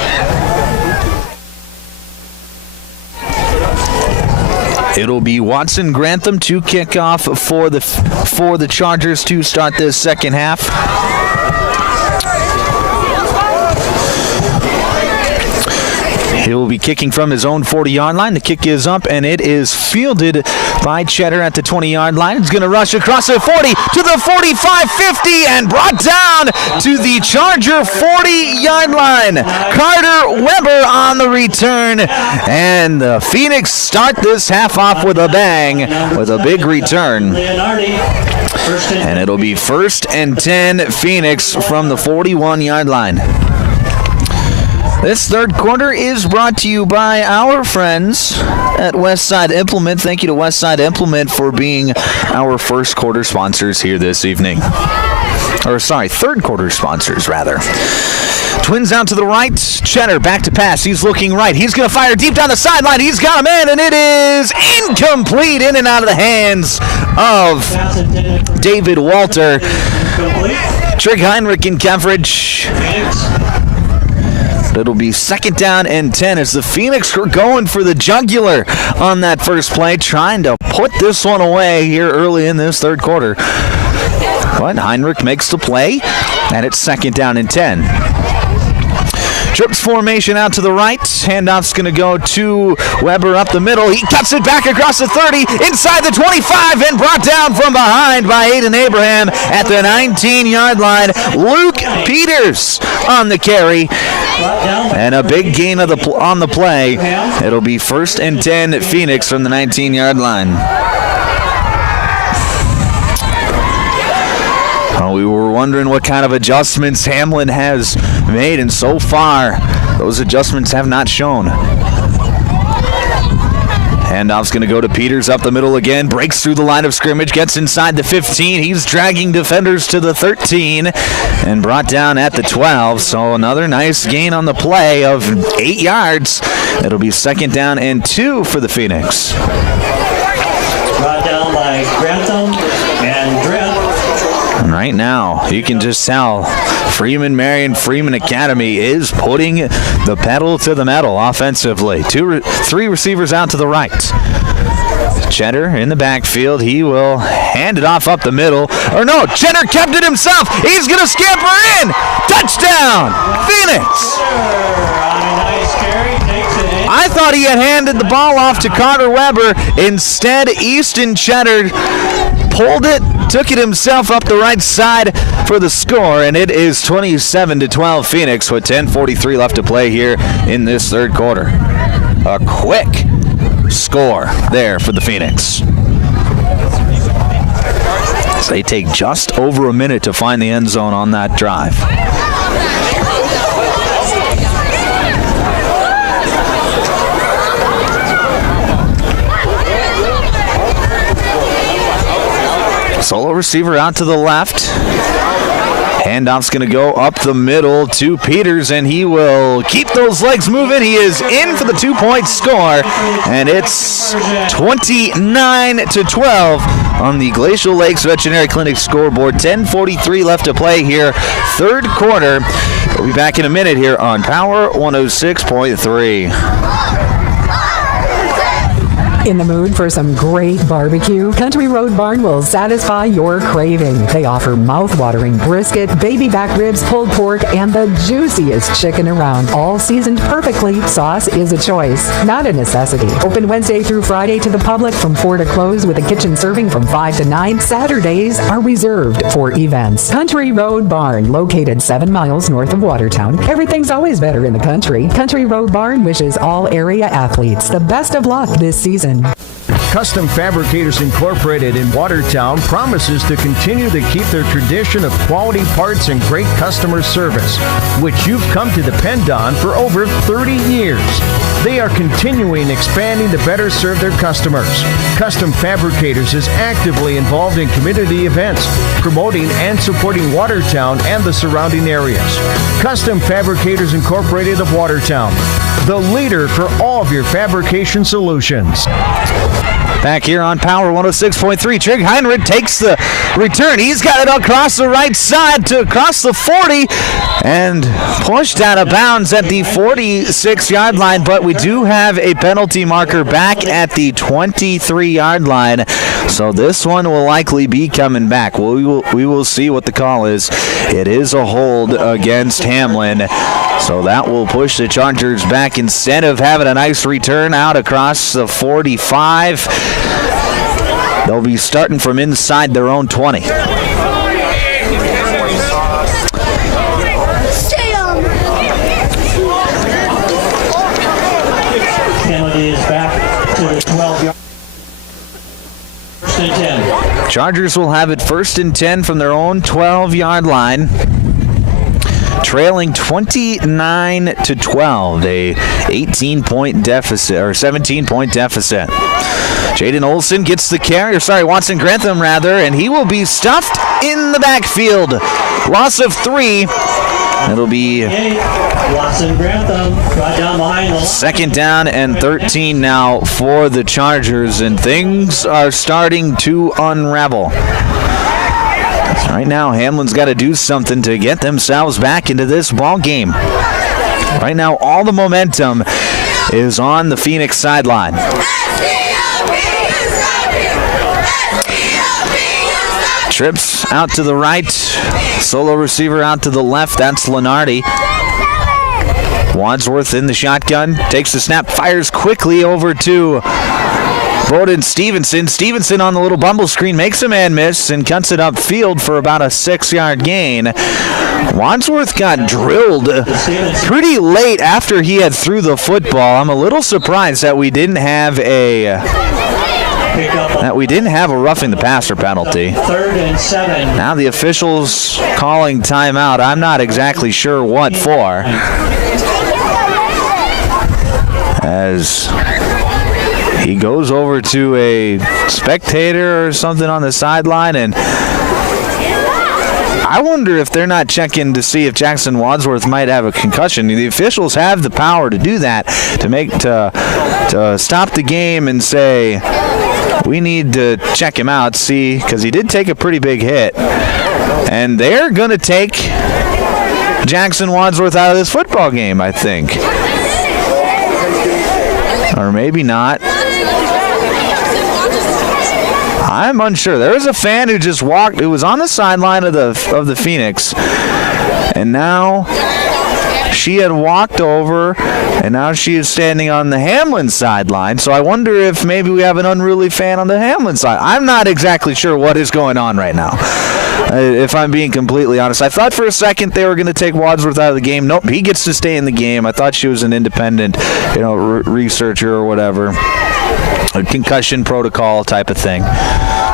It'll be Watson Grantham to kick off for the Chargers to start this second half. He will be kicking from his own 40-yard line. The kick is up, and it is fielded by Cheddar at the 20-yard line. It's going to rush across the 40 to the 45, 50, and brought down to the Charger 40-yard line. Carter Weber on the return, and the Phoenix start this half off with a bang with a big return. And it'll be 1st and 10 Phoenix from the 41-yard line. This third quarter is brought to you by our friends at Westside Implement. Thank you to Westside Implement for being our first quarter sponsors here this evening. Third quarter sponsors, rather. Twins out to the right. Cheddar back to pass. He's looking right. He's going to fire deep down the sideline. He's got a man, and it is incomplete, in and out of the hands of David Walter. Trig Heinrich in coverage. It'll be 2nd down and 10 as the Phoenix are going for the jugular on that first play, trying to put this one away here early in this third quarter. But Heinrich makes the play, and it's 2nd down and 10. Trips formation out to the right. Handoff's going to go to Weber up the middle. He cuts it back across the 30, inside the 25, and brought down from behind by Aiden Abraham at the 19-yard line. Luke Peters on the carry. And a big gain on the play. It'll be 1st and 10 Phoenix from the 19-yard line. We were wondering what kind of adjustments Hamlin has made, and so far, those adjustments have not shown. Handoff's going to go to Peters up the middle again, breaks through the line of scrimmage, gets inside the 15. He's dragging defenders to the 13 and brought down at the 12. So another nice gain on the play of 8 yards. It'll be 2nd down and 2 for the Phoenix. Brought down by Grantham and Drift. And right now, you can just tell Freeman, Marion, Freeman Academy is putting the pedal to the metal offensively. 3 receivers out to the right. Cheddar in the backfield. He will hand it off up the middle. Or no, Cheddar kept it himself. He's going to scamper in. Touchdown, Phoenix. I thought he had handed the ball off to Carter Weber. Instead, Easton Cheddar pulled it, took it himself up the right side for the score, and it is 27-12 Phoenix with 10:43 left to play here in this third quarter. A quick score there for the Phoenix. So they take just over a minute to find the end zone on that drive. Solo receiver out to the left. Handoff's going to go up the middle to Peters, and he will keep those legs moving. He is in for the 2-point score, and it's 29-12 on the Glacial Lakes Veterinary Clinic scoreboard. 10:43 left to play here, third quarter. We'll be back in a minute here on Power 106.3. In the mood for some great barbecue? Country Road Barn will satisfy your craving. They offer mouth-watering brisket, baby back ribs, pulled pork, and the juiciest chicken around. All seasoned perfectly. Sauce is a choice, not a necessity. Open Wednesday through Friday to the public from 4 to close with a kitchen serving from 5 to 9. Saturdays are reserved for events. Country Road Barn, located 7 miles north of Watertown. Everything's always better in the country. Country Road Barn wishes all area athletes the best of luck this season. Custom Fabricators Incorporated in Watertown promises to continue to keep their tradition of quality parts and great customer service, which you've come to depend on for over 30 years. They are continuing expanding to better serve their customers. Custom Fabricators is actively involved in community events, promoting and supporting Watertown and the surrounding areas. Custom Fabricators Incorporated of Watertown, the leader for all of your fabrication solutions. Back here on Power 106.3, Trig Heinrich takes the return. He's got it across the right side to across the 40 and pushed out of bounds at the 46-yard line, but we do have a penalty marker back at the 23-yard line, so this one will likely be coming back. We will see what the call is. It is a hold against Hamlin, so that will push the Chargers back instead of having a nice return out across the 45. They'll be starting from inside their own 20. Penalty is back to the 12-yard. 1st and 10. Chargers will have it 1st and 10 from their own 12-yard line. Trailing 29-12, a 18-point deficit, or 17-point deficit. Jaden Olson gets the carry, Watson Grantham rather, and he will be stuffed in the backfield. Loss of 3. It'll be Watson Grantham brought down behind the 2nd down and 13 now for the Chargers, and things are starting to unravel. Right now, Hamlin's got to do something to get themselves back into this ball game. Right now, all the momentum is on the Phoenix sideline. Trips out to the right. Solo receiver out to the left. That's Lenardi. Wadsworth in the shotgun, takes the snap, fires quickly over to Bowden Stevenson. Stevenson on the little bumble screen makes a man miss and cuts it upfield for about a 6-yard gain. Wadsworth got drilled pretty late after he had threw the football. I'm a little surprised that we didn't have a roughing the passer penalty. 3rd and 7. Now the officials calling timeout. I'm not exactly sure what for. As he goes over to a spectator or something on the sideline, and I wonder if they're not checking to see if Jackson Wadsworth might have a concussion. The officials have the power to do that, to stop the game and say, we need to check him out, see, because he did take a pretty big hit. And they're going to take Jackson Wadsworth out of this football game, I think. Or maybe not. I'm unsure. There was a fan who just walked, who was on the sideline of the Phoenix, and now she had walked over, and now she is standing on the Hamlin sideline. So I wonder if maybe we have an unruly fan on the Hamlin side. I'm not exactly sure what is going on right now, if I'm being completely honest. I thought for a second they were going to take Wadsworth out of the game. Nope, he gets to stay in the game. I thought she was an independent, researcher or whatever, a concussion protocol type of thing.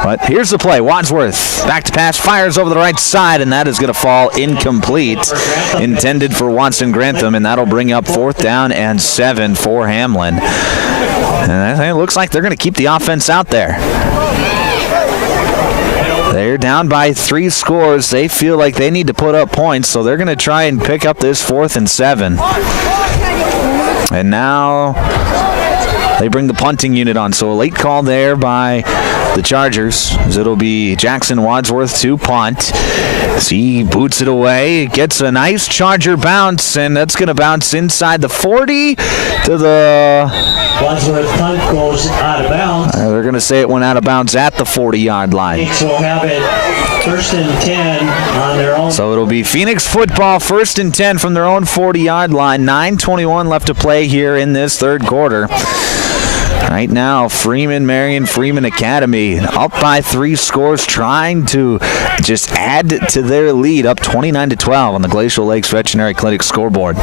But here's the play. Wadsworth back to pass, fires over the right side, and that is going to fall incomplete. Intended for Watson Grantham, and that'll bring up 4th down and 7 for Hamlin. And it looks like they're going to keep the offense out there. They're down by 3 scores. They feel like they need to put up points, so they're going to try and pick up this 4th and 7. And now they bring the punting unit on, so a late call there by the Chargers, as it'll be Jackson Wadsworth to punt. As he boots it away, gets a nice Charger bounce, and that's going to bounce inside the 40 to the... Wadsworth punt goes out of bounds. They're going to say it went out of bounds at the 40-yard line. Phoenix will have it 1st and 10 on their own. So it'll be Phoenix football, 1st and 10 from their own 40-yard line. 9:21 left to play here in this third quarter. Right now, Marion Freeman Academy up by 3 scores, trying to just add to their lead, up 29-12 on the Glacial Lakes Veterinary Clinic scoreboard.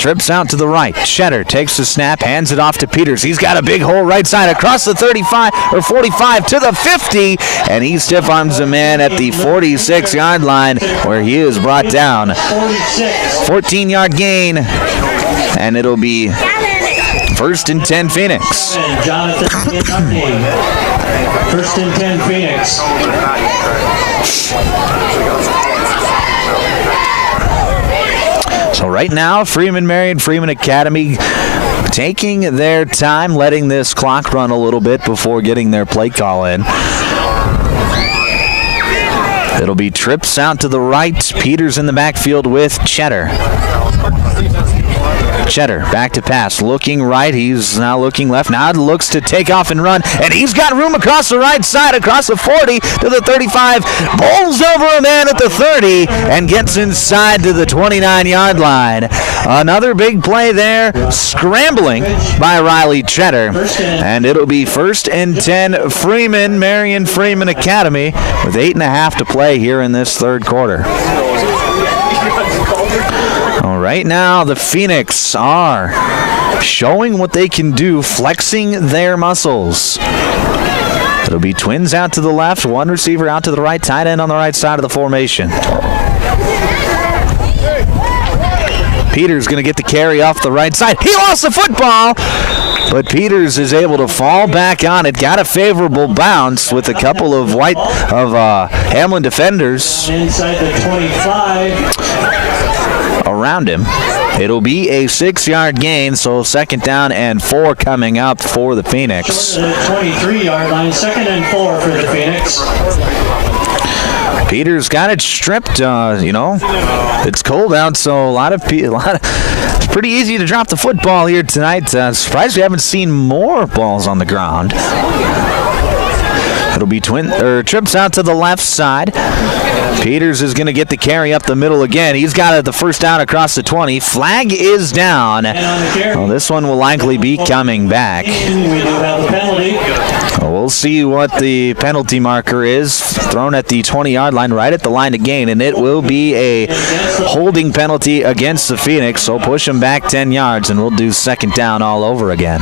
Trips out to the right. Cheddar takes the snap, hands it off to Peters. He's got a big hole right side across the 35 or 45 to the 50, and he stiff arms a man at the 46-yard line, where he is brought down. 14-yard gain, and it'll be 1st and 10 Phoenix. Jonathan 1st and 10 Phoenix. So right now, Marion Freeman Academy taking their time, letting this clock run a little bit before getting their play call in. It'll be trips out to the right. Peters in the backfield with Cheddar. Cheddar back to pass, looking right. He's now looking left. Now looks to take off and run, and he's got room across the right side, across the 40 to the 35. Bowls over a man at the 30 and gets inside to the 29-yard line. Another big play there, scrambling by Riley Cheddar, and it'll be 1st and 10 Marion Freeman Academy with 8.5 to play here in this third quarter. Right now, the Phoenix are showing what they can do, flexing their muscles. It'll be twins out to the left, one receiver out to the right, tight end on the right side of the formation. Peters going to get the carry off the right side. He lost the football, but Peters is able to fall back on it. Got a favorable bounce with a couple of Hamlin defenders inside the 25. Around him. It'll be a 6-yard gain, so 2nd down and 4 coming up for the Phoenix. The 23-yard line, 2nd and 4 for the Phoenix. Peters got it stripped. It's cold out, so it's pretty easy to drop the football here tonight. Surprised we haven't seen more balls on the ground. It'll be trips out to the left side. Peters is going to get the carry up the middle again. He's got the first down across the 20. Flag is down. Well, this one will likely be coming back. We'll see what the penalty marker is. Thrown at the 20-yard line, right at the line to gain, and it will be a holding penalty against the Phoenix. So push them back 10 yards, and we'll do second down all over again.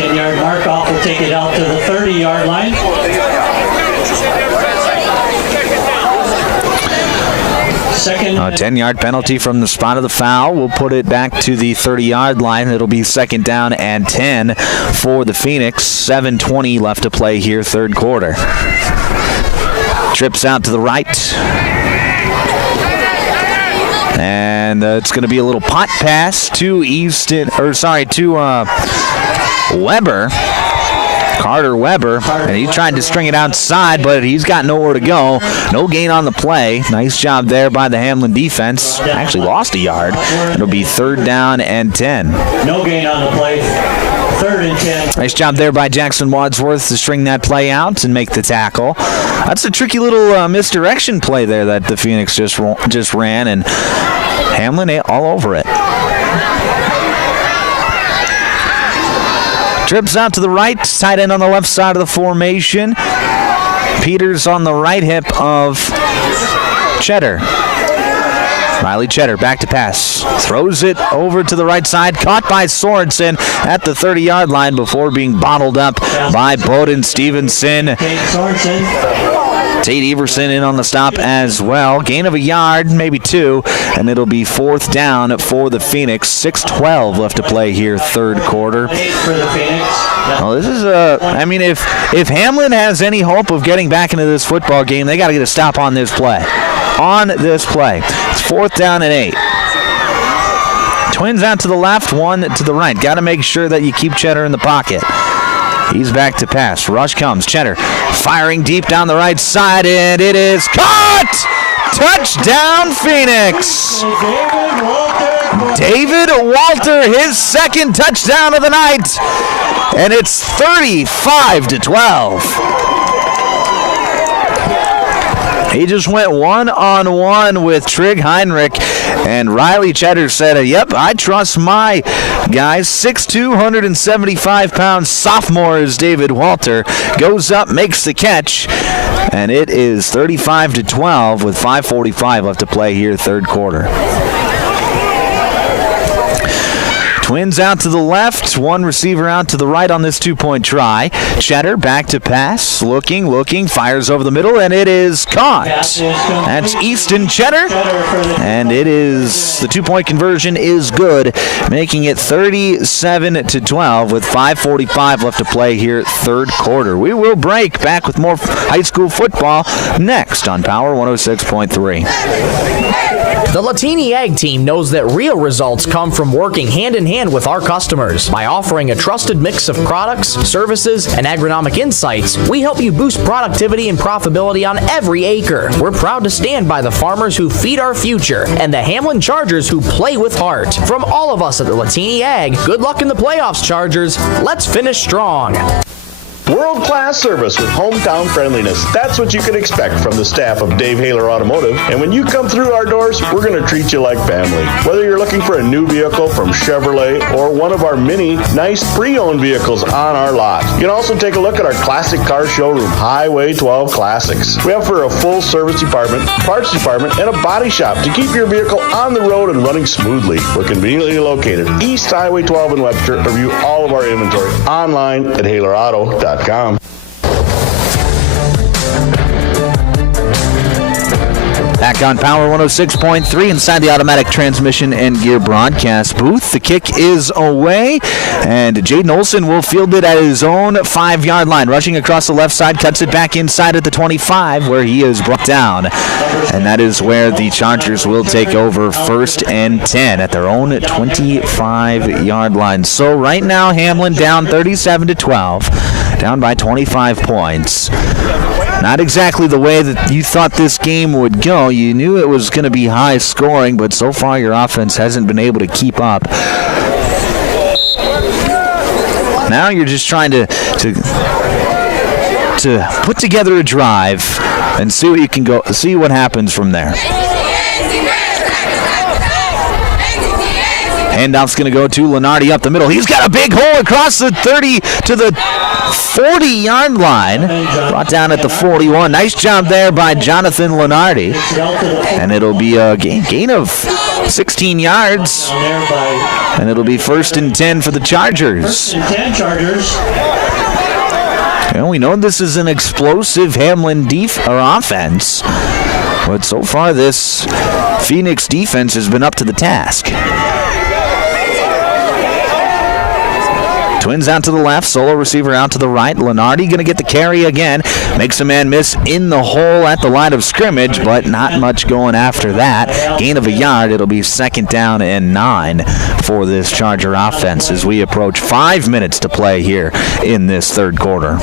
10-yard mark off will take it out to the 30-yard line. A 10-yard penalty from the spot of the foul. We'll put it back to the 30-yard line. It'll be second down and 10 for the Phoenix. 7:20 left to play here, third quarter. Trips out to the right. And it's going to be a little punt pass to Weber. Carter Weber, and he tried to string it outside, but he's got nowhere to go. No gain on the play. Nice job there by the Hamlin defense. Actually lost a yard. It'll be third down and 10. No gain on the play. Third and 10. Nice job there by Jackson Wadsworth to string that play out and make the tackle. That's a tricky little misdirection play there that the Phoenix just ran, and Hamlin all over it. Trips out to the right, tight end on the left side of the formation. Peters on the right hip of Cheddar. Riley Cheddar back to pass. Throws it over to the right side. Caught by Sorensen at the 30-yard line before being bottled up by Bowden Stevenson. Tate Everson in on the stop as well. Gain of a yard, maybe two, and it'll be fourth down for the Phoenix. 6:12 left to play here, third quarter. Well, this is if Hamlin has any hope of getting back into this football game, they got to get a stop on this play. It's fourth down and 8. Twins out to the left, one to the right. Got to make sure that you keep Cheddar in the pocket. He's back to pass. Rush comes. Cheddar firing deep down the right side, and it is caught! Touchdown, Phoenix! David Walter, his second touchdown of the night, and it's 35-12. He just went one-on-one with Trig Heinrich, and Riley Cheddar said, yep, I trust my guys. 6'2", 175-pound sophomore is David Walter. Goes up, makes the catch, and it is 35-12 with 5:45 left to play here, third quarter. Twins out to the left, one receiver out to the right on this two-point try. Cheddar back to pass, looking, fires over the middle, and it is caught. That's Easton Cheddar, and it is, the two-point conversion is good, making it 37-12 with 5:45 left to play here, third quarter. We will break, back with more high school football next on Power 106.3. The Latini Ag team knows that real results come from working hand-in-hand with our customers. By offering a trusted mix of products, services, and agronomic insights, we help you boost productivity and profitability on every acre. We're proud to stand by the farmers who feed our future and the Hamlin Chargers who play with heart. From all of us at the Latini Ag, good luck in the playoffs, Chargers. Let's finish strong. World-class service with hometown friendliness. That's what you can expect from the staff of Dave Haler Automotive. And when you come through our doors, we're going to treat you like family. Whether you're looking for a new vehicle from Chevrolet or one of our many nice pre-owned vehicles on our lot. You can also take a look at our classic car showroom, Highway 12 Classics. We offer a full service department, parts department, and a body shop to keep your vehicle on the road and running smoothly. We're conveniently located East Highway 12 in Webster. Review all of our inventory online at HalerAuto.com. Back on Power 106.3 inside the automatic transmission and gear broadcast booth. The kick is away, and Jaden Olson will field it at his own 5-yard line. Rushing across the left side, cuts it back inside at the 25, where he is brought down. And that is where the Chargers will take over, first and 10 at their own 25-yard line. So right now, Hamlin down 37-12, down by 25 points. Not exactly the way that you thought this game would go. You knew it was going to be high scoring, but so far your offense hasn't been able to keep up. Now you're just trying to to put together a drive and see what happens from there. Handoff's going to go to Lenardi up the middle. He's got a big hole across the 30 to the 40-yard line. Brought down at the 41. Nice job there by Jonathan Lenardi. And it'll be a gain of 16 yards. And it'll be 1st and 10 for the Chargers. 1st and 10 Chargers. And we know this is an explosive Hamlin offense. But so far this Phoenix defense has been up to the task. Twins out to the left, solo receiver out to the right. Lenardi going to get the carry again. Makes a man miss in the hole at the line of scrimmage, but not much going after that. Gain of a yard. It'll be 2nd down and 9 for this Charger offense as we approach 5 minutes to play here in this 3rd quarter.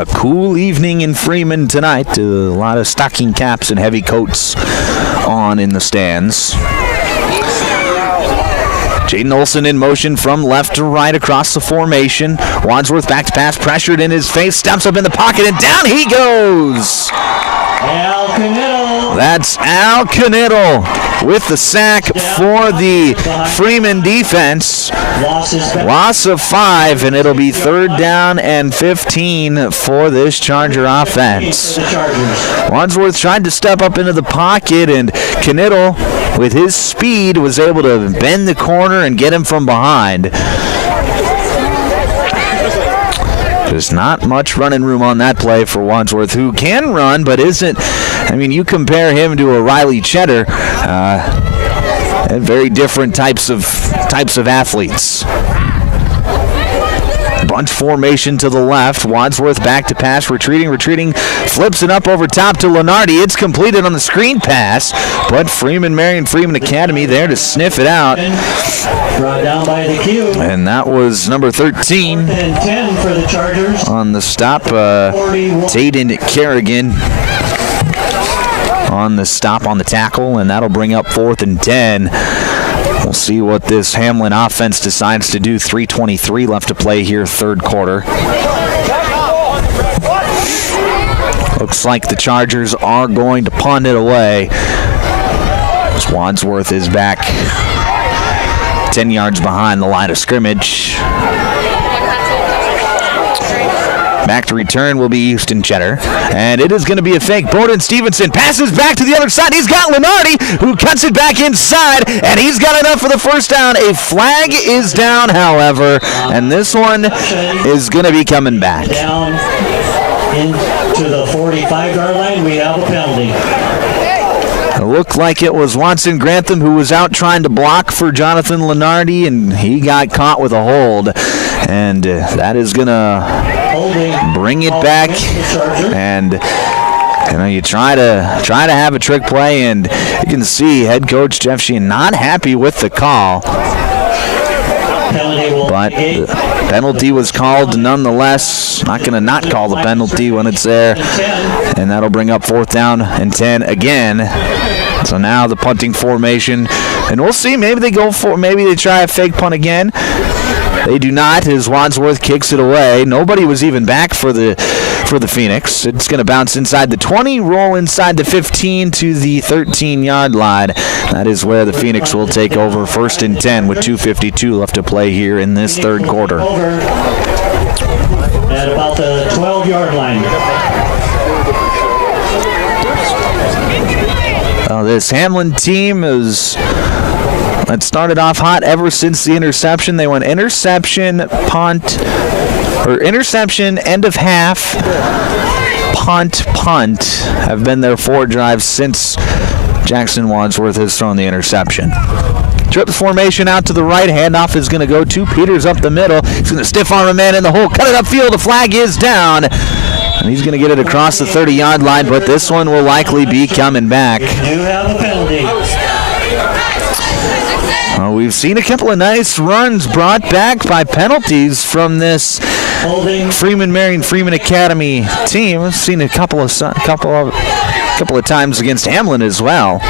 A cool evening in Freeman tonight. A lot of stocking caps and heavy coats on in the stands. Jaden Olson in motion from left to right across the formation. Wadsworth back to pass, pressured in his face, steps up in the pocket, and down he goes. Al Canittle. That's Al Canittle with the sack for the Freeman defense. Loss of 5, and it'll be 3rd down and 15 for this Charger offense. Wadsworth tried to step up into the pocket, and Canittle, with his speed, was able to bend the corner and get him from behind. There's not much running room on that play for Wadsworth, who can run, but isn't. I mean, you compare him to a Riley Cheddar, very different types of athletes. Bunch formation to the left. Wadsworth back to pass, retreating, flips it up over top to Lenardi. It's completed on the screen pass, but Marion Freeman Academy there to sniff it out. Brought down by the Q. And that was number 13 4th and 10 for the Chargers. on the stop. Taden Kerrigan on the stop on the tackle, and that'll bring up 4th and 10. We'll see what this Hamlin offense decides to do. 3:23 left to play here, 3rd quarter. Looks like the Chargers are going to punt it away. Wadsworth is back 10 yards behind the line of scrimmage. Back to return will be Houston Cheddar. And it is going to be a fake. Bowden Stevenson passes back to the other side. He's got Lenardi, who cuts it back inside, and he's got enough for the 1st down. A flag is down, however, and this one is going to be coming back. Down into the 45-yard line, we have a penalty. It looked like it was Watson Grantham who was out trying to block for Jonathan Lenardi, and he got caught with a hold. And that is going to bring it back. And you try to have a trick play, and you can see head coach Jeff Sheehan not happy with the call. But the penalty was called nonetheless. Not going to not call the penalty when it's there. And that'll bring up 4th down and 10 again. So now the punting formation. And we'll see. Maybe they try a fake punt again. They do not, as Wadsworth kicks it away. Nobody was even back for the Phoenix. It's going to bounce inside the 20, roll inside the 15 to the 13-yard line. That is where the Phoenix will take over. 1st and 10 with 2:52 left to play here in this 3rd quarter. At about the 12-yard line. This Hamlin team is... It started off hot ever since the interception. They went interception, punt, end of half, punt, have been their 4 drives since Jackson Wadsworth has thrown the interception. Trips formation out to the right. Handoff is going to go to Peters up the middle. He's going to stiff arm a man in the hole. Cut it upfield. The flag is down. And he's going to get it across the 30-yard line, but this one will likely be coming back. You have a penalty. We've seen a couple of nice runs brought back by penalties from this Marion Freeman Academy team. We've seen a couple of times against Hamlin as well.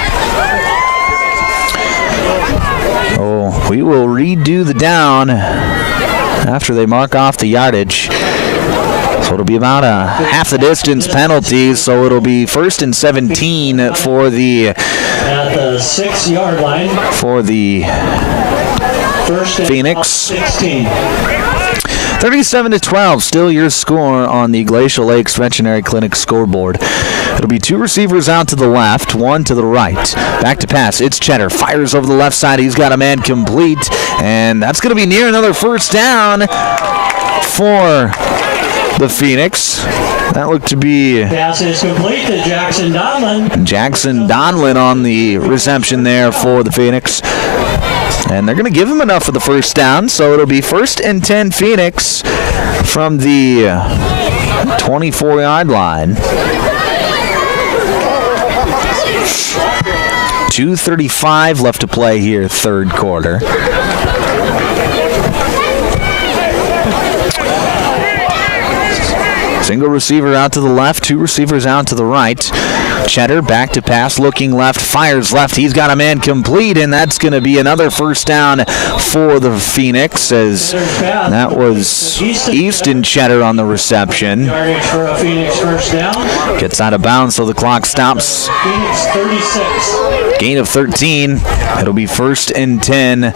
we will redo the down after they mark off the yardage. So it'll be about a half the distance penalty, so it'll be 1st and 17 for the At the 6-yard line. For the Phoenix. 16. 37-12, still your score on the Glacial Lakes Veterinary Clinic scoreboard. It'll be 2 receivers out to the left, 1 to the right. Back to pass, it's Cheddar. Fires over the left side, he's got a man complete, and that's going to be near another first down for the Phoenix. That looked to be Pass is complete to Jackson Donlin. Jackson Donlin on the reception there for the Phoenix. And they're going to give him enough for the first down, so it'll be 1st and 10 Phoenix from the 24-yard line. 2:35 left to play here, third quarter. Single receiver out to the left, 2 receivers out to the right. Cheddar back to pass, looking left, fires left. He's got a man complete, and that's going to be another first down for the Phoenix, as that was Easton Cheddar on the reception. Yardage for a Phoenix first down. Gets out of bounds, so the clock stops. Phoenix 36. Gain of 13. It'll be 1st and 10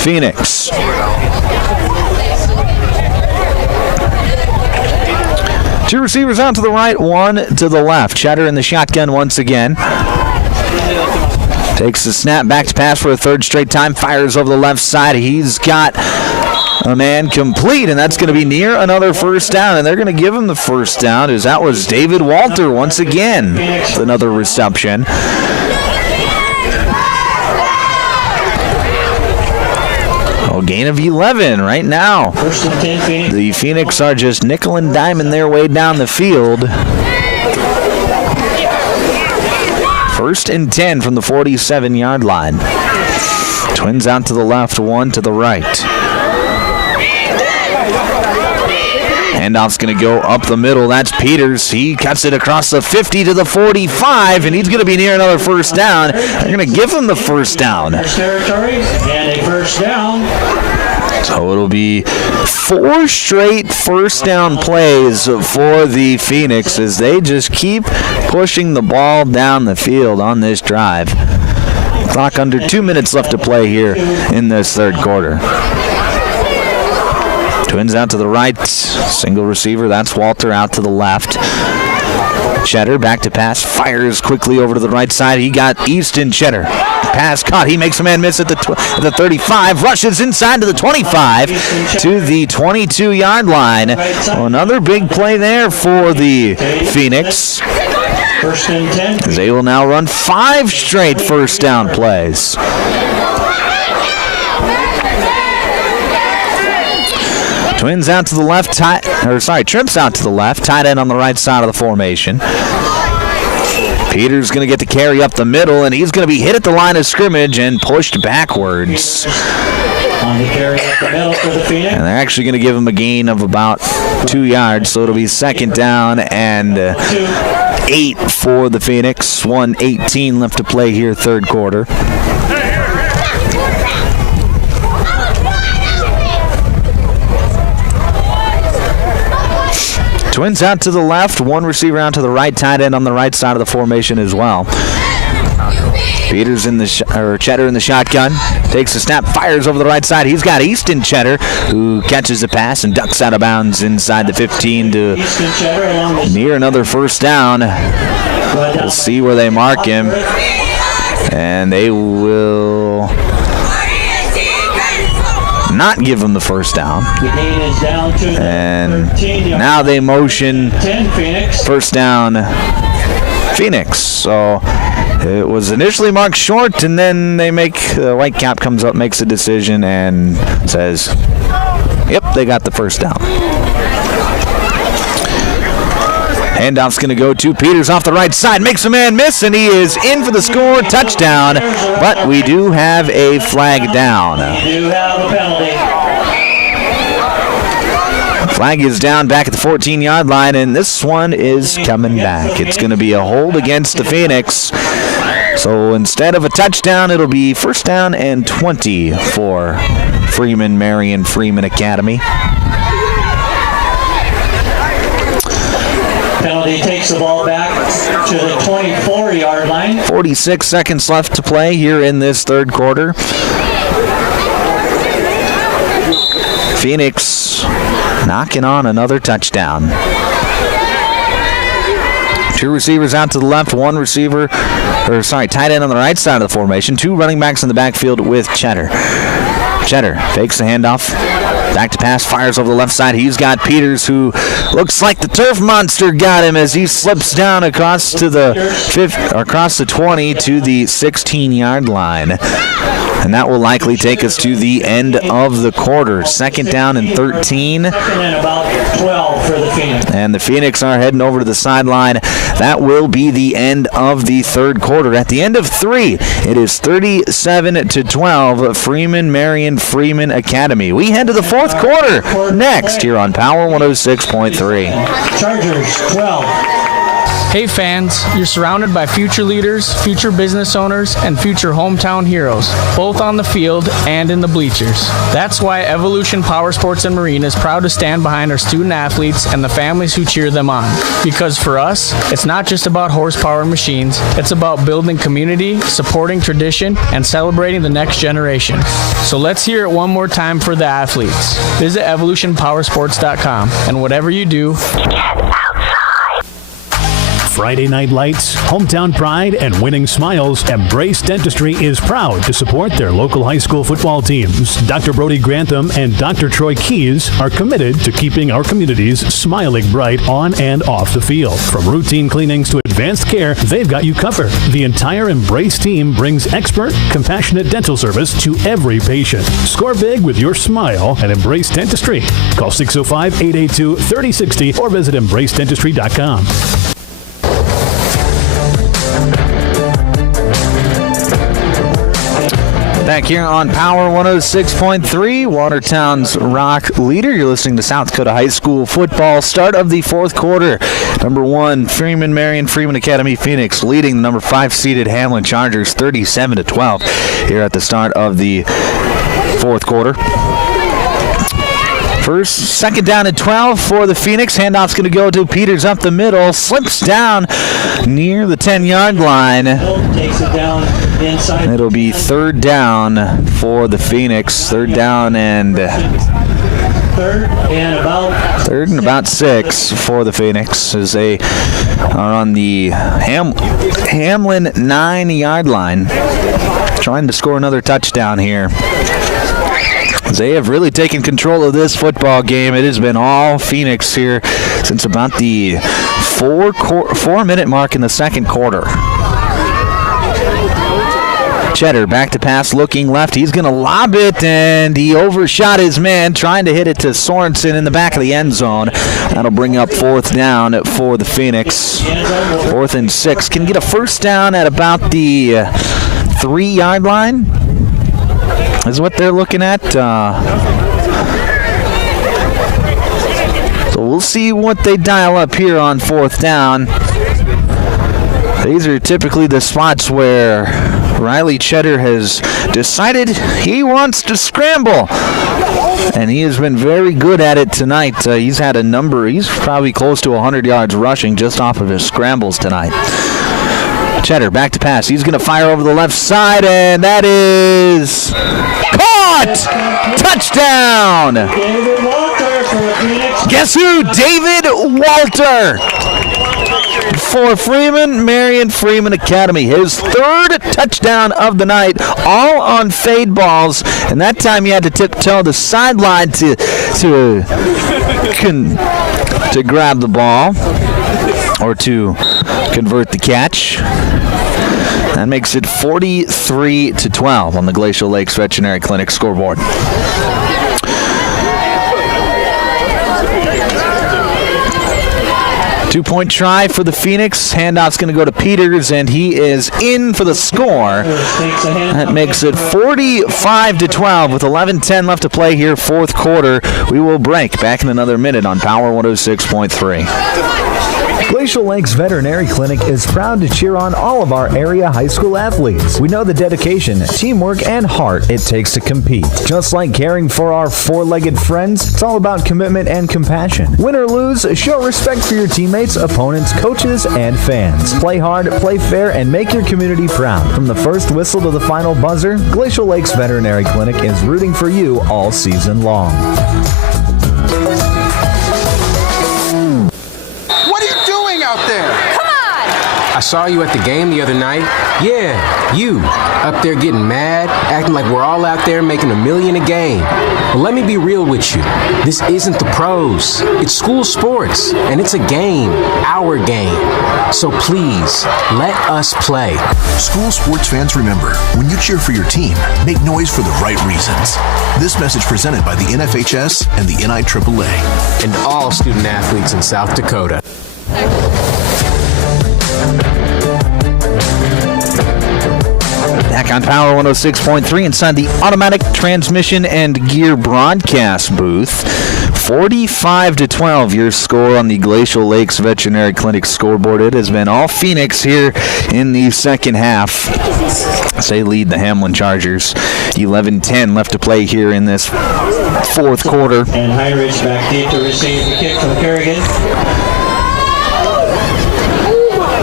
Phoenix. Two receivers out to the right, 1 to the left. Cheddar in the shotgun once again. Takes the snap, back to pass for a third straight time. Fires over the left side. He's got a man complete, and that's going to be near another first down. And they're going to give him the first down, as that was David Walter once again with another reception. Gain of 11 right now. The Phoenix are just nickel and diming their way down the field. 1st and 10 from the 47-yard line. Twins out to the left, 1 to the right. Handoff's going to go up the middle. That's Peters. He cuts it across the 50 to the 45, and he's going to be near another first down. They're going to give him the first down. Territory and a first down. So it'll be 4 straight first down plays for the Phoenix as they just keep pushing the ball down the field on this drive. Clock under 2 minutes left to play here in this third quarter. Twins out to the right, single receiver, that's Walter out to the left. Cheddar back to pass, fires quickly over to the right side. He got Easton Cheddar. Pass caught, he makes a man miss at the 35, rushes inside to the 25 to the 22-yard line. Another big play there for the Phoenix. 1st and 10. They will now run 5 straight first down plays. Twins out to the left, Trips out to the left, tight end on the right side of the formation. Peters going to get the carry up the middle, and he's going to be hit at the line of scrimmage and pushed backwards. On the carry up the middle for the Phoenix. And they're actually going to give him a gain of about 2 yards, so it'll be 2nd down and 8 for the Phoenix. 1:18 left to play here, third quarter. Twins out to the left, 1 receiver out to the right, tight end on the right side of the formation as well. Peters in the Cheddar in the shotgun, takes a snap, fires over the right side. He's got Easton Cheddar, who catches the pass and ducks out of bounds inside the 15 to near another first down. We'll see where they mark him, and they will not give him the first down. And now they motion first down Phoenix. So it was initially marked short, and then they Whitecap comes up, makes a decision, and says, yep, they got the first down. Handoff's going to go to Peters off the right side. Makes a man miss, and he is in for the score. Touchdown. But we do have a flag down. We do have a penalty. Flag is down back at the 14-yard line, and this one is coming back. It's going to be a hold against the Phoenix. So instead of a touchdown, it'll be first down and 20 for Freeman, Marion, Freeman Academy. Penalty takes the ball back to the 24-yard line. 46 seconds left to play here in this third quarter. Phoenix knocking on another touchdown. Two receivers out to the left, tight end on the right side of the formation. Two running backs in the backfield with Cheddar. Cheddar fakes the handoff. Back to pass, fires over the left side. He's got Peters, who looks like the turf monster got him as he slips down across to the 20 to the 16-yard line. And that will likely take us to the end of the quarter. Second down and 13. Second and about 12 for the Phoenix. And the Phoenix are heading over to the sideline. That will be the end of the third quarter. At the end of 3, it is 37-12. Freeman, Marion, Freeman Academy. We head to the fourth quarter next here on Power 106.3. Chargers 12. Hey fans, you're surrounded by future leaders, future business owners, and future hometown heroes, both on the field and in the bleachers. That's why Evolution Power Sports and Marine is proud to stand behind our student athletes and the families who cheer them on. Because for us, it's not just about horsepower and machines, it's about building community, supporting tradition, and celebrating the next generation. So let's hear it one more time for the athletes. Visit evolutionpowersports.com, and whatever you do, Friday Night Lights, hometown pride, and winning smiles, Embrace Dentistry is proud to support their local high school football teams. Dr. Brody Grantham and Dr. Troy Keys are committed to keeping our communities smiling bright on and off the field. From routine cleanings to advanced care, they've got you covered. The entire Embrace team brings expert, compassionate dental service to every patient. Score big with your smile at Embrace Dentistry. Call 605-882-3060 or visit embracedentistry.com. Back here on Power 106.3, Watertown's rock leader. You're listening to South Dakota High School football. Start of the fourth quarter. Number 1, Freeman, Marion, Freeman Academy, Phoenix leading the number 5 seeded Hamlin Chargers 37-12 here at the start of the fourth quarter. Second down and 12 for the Phoenix. Handoff's going to go to Peters up the middle. Slips down near the 10-yard line. Takes it down inside. It'll be third down for the Phoenix. Third and about 6 for the Phoenix as they are on the Hamlin 9-yard line, trying to score another touchdown here. They have really taken control of this football game. It has been all Phoenix here since about the 4-minute mark in the second quarter. Cheddar back to pass, looking left. He's going to lob it, and he overshot his man, trying to hit it to Sorensen in the back of the end zone. That'll bring up fourth down for the Phoenix. 4th and 6. Can get a first down at about the 3-yard line. Is what they're looking at. So we'll see what they dial up here on fourth down. These are typically the spots where Riley Cheddar has decided he wants to scramble. And he has been very good at it tonight. He's had he's probably close to 100 yards rushing just off of his scrambles tonight. Cheddar back to pass. He's going to fire over the left side, and that is caught! Touchdown! David Walter for Phoenix. Guess who? David Walter for Freeman, Marion, Freeman Academy. His 3rd touchdown of the night, all on fade balls, and that time he had to tiptoe the sideline to grab the ball or to convert the catch. That makes it 43-12 on the Glacial Lakes Veterinary Clinic scoreboard. Two-point try for the Phoenix. Handoff's going to go to Peters, and he is in for the score. That makes it 45-12 with 11:10 left to play here, fourth quarter. We will break back in another minute on Power 106.3. Glacial Lakes Veterinary Clinic is proud to cheer on all of our area high school athletes. We know the dedication, teamwork, and heart it takes to compete. Just like caring for our four-legged friends, it's all about commitment and compassion. Win or lose, show respect for your teammates, opponents, coaches, and fans. Play hard, play fair, and make your community proud. From the first whistle to the final buzzer, Glacial Lakes Veterinary Clinic is rooting for you all season long. What are you doing out there? Come on! I saw you at the game the other night. Yeah, you. Up there getting mad, acting like we're all out there making $1 million a game. Well, let me be real with you. This isn't the pros. It's school sports, and it's a game. Our game. So please, let us play. School sports fans, remember, when you cheer for your team, make noise for the right reasons. This message presented by the NFHS and the NIAAA. And all student athletes in South Dakota. Back on Power 106.3 inside the automatic transmission and gear broadcast booth. 45-12, your score on the Glacial Lakes Veterinary Clinic scoreboard. It has been all Phoenix here in the second half. They lead the Hamlin Chargers. 11-10 left to play here in this fourth quarter. And High Ridge back deep to receive the kick from Kerrigan.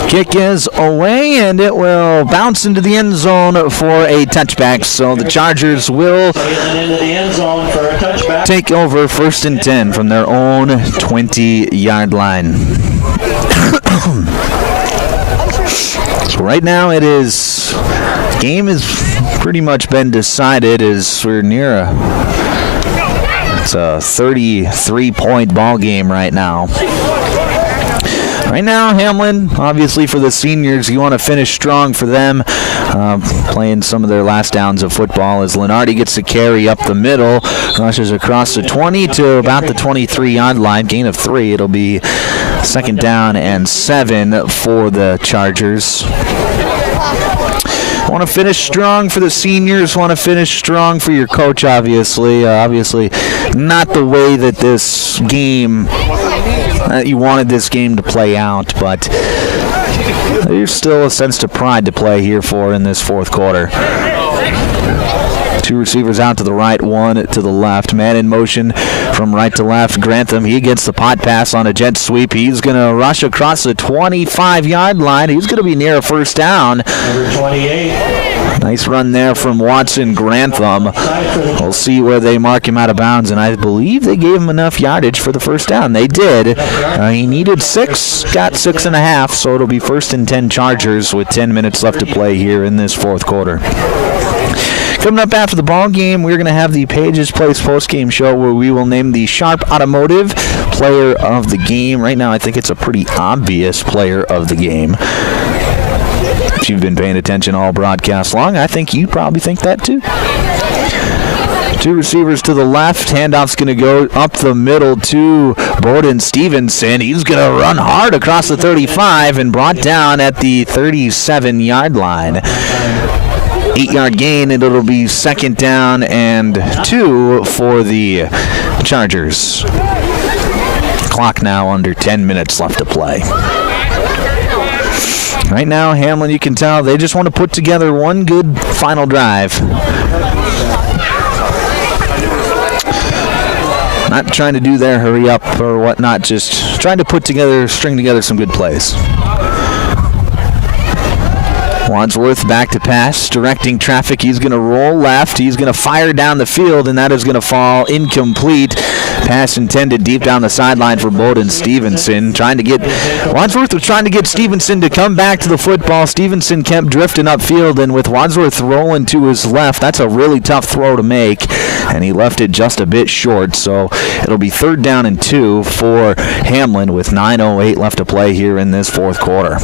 Kick is away, and it will bounce into the end zone for a touchback. So the Chargers will take over 1st and 10 from their own 20-yard line. So right now the game has pretty much been decided as we're near it's a 33-point ball game right now. Right now, Hamlin, obviously for the seniors, you want to finish strong for them, playing some of their last downs of football as Lenardi gets the carry up the middle, rushes across the 20 to about the 23-yard line, gain of 3. It'll be 2nd down and 7 for the Chargers. Want to finish strong for the seniors, want to finish strong for your coach, obviously. Obviously, not the way that this game... you wanted this game to play out, but there's still a sense of pride to play here for in this fourth quarter. 2 receivers out to the right, 1 to the left. Man in motion from right to left. Grantham, he gets the pot pass on a jet sweep. He's going to rush across the 25-yard line. He's going to be near a 1st down. Number 28. Nice run there from Watson Grantham. We'll see where they mark him out of bounds, and I believe they gave him enough yardage for the 1st down. They did. He needed 6, got 6.5, so it'll be 1st and 10 Chargers with 10 minutes left to play here in this fourth quarter. Coming up after the ball game, we're going to have the Pages Place postgame show where we will name the Sharp Automotive player of the game. Right now, I think it's a pretty obvious player of the game. If you've been paying attention all broadcast long, I think you probably think that too. 2 receivers to the left. Handoff's going to go up the middle to Borden Stevenson. He's going to run hard across the 35 and brought down at the 37-yard line. 8-yard gain, and it'll be 2nd down and 2 for the Chargers. Clock now under 10 minutes left to play. Right now, Hamlin, you can tell they just want to put together one good final drive. Not trying to do their hurry up or whatnot, just trying to string together some good plays. Wadsworth back to pass, directing traffic. He's going to roll left. He's going to fire down the field, and that is going to fall incomplete. Pass intended deep down the sideline for Bowden Stevenson. Wadsworth was trying to get Stevenson to come back to the football. Stevenson kept drifting upfield, and with Wadsworth rolling to his left, that's a really tough throw to make, and he left it just a bit short. So it'll be 3rd down and 2 for Hamlin with 9:08 left to play here in this fourth quarter.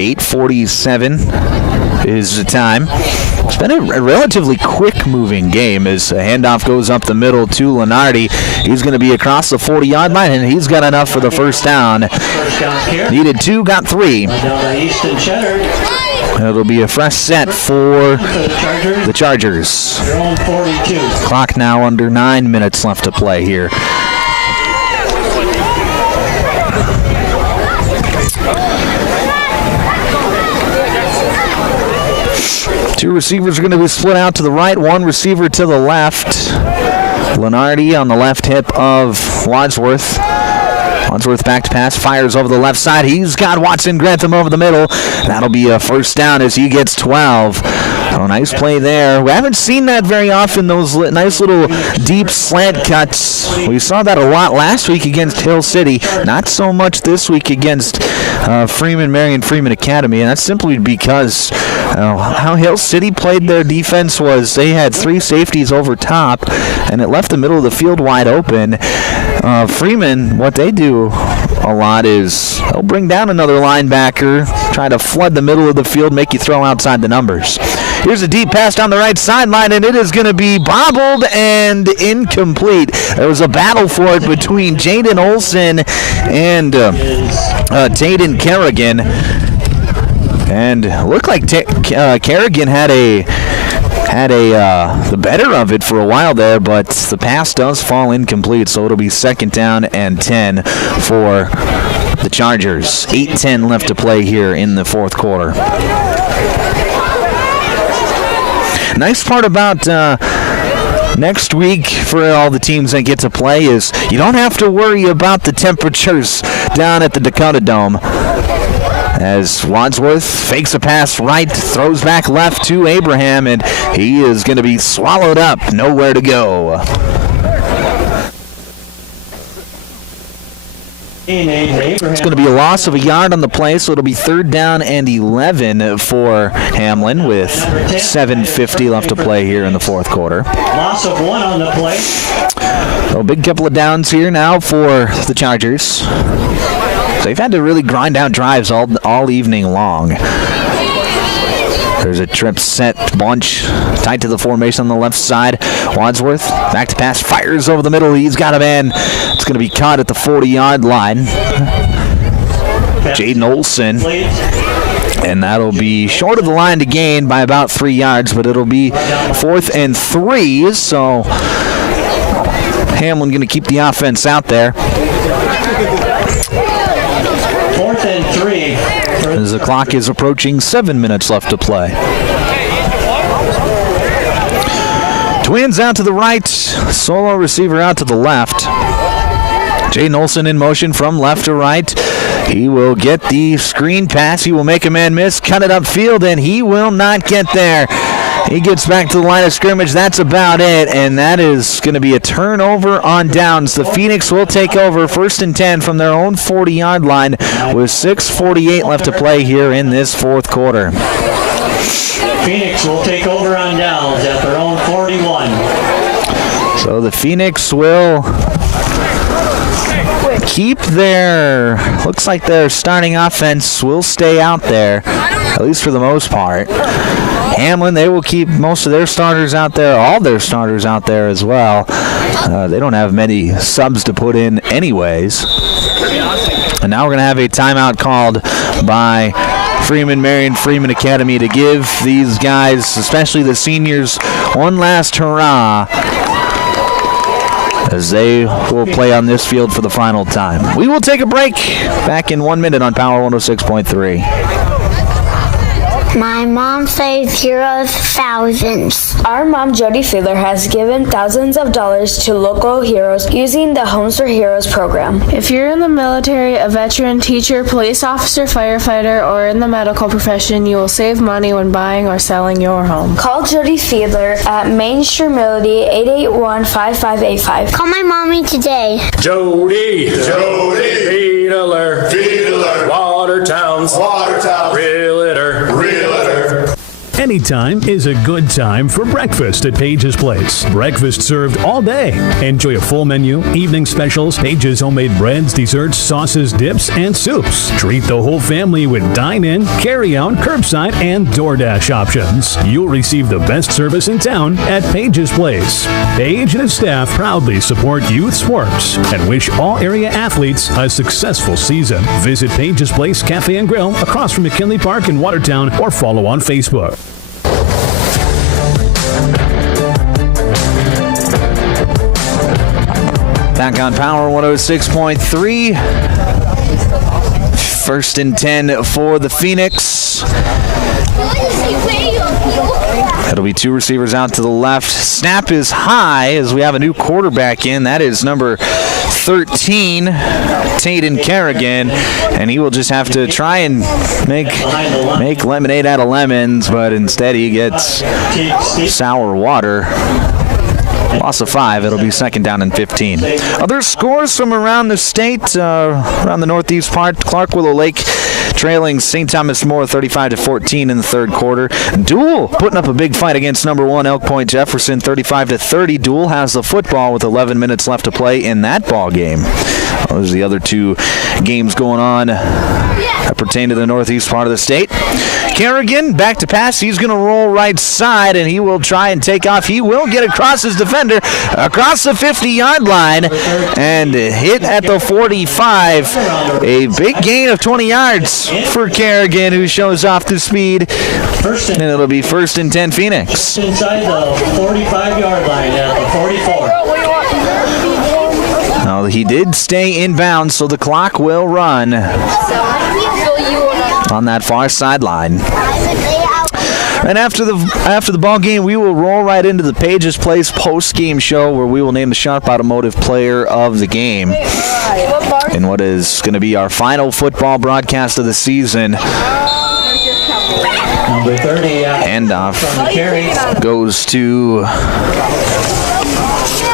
8:47 is the time. It's been a relatively quick-moving game as a handoff goes up the middle to Lenardi. He's going to be across the 40-yard line, and he's got enough for the 1st down. Needed 2, got 3. It'll be a fresh set for the Chargers. Your own 42. Clock now under 9 minutes left to play here. Two receivers are going to be split out to the right, one receiver to the left. Lenardi on the left hip of Wadsworth. Wadsworth back to pass, fires over the left side. He's got Watson Grantham over the middle. That'll be a first down as he gets 12. Oh, nice play there. We haven't seen that very often, those nice little deep slant cuts. We saw that a lot last week against Hill City. Not so much this week against Freeman, Marion, Freeman Academy. And that's simply because how Hill City played their defense was they had three safeties over top, and it left the middle of the field wide open. Freeman, what they do a lot is they'll bring down another linebacker, try to flood the middle of the field, make you throw outside the numbers. Here's a deep pass down the right sideline, and it is going to be bobbled and incomplete. There was a battle for it between Jaden Olson and Taden Kerrigan. And it looked like Kerrigan had the better of it for a while there, but the pass does fall incomplete, so it'll be second down and 10 for the Chargers. 8:10 left to play here in the fourth quarter. Nice part about next week for all the teams that get to play is you don't have to worry about the temperatures down at the Dakota Dome. As Wadsworth fakes a pass right, throws back left to Abraham, and he is going to be swallowed up. Nowhere to go. It's going to be a loss of a yard on the play, so it'll be third down and 11 for Hamlin with 7:50 left to play here in the fourth quarter. Loss of one on the play. So a big couple of downs here now for the Chargers. They've had to really grind out drives all evening long. There's a trip set bunch tied to the formation on the left side. Wadsworth back to pass, fires over the middle. He's got a man. It's going to be caught at the 40-yard line. Jaden Olson. And that'll be short of the line to gain by about 3 yards, but it'll be 4th and 3. So Hamlin going to keep the offense out there. 4th and 3. As the clock is approaching 7 minutes left to play. Twins out to the right, solo receiver out to the left. Jaden Olson in motion from left to right. He will get the screen pass. He will make a man miss, cut it upfield, and he will not get there. He gets back to the line of scrimmage. That's about it, and that is going to be a turnover on downs. The Phoenix will take over 1st and 10 from their own 40-yard line with 6:48 left to play here in this fourth quarter. Phoenix will take over on downs at their own 41. So the Phoenix will keep their, looks like their starting offense will stay out there, at least for the most part. Hamlin, they will keep most of their starters out there, all their starters out there as well. They don't have many subs to put in anyways. And now we're going to have a timeout called by Freeman, Marion, Freeman Academy to give these guys, especially the seniors, one last hurrah as they will play on this field for the final time. We will take a break. Back in 1 minute on Power 106.3. My mom saved heroes thousands. Our mom, Jody Fiedler, has given thousands of dollars to local heroes using the Homes for Heroes program. If you're in the military, a veteran, teacher, police officer, firefighter, or in the medical profession, you will save money when buying or selling your home. Call Jody Fiedler at Main Street Melody 881-5585. Call my mommy today. Jody Fiedler, Watertown's Realtor. Anytime is a good time for breakfast at Page's Place. Breakfast served all day. Enjoy a full menu, evening specials, Page's homemade breads, desserts, sauces, dips, and soups. Treat the whole family with dine-in, carry-out, curbside, and DoorDash options. You'll receive the best service in town at Page's Place. Page and his staff proudly support youth sports and wish all area athletes a successful season. Visit Page's Place Cafe and Grill across from McKinley Park in Watertown or follow on Facebook. Back on Power 106.3. First and 10 for the Phoenix. That'll be two receivers out to the left. Snap is high as we have a new quarterback in. That is number 13, Tayden Kerrigan, and he will just have to try and make lemonade out of lemons, but instead he gets sour water. Loss of 5. It'll be second down and 15. Other scores from around the state, around the northeast part. Clark Willow Lake trailing St. Thomas More 35-14 in the third quarter. Dual putting up a big fight against number 1 Elk Point Jefferson 35-30. Dual has the football with 11 minutes left to play in that ball game. Those are the other two games going on that pertain to the northeast part of the state. Kerrigan back to pass. He's going to roll right side, and he will try and take off. He will get across his defender, across the 50-yard line, and hit at the 45. A big gain of 20 yards for Kerrigan, who shows off the speed. And it'll be first and 10 Phoenix. Inside the 45-yard line at the 44. Now, he did stay inbounds, so the clock will run on that far sideline. And after the ball game, we will roll right into the Page's Place post-game show where we will name the Sharp Automotive Player of the Game in what is going to be our final football broadcast of the season. Number 30 handoff goes to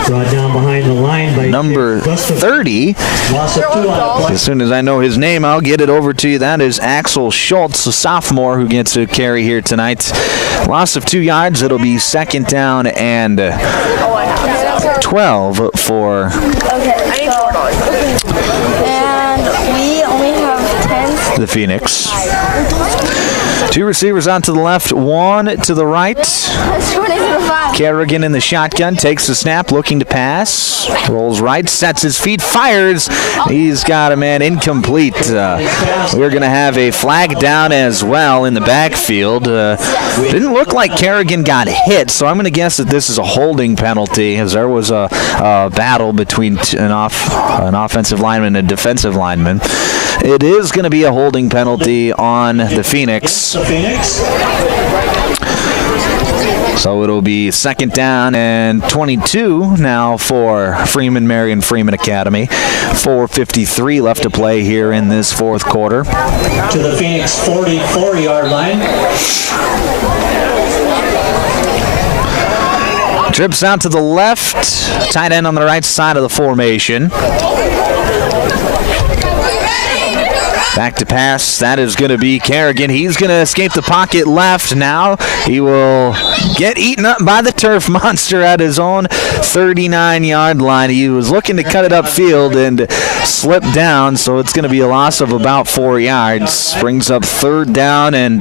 brought down behind the line by number 30. As soon as I know his name, I'll get it over to you. That is Axel Schultz, a sophomore who gets a carry here tonight. Loss of 2 yards. It'll be second down and 12 for. And we only have 10. The Phoenix. Two receivers on to the left, one to the right. Kerrigan in the shotgun, takes the snap, looking to pass. Rolls right, sets his feet, fires. He's got a man incomplete. We're going to have a flag down as well in the backfield. Didn't look like Kerrigan got hit, so I'm going to guess that this is a holding penalty, as there was a battle between an offensive lineman and a defensive lineman. It is going to be a holding penalty on the Phoenix. So it'll be second down and 22 now for Freeman, Marion, Freeman Academy. 4:53 left to play here in this fourth quarter. To the Phoenix 44-yard line. Trips out to the left. Tight end on the right side of the formation. Back to pass. That is going to be Kerrigan. He's going to escape the pocket left. Now he will get eaten up by the turf monster at his own 39-yard line. He was looking to cut it upfield and slipped down, so it's going to be a loss of about 4 yards. Brings up third down, and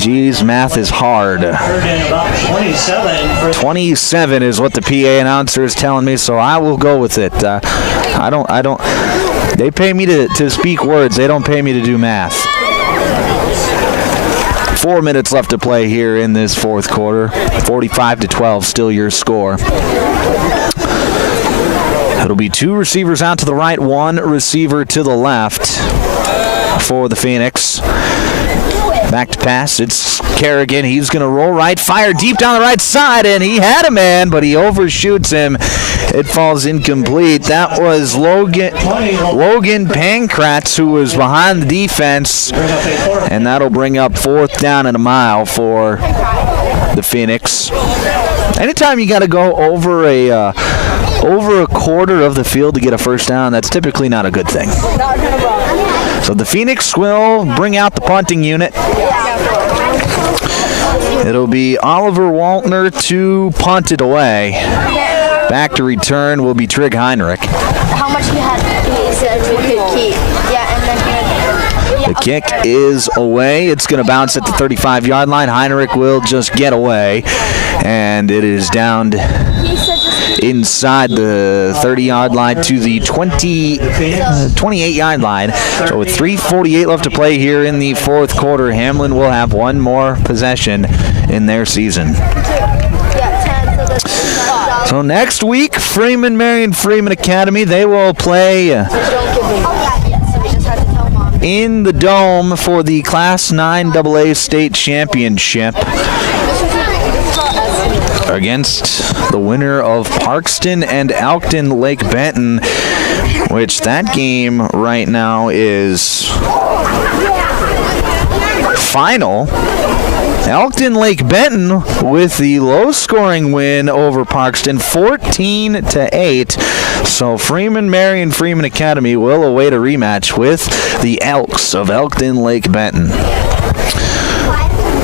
geez, math is hard. 27 is what the PA announcer is telling me, so I will go with it. I don't. They pay me to speak words. They don't pay me to do math. 4 minutes left to play here in this fourth quarter. 45-12, still your score. It'll be two receivers out to the right, one receiver to the left for the Phoenix. Back to pass. It's Kerrigan. He's going to roll right, fire deep down the right side, and he had a man, but he overshoots him. It falls incomplete. That was Logan Pankratz, who was behind the defense, and that'll bring up fourth down and a mile for the Phoenix. Anytime you got to go over a quarter of the field to get a first down, that's typically not a good thing. So the Phoenix will bring out the punting unit. It'll be Oliver Waltner to punt it away. Back to return will be Trig Heinrich. How much he had? He said we could keep. Yeah, and then the kick is away. It's going to bounce at the 35-yard line. Heinrich will just get away, and it is down inside the 30-yard line to the 28-yard line. So with 3:48 left to play here in the fourth quarter, Hamlin will have one more possession in their season. So next week, Marion Freeman Academy, they will play in the Dome for the Class 9 AA State Championship against the winner of Parkston and Elkton Lake Benton, which that game right now is final. Elkton Lake Benton with the low-scoring win over Parkston, 14-8. So Marion Freeman Academy will await a rematch with the Elks of Elkton Lake Benton.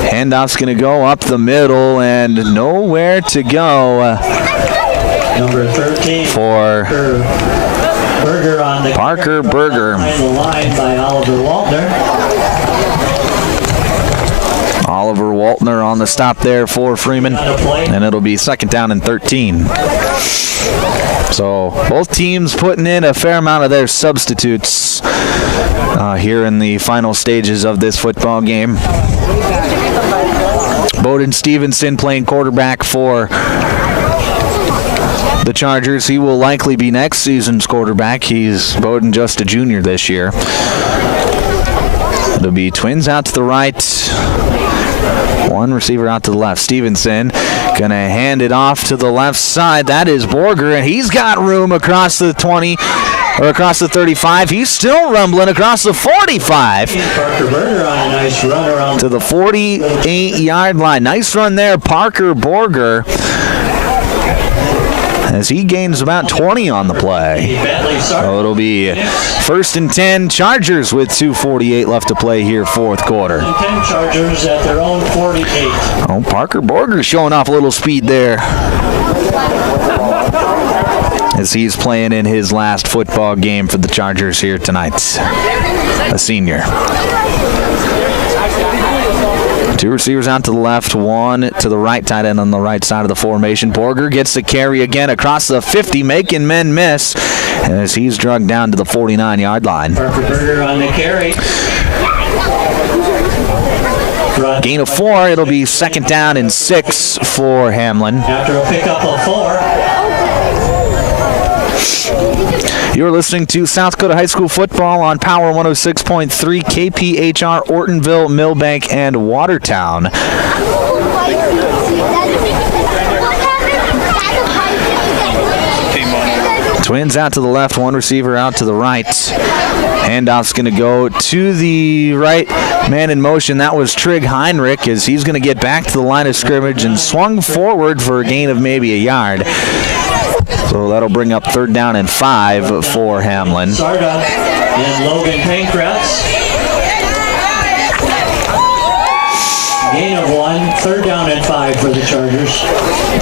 Handoff's going to go up the middle and nowhere to go. Number 13 for Berger on the Parker Berger. Behind the line by Oliver Waltner. Oliver Waltner on the stop there for Freeman, and it'll be second down and 13. So both teams putting in a fair amount of their substitutes here in the final stages of this football game. Bowden Stevenson playing quarterback for the Chargers. He will likely be next season's quarterback. He's Bowden just a junior this year. It'll be twins out to the right. One receiver out to the left. Stevenson going to hand it off to the left side. That is Borger, and he's got room across the 20 or across the 35. He's still rumbling across the 45 Parker Berger on a nice run around to the 48-yard line. Nice run there, Parker Borger, as he gains about 20 on the play. So it'll be first and 10, Chargers with 2:48 left to play here, fourth quarter. 10 Chargers at their own 48. Oh, Parker Borger showing off a little speed there as he's playing in his last football game for the Chargers here tonight. A senior. Two receivers out to the left, one to the right, tight end on the right side of the formation. Borger gets the carry again across the 50, making men miss as he's drugged down to the 49-yard line. Parker Berger on the carry. Gain of 4, it'll be second down and 6 for Hamlin. After a pickup of 4. You're listening to South Dakota High School football on Power 106.3, KPHR, Ortonville, Millbank, and Watertown. Twins out to the left, one receiver out to the right. Handoff's going to go to the right. Man in motion, that was Trig Heinrich, as he's going to get back to the line of scrimmage and swung forward for a gain of maybe a yard. So that'll bring up third down and 5 for Hamlin. Sarda and Logan Pankratz. Gain of 1, third down and 5 for the Chargers.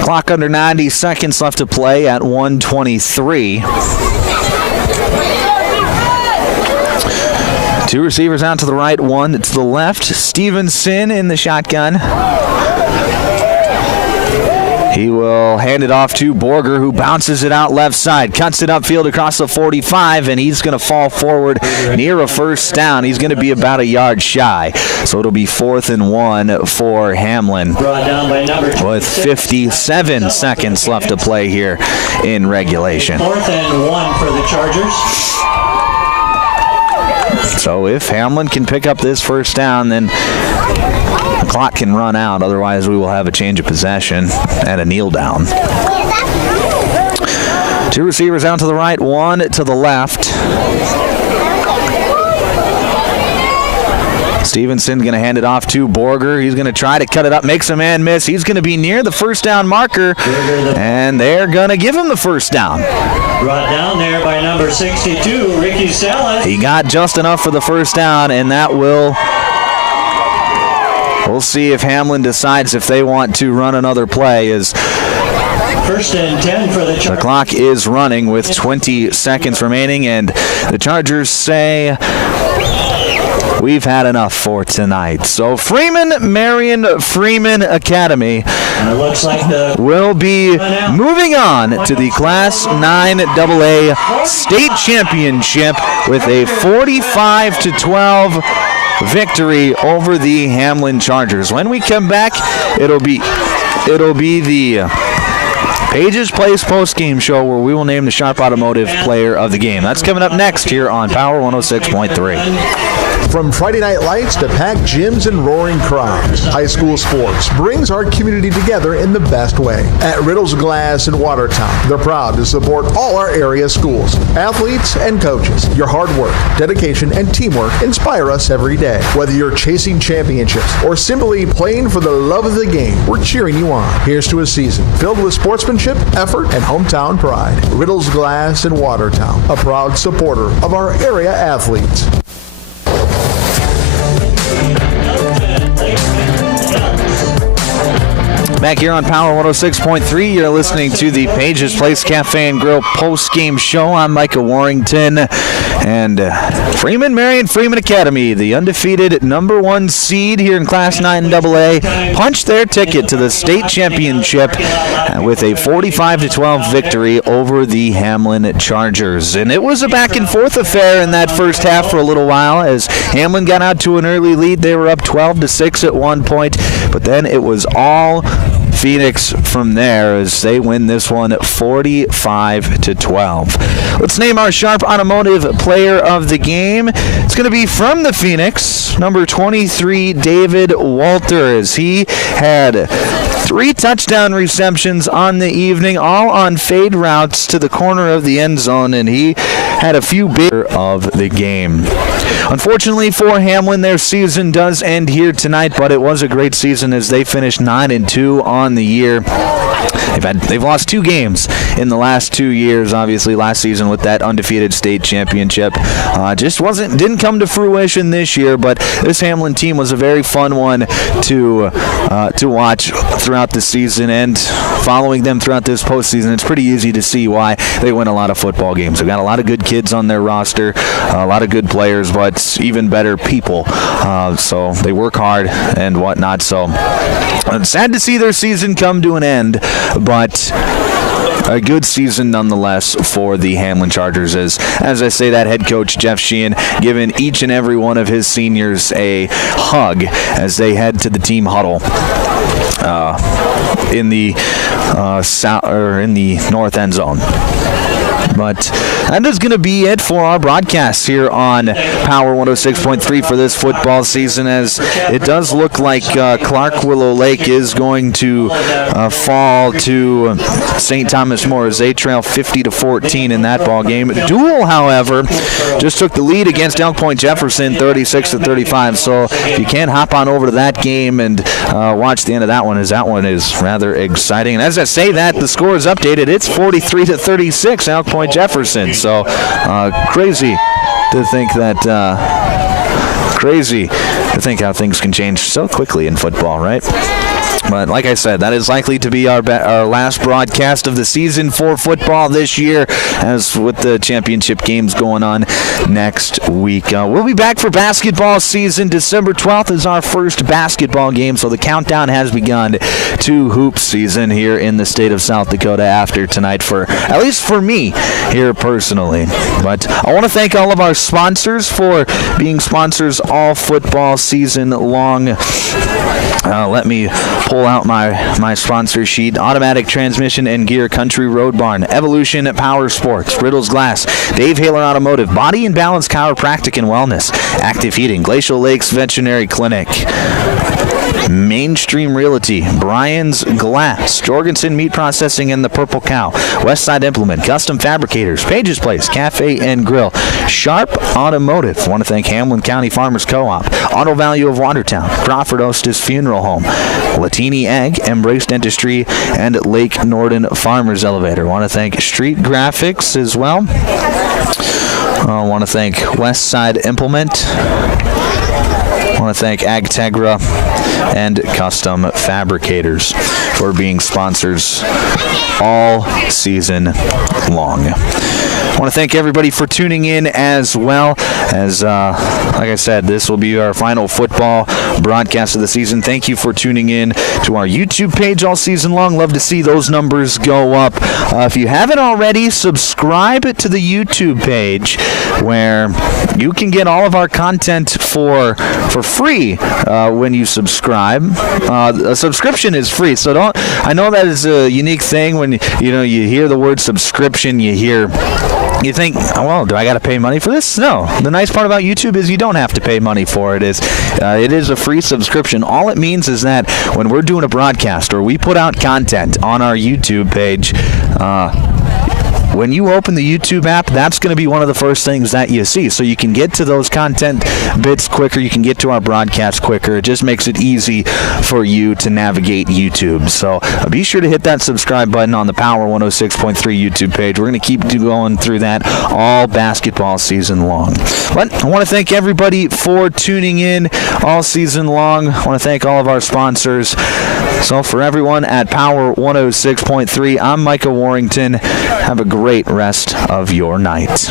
Clock under 90 seconds left to play at 1:23. Two receivers out to the right, one to the left. Stevenson in the shotgun. He will hand it off to Borger, who bounces it out left side, cuts it upfield across the 45, and he's going to fall forward near a first down. He's going to be about a yard shy. So it'll be 4th and 1 for Hamlin Brought down by number 26. with 57 seconds left to play here in regulation. 4th and 1 for the Chargers. So if Hamlin can pick up this first down, then the clock can run out. Otherwise, we will have a change of possession and a kneel down. Two receivers out to the right, one to the left. Stevenson going to hand it off to Borger. He's going to try to cut it up, makes a man miss. He's going to be near the first down marker, and they're going to give him the first down. Brought down there by number 62, Ricky Salas. He got just enough for the first down, and that will we'll see if Hamlin decides if they want to run another play. As First and 10 for the Chargers. The clock is running with 20 seconds remaining, and the Chargers say, we've had enough for tonight. So Freeman, Marion, Freeman Academy will be moving on to the Class 9AA State Championship with a 45-12 victory over the Hamlin Chargers. When we come back, it'll be the Pages Place post-game show where we will name the Sharp Automotive Player of the Game. That's coming up next here on Power 106.3. From Friday night lights to packed gyms and roaring crowds, high school sports brings our community together in the best way. At Riddle's Glass in Watertown, they're proud to support all our area schools, athletes, and coaches. Your hard work, dedication, and teamwork inspire us every day. Whether you're chasing championships or simply playing for the love of the game, we're cheering you on. Here's to a season filled with sportsmanship, effort, and hometown pride. Riddle's Glass in Watertown, a proud supporter of our area athletes. Back here on Power 106.3, you're listening to the Pages Place Cafe and Grill post-game show. I'm Micah Warrington, and Freeman, Marion, Freeman Academy, the undefeated #1 seed here in Class 9AA, punched their ticket to the state championship with a 45-12 victory over the Hamlin Chargers. And it was a back-and-forth affair in that first half for a little while as Hamlin got out to an early lead. They were up 12-6 at one point, but then it was all Phoenix from there as they win this one 45-12. Let's name our Sharp Automotive Player of the Game. It's going to be from the Phoenix, number 23, David Walters. He had 3 touchdown receptions on the evening, all on fade routes to the corner of the end zone, and he had a few big of the game. Unfortunately for Hamlin, their season does end here tonight, but it was a great season as they finished 9-2 on the year. They've lost 2 games in the last 2 years. Obviously, last season with that undefeated state championship, didn't come to fruition this year. But this Hamlin team was a very fun one to watch throughout the season, and following them throughout this postseason, it's pretty easy to see why they win a lot of football games. They've got a lot of good kids on their roster, a lot of good players, but even better people. So they work hard and whatnot. So it's sad to see their season come to an end, but a good season nonetheless for the Hamlin Chargers. As I say that, head coach Jeff Sheehan giving each and every one of his seniors a hug as they head to the team huddle in the north end zone. But that is going to be it for our broadcast here on Power 106.3 for this football season, as it does look like Clark Willow Lake is going to fall to St. Thomas More as they trail 50-14 in that ball game. Dual, however, just took the lead against Elk Point Jefferson 36-35. So if you can't hop on over to that game and watch the end of that one, as that one is rather exciting. And as I say that, the score is updated. It's 43-36, Elk Point Jefferson. So crazy to think how things can change so quickly in football, right? But like I said, that is likely to be our last broadcast of the season for football this year, as with the championship games going on next week. We'll be back for basketball season. December 12th is our first basketball game, so the countdown has begun to hoop season here in the state of South Dakota after tonight, at least for me here personally. But I want to thank all of our sponsors for being sponsors all football season long. Let me pull out my sponsor sheet. Automatic Transmission and Gear, Country Road Barn, Evolution Power Sports, Riddle's Glass, Dave Haler Automotive, Body and Balance Chiropractic and Wellness, Active Heating, Glacial Lakes Veterinary Clinic, Mainstream Realty, Brian's Glass, Jorgensen Meat Processing and the Purple Cow, Westside Implement, Custom Fabricators, Pages Place, Cafe and Grill, Sharp Automotive. I want to thank Hamlin County Farmers Co-op, Auto Value of Watertown, Crawford Ostis Funeral Home, Latini Ag, Embrace Dentistry, and Lake Norden Farmers Elevator. I want to thank Street Graphics as well. I want to thank Westside Implement. I want to thank Agtegra and Custom Fabricators for being sponsors all season long. I want to thank everybody for tuning in as well. As, like I said, this will be our final football broadcast of the season. Thank you for tuning in to our YouTube page all season long. Love to see those numbers go up. If you haven't already, subscribe to the YouTube page where you can get all of our content for free when you subscribe. A subscription is free, so I know that is a unique thing when you hear the word subscription, you think, well, do I got to pay money for this? No. The nice part about YouTube is you don't have to pay money for it. It is a free subscription. All it means is that when we're doing a broadcast or we put out content on our YouTube page, when you open the YouTube app, that's going to be one of the first things that you see. So you can get to those content bits quicker. You can get to our broadcast quicker. It just makes it easy for you to navigate YouTube. So be sure to hit that subscribe button on the Power 106.3 YouTube page. We're going to keep going through that all basketball season long. But I want to thank everybody for tuning in all season long. I want to thank all of our sponsors. So for everyone at Power 106.3, I'm Micah Warrington. Have a great rest of your night.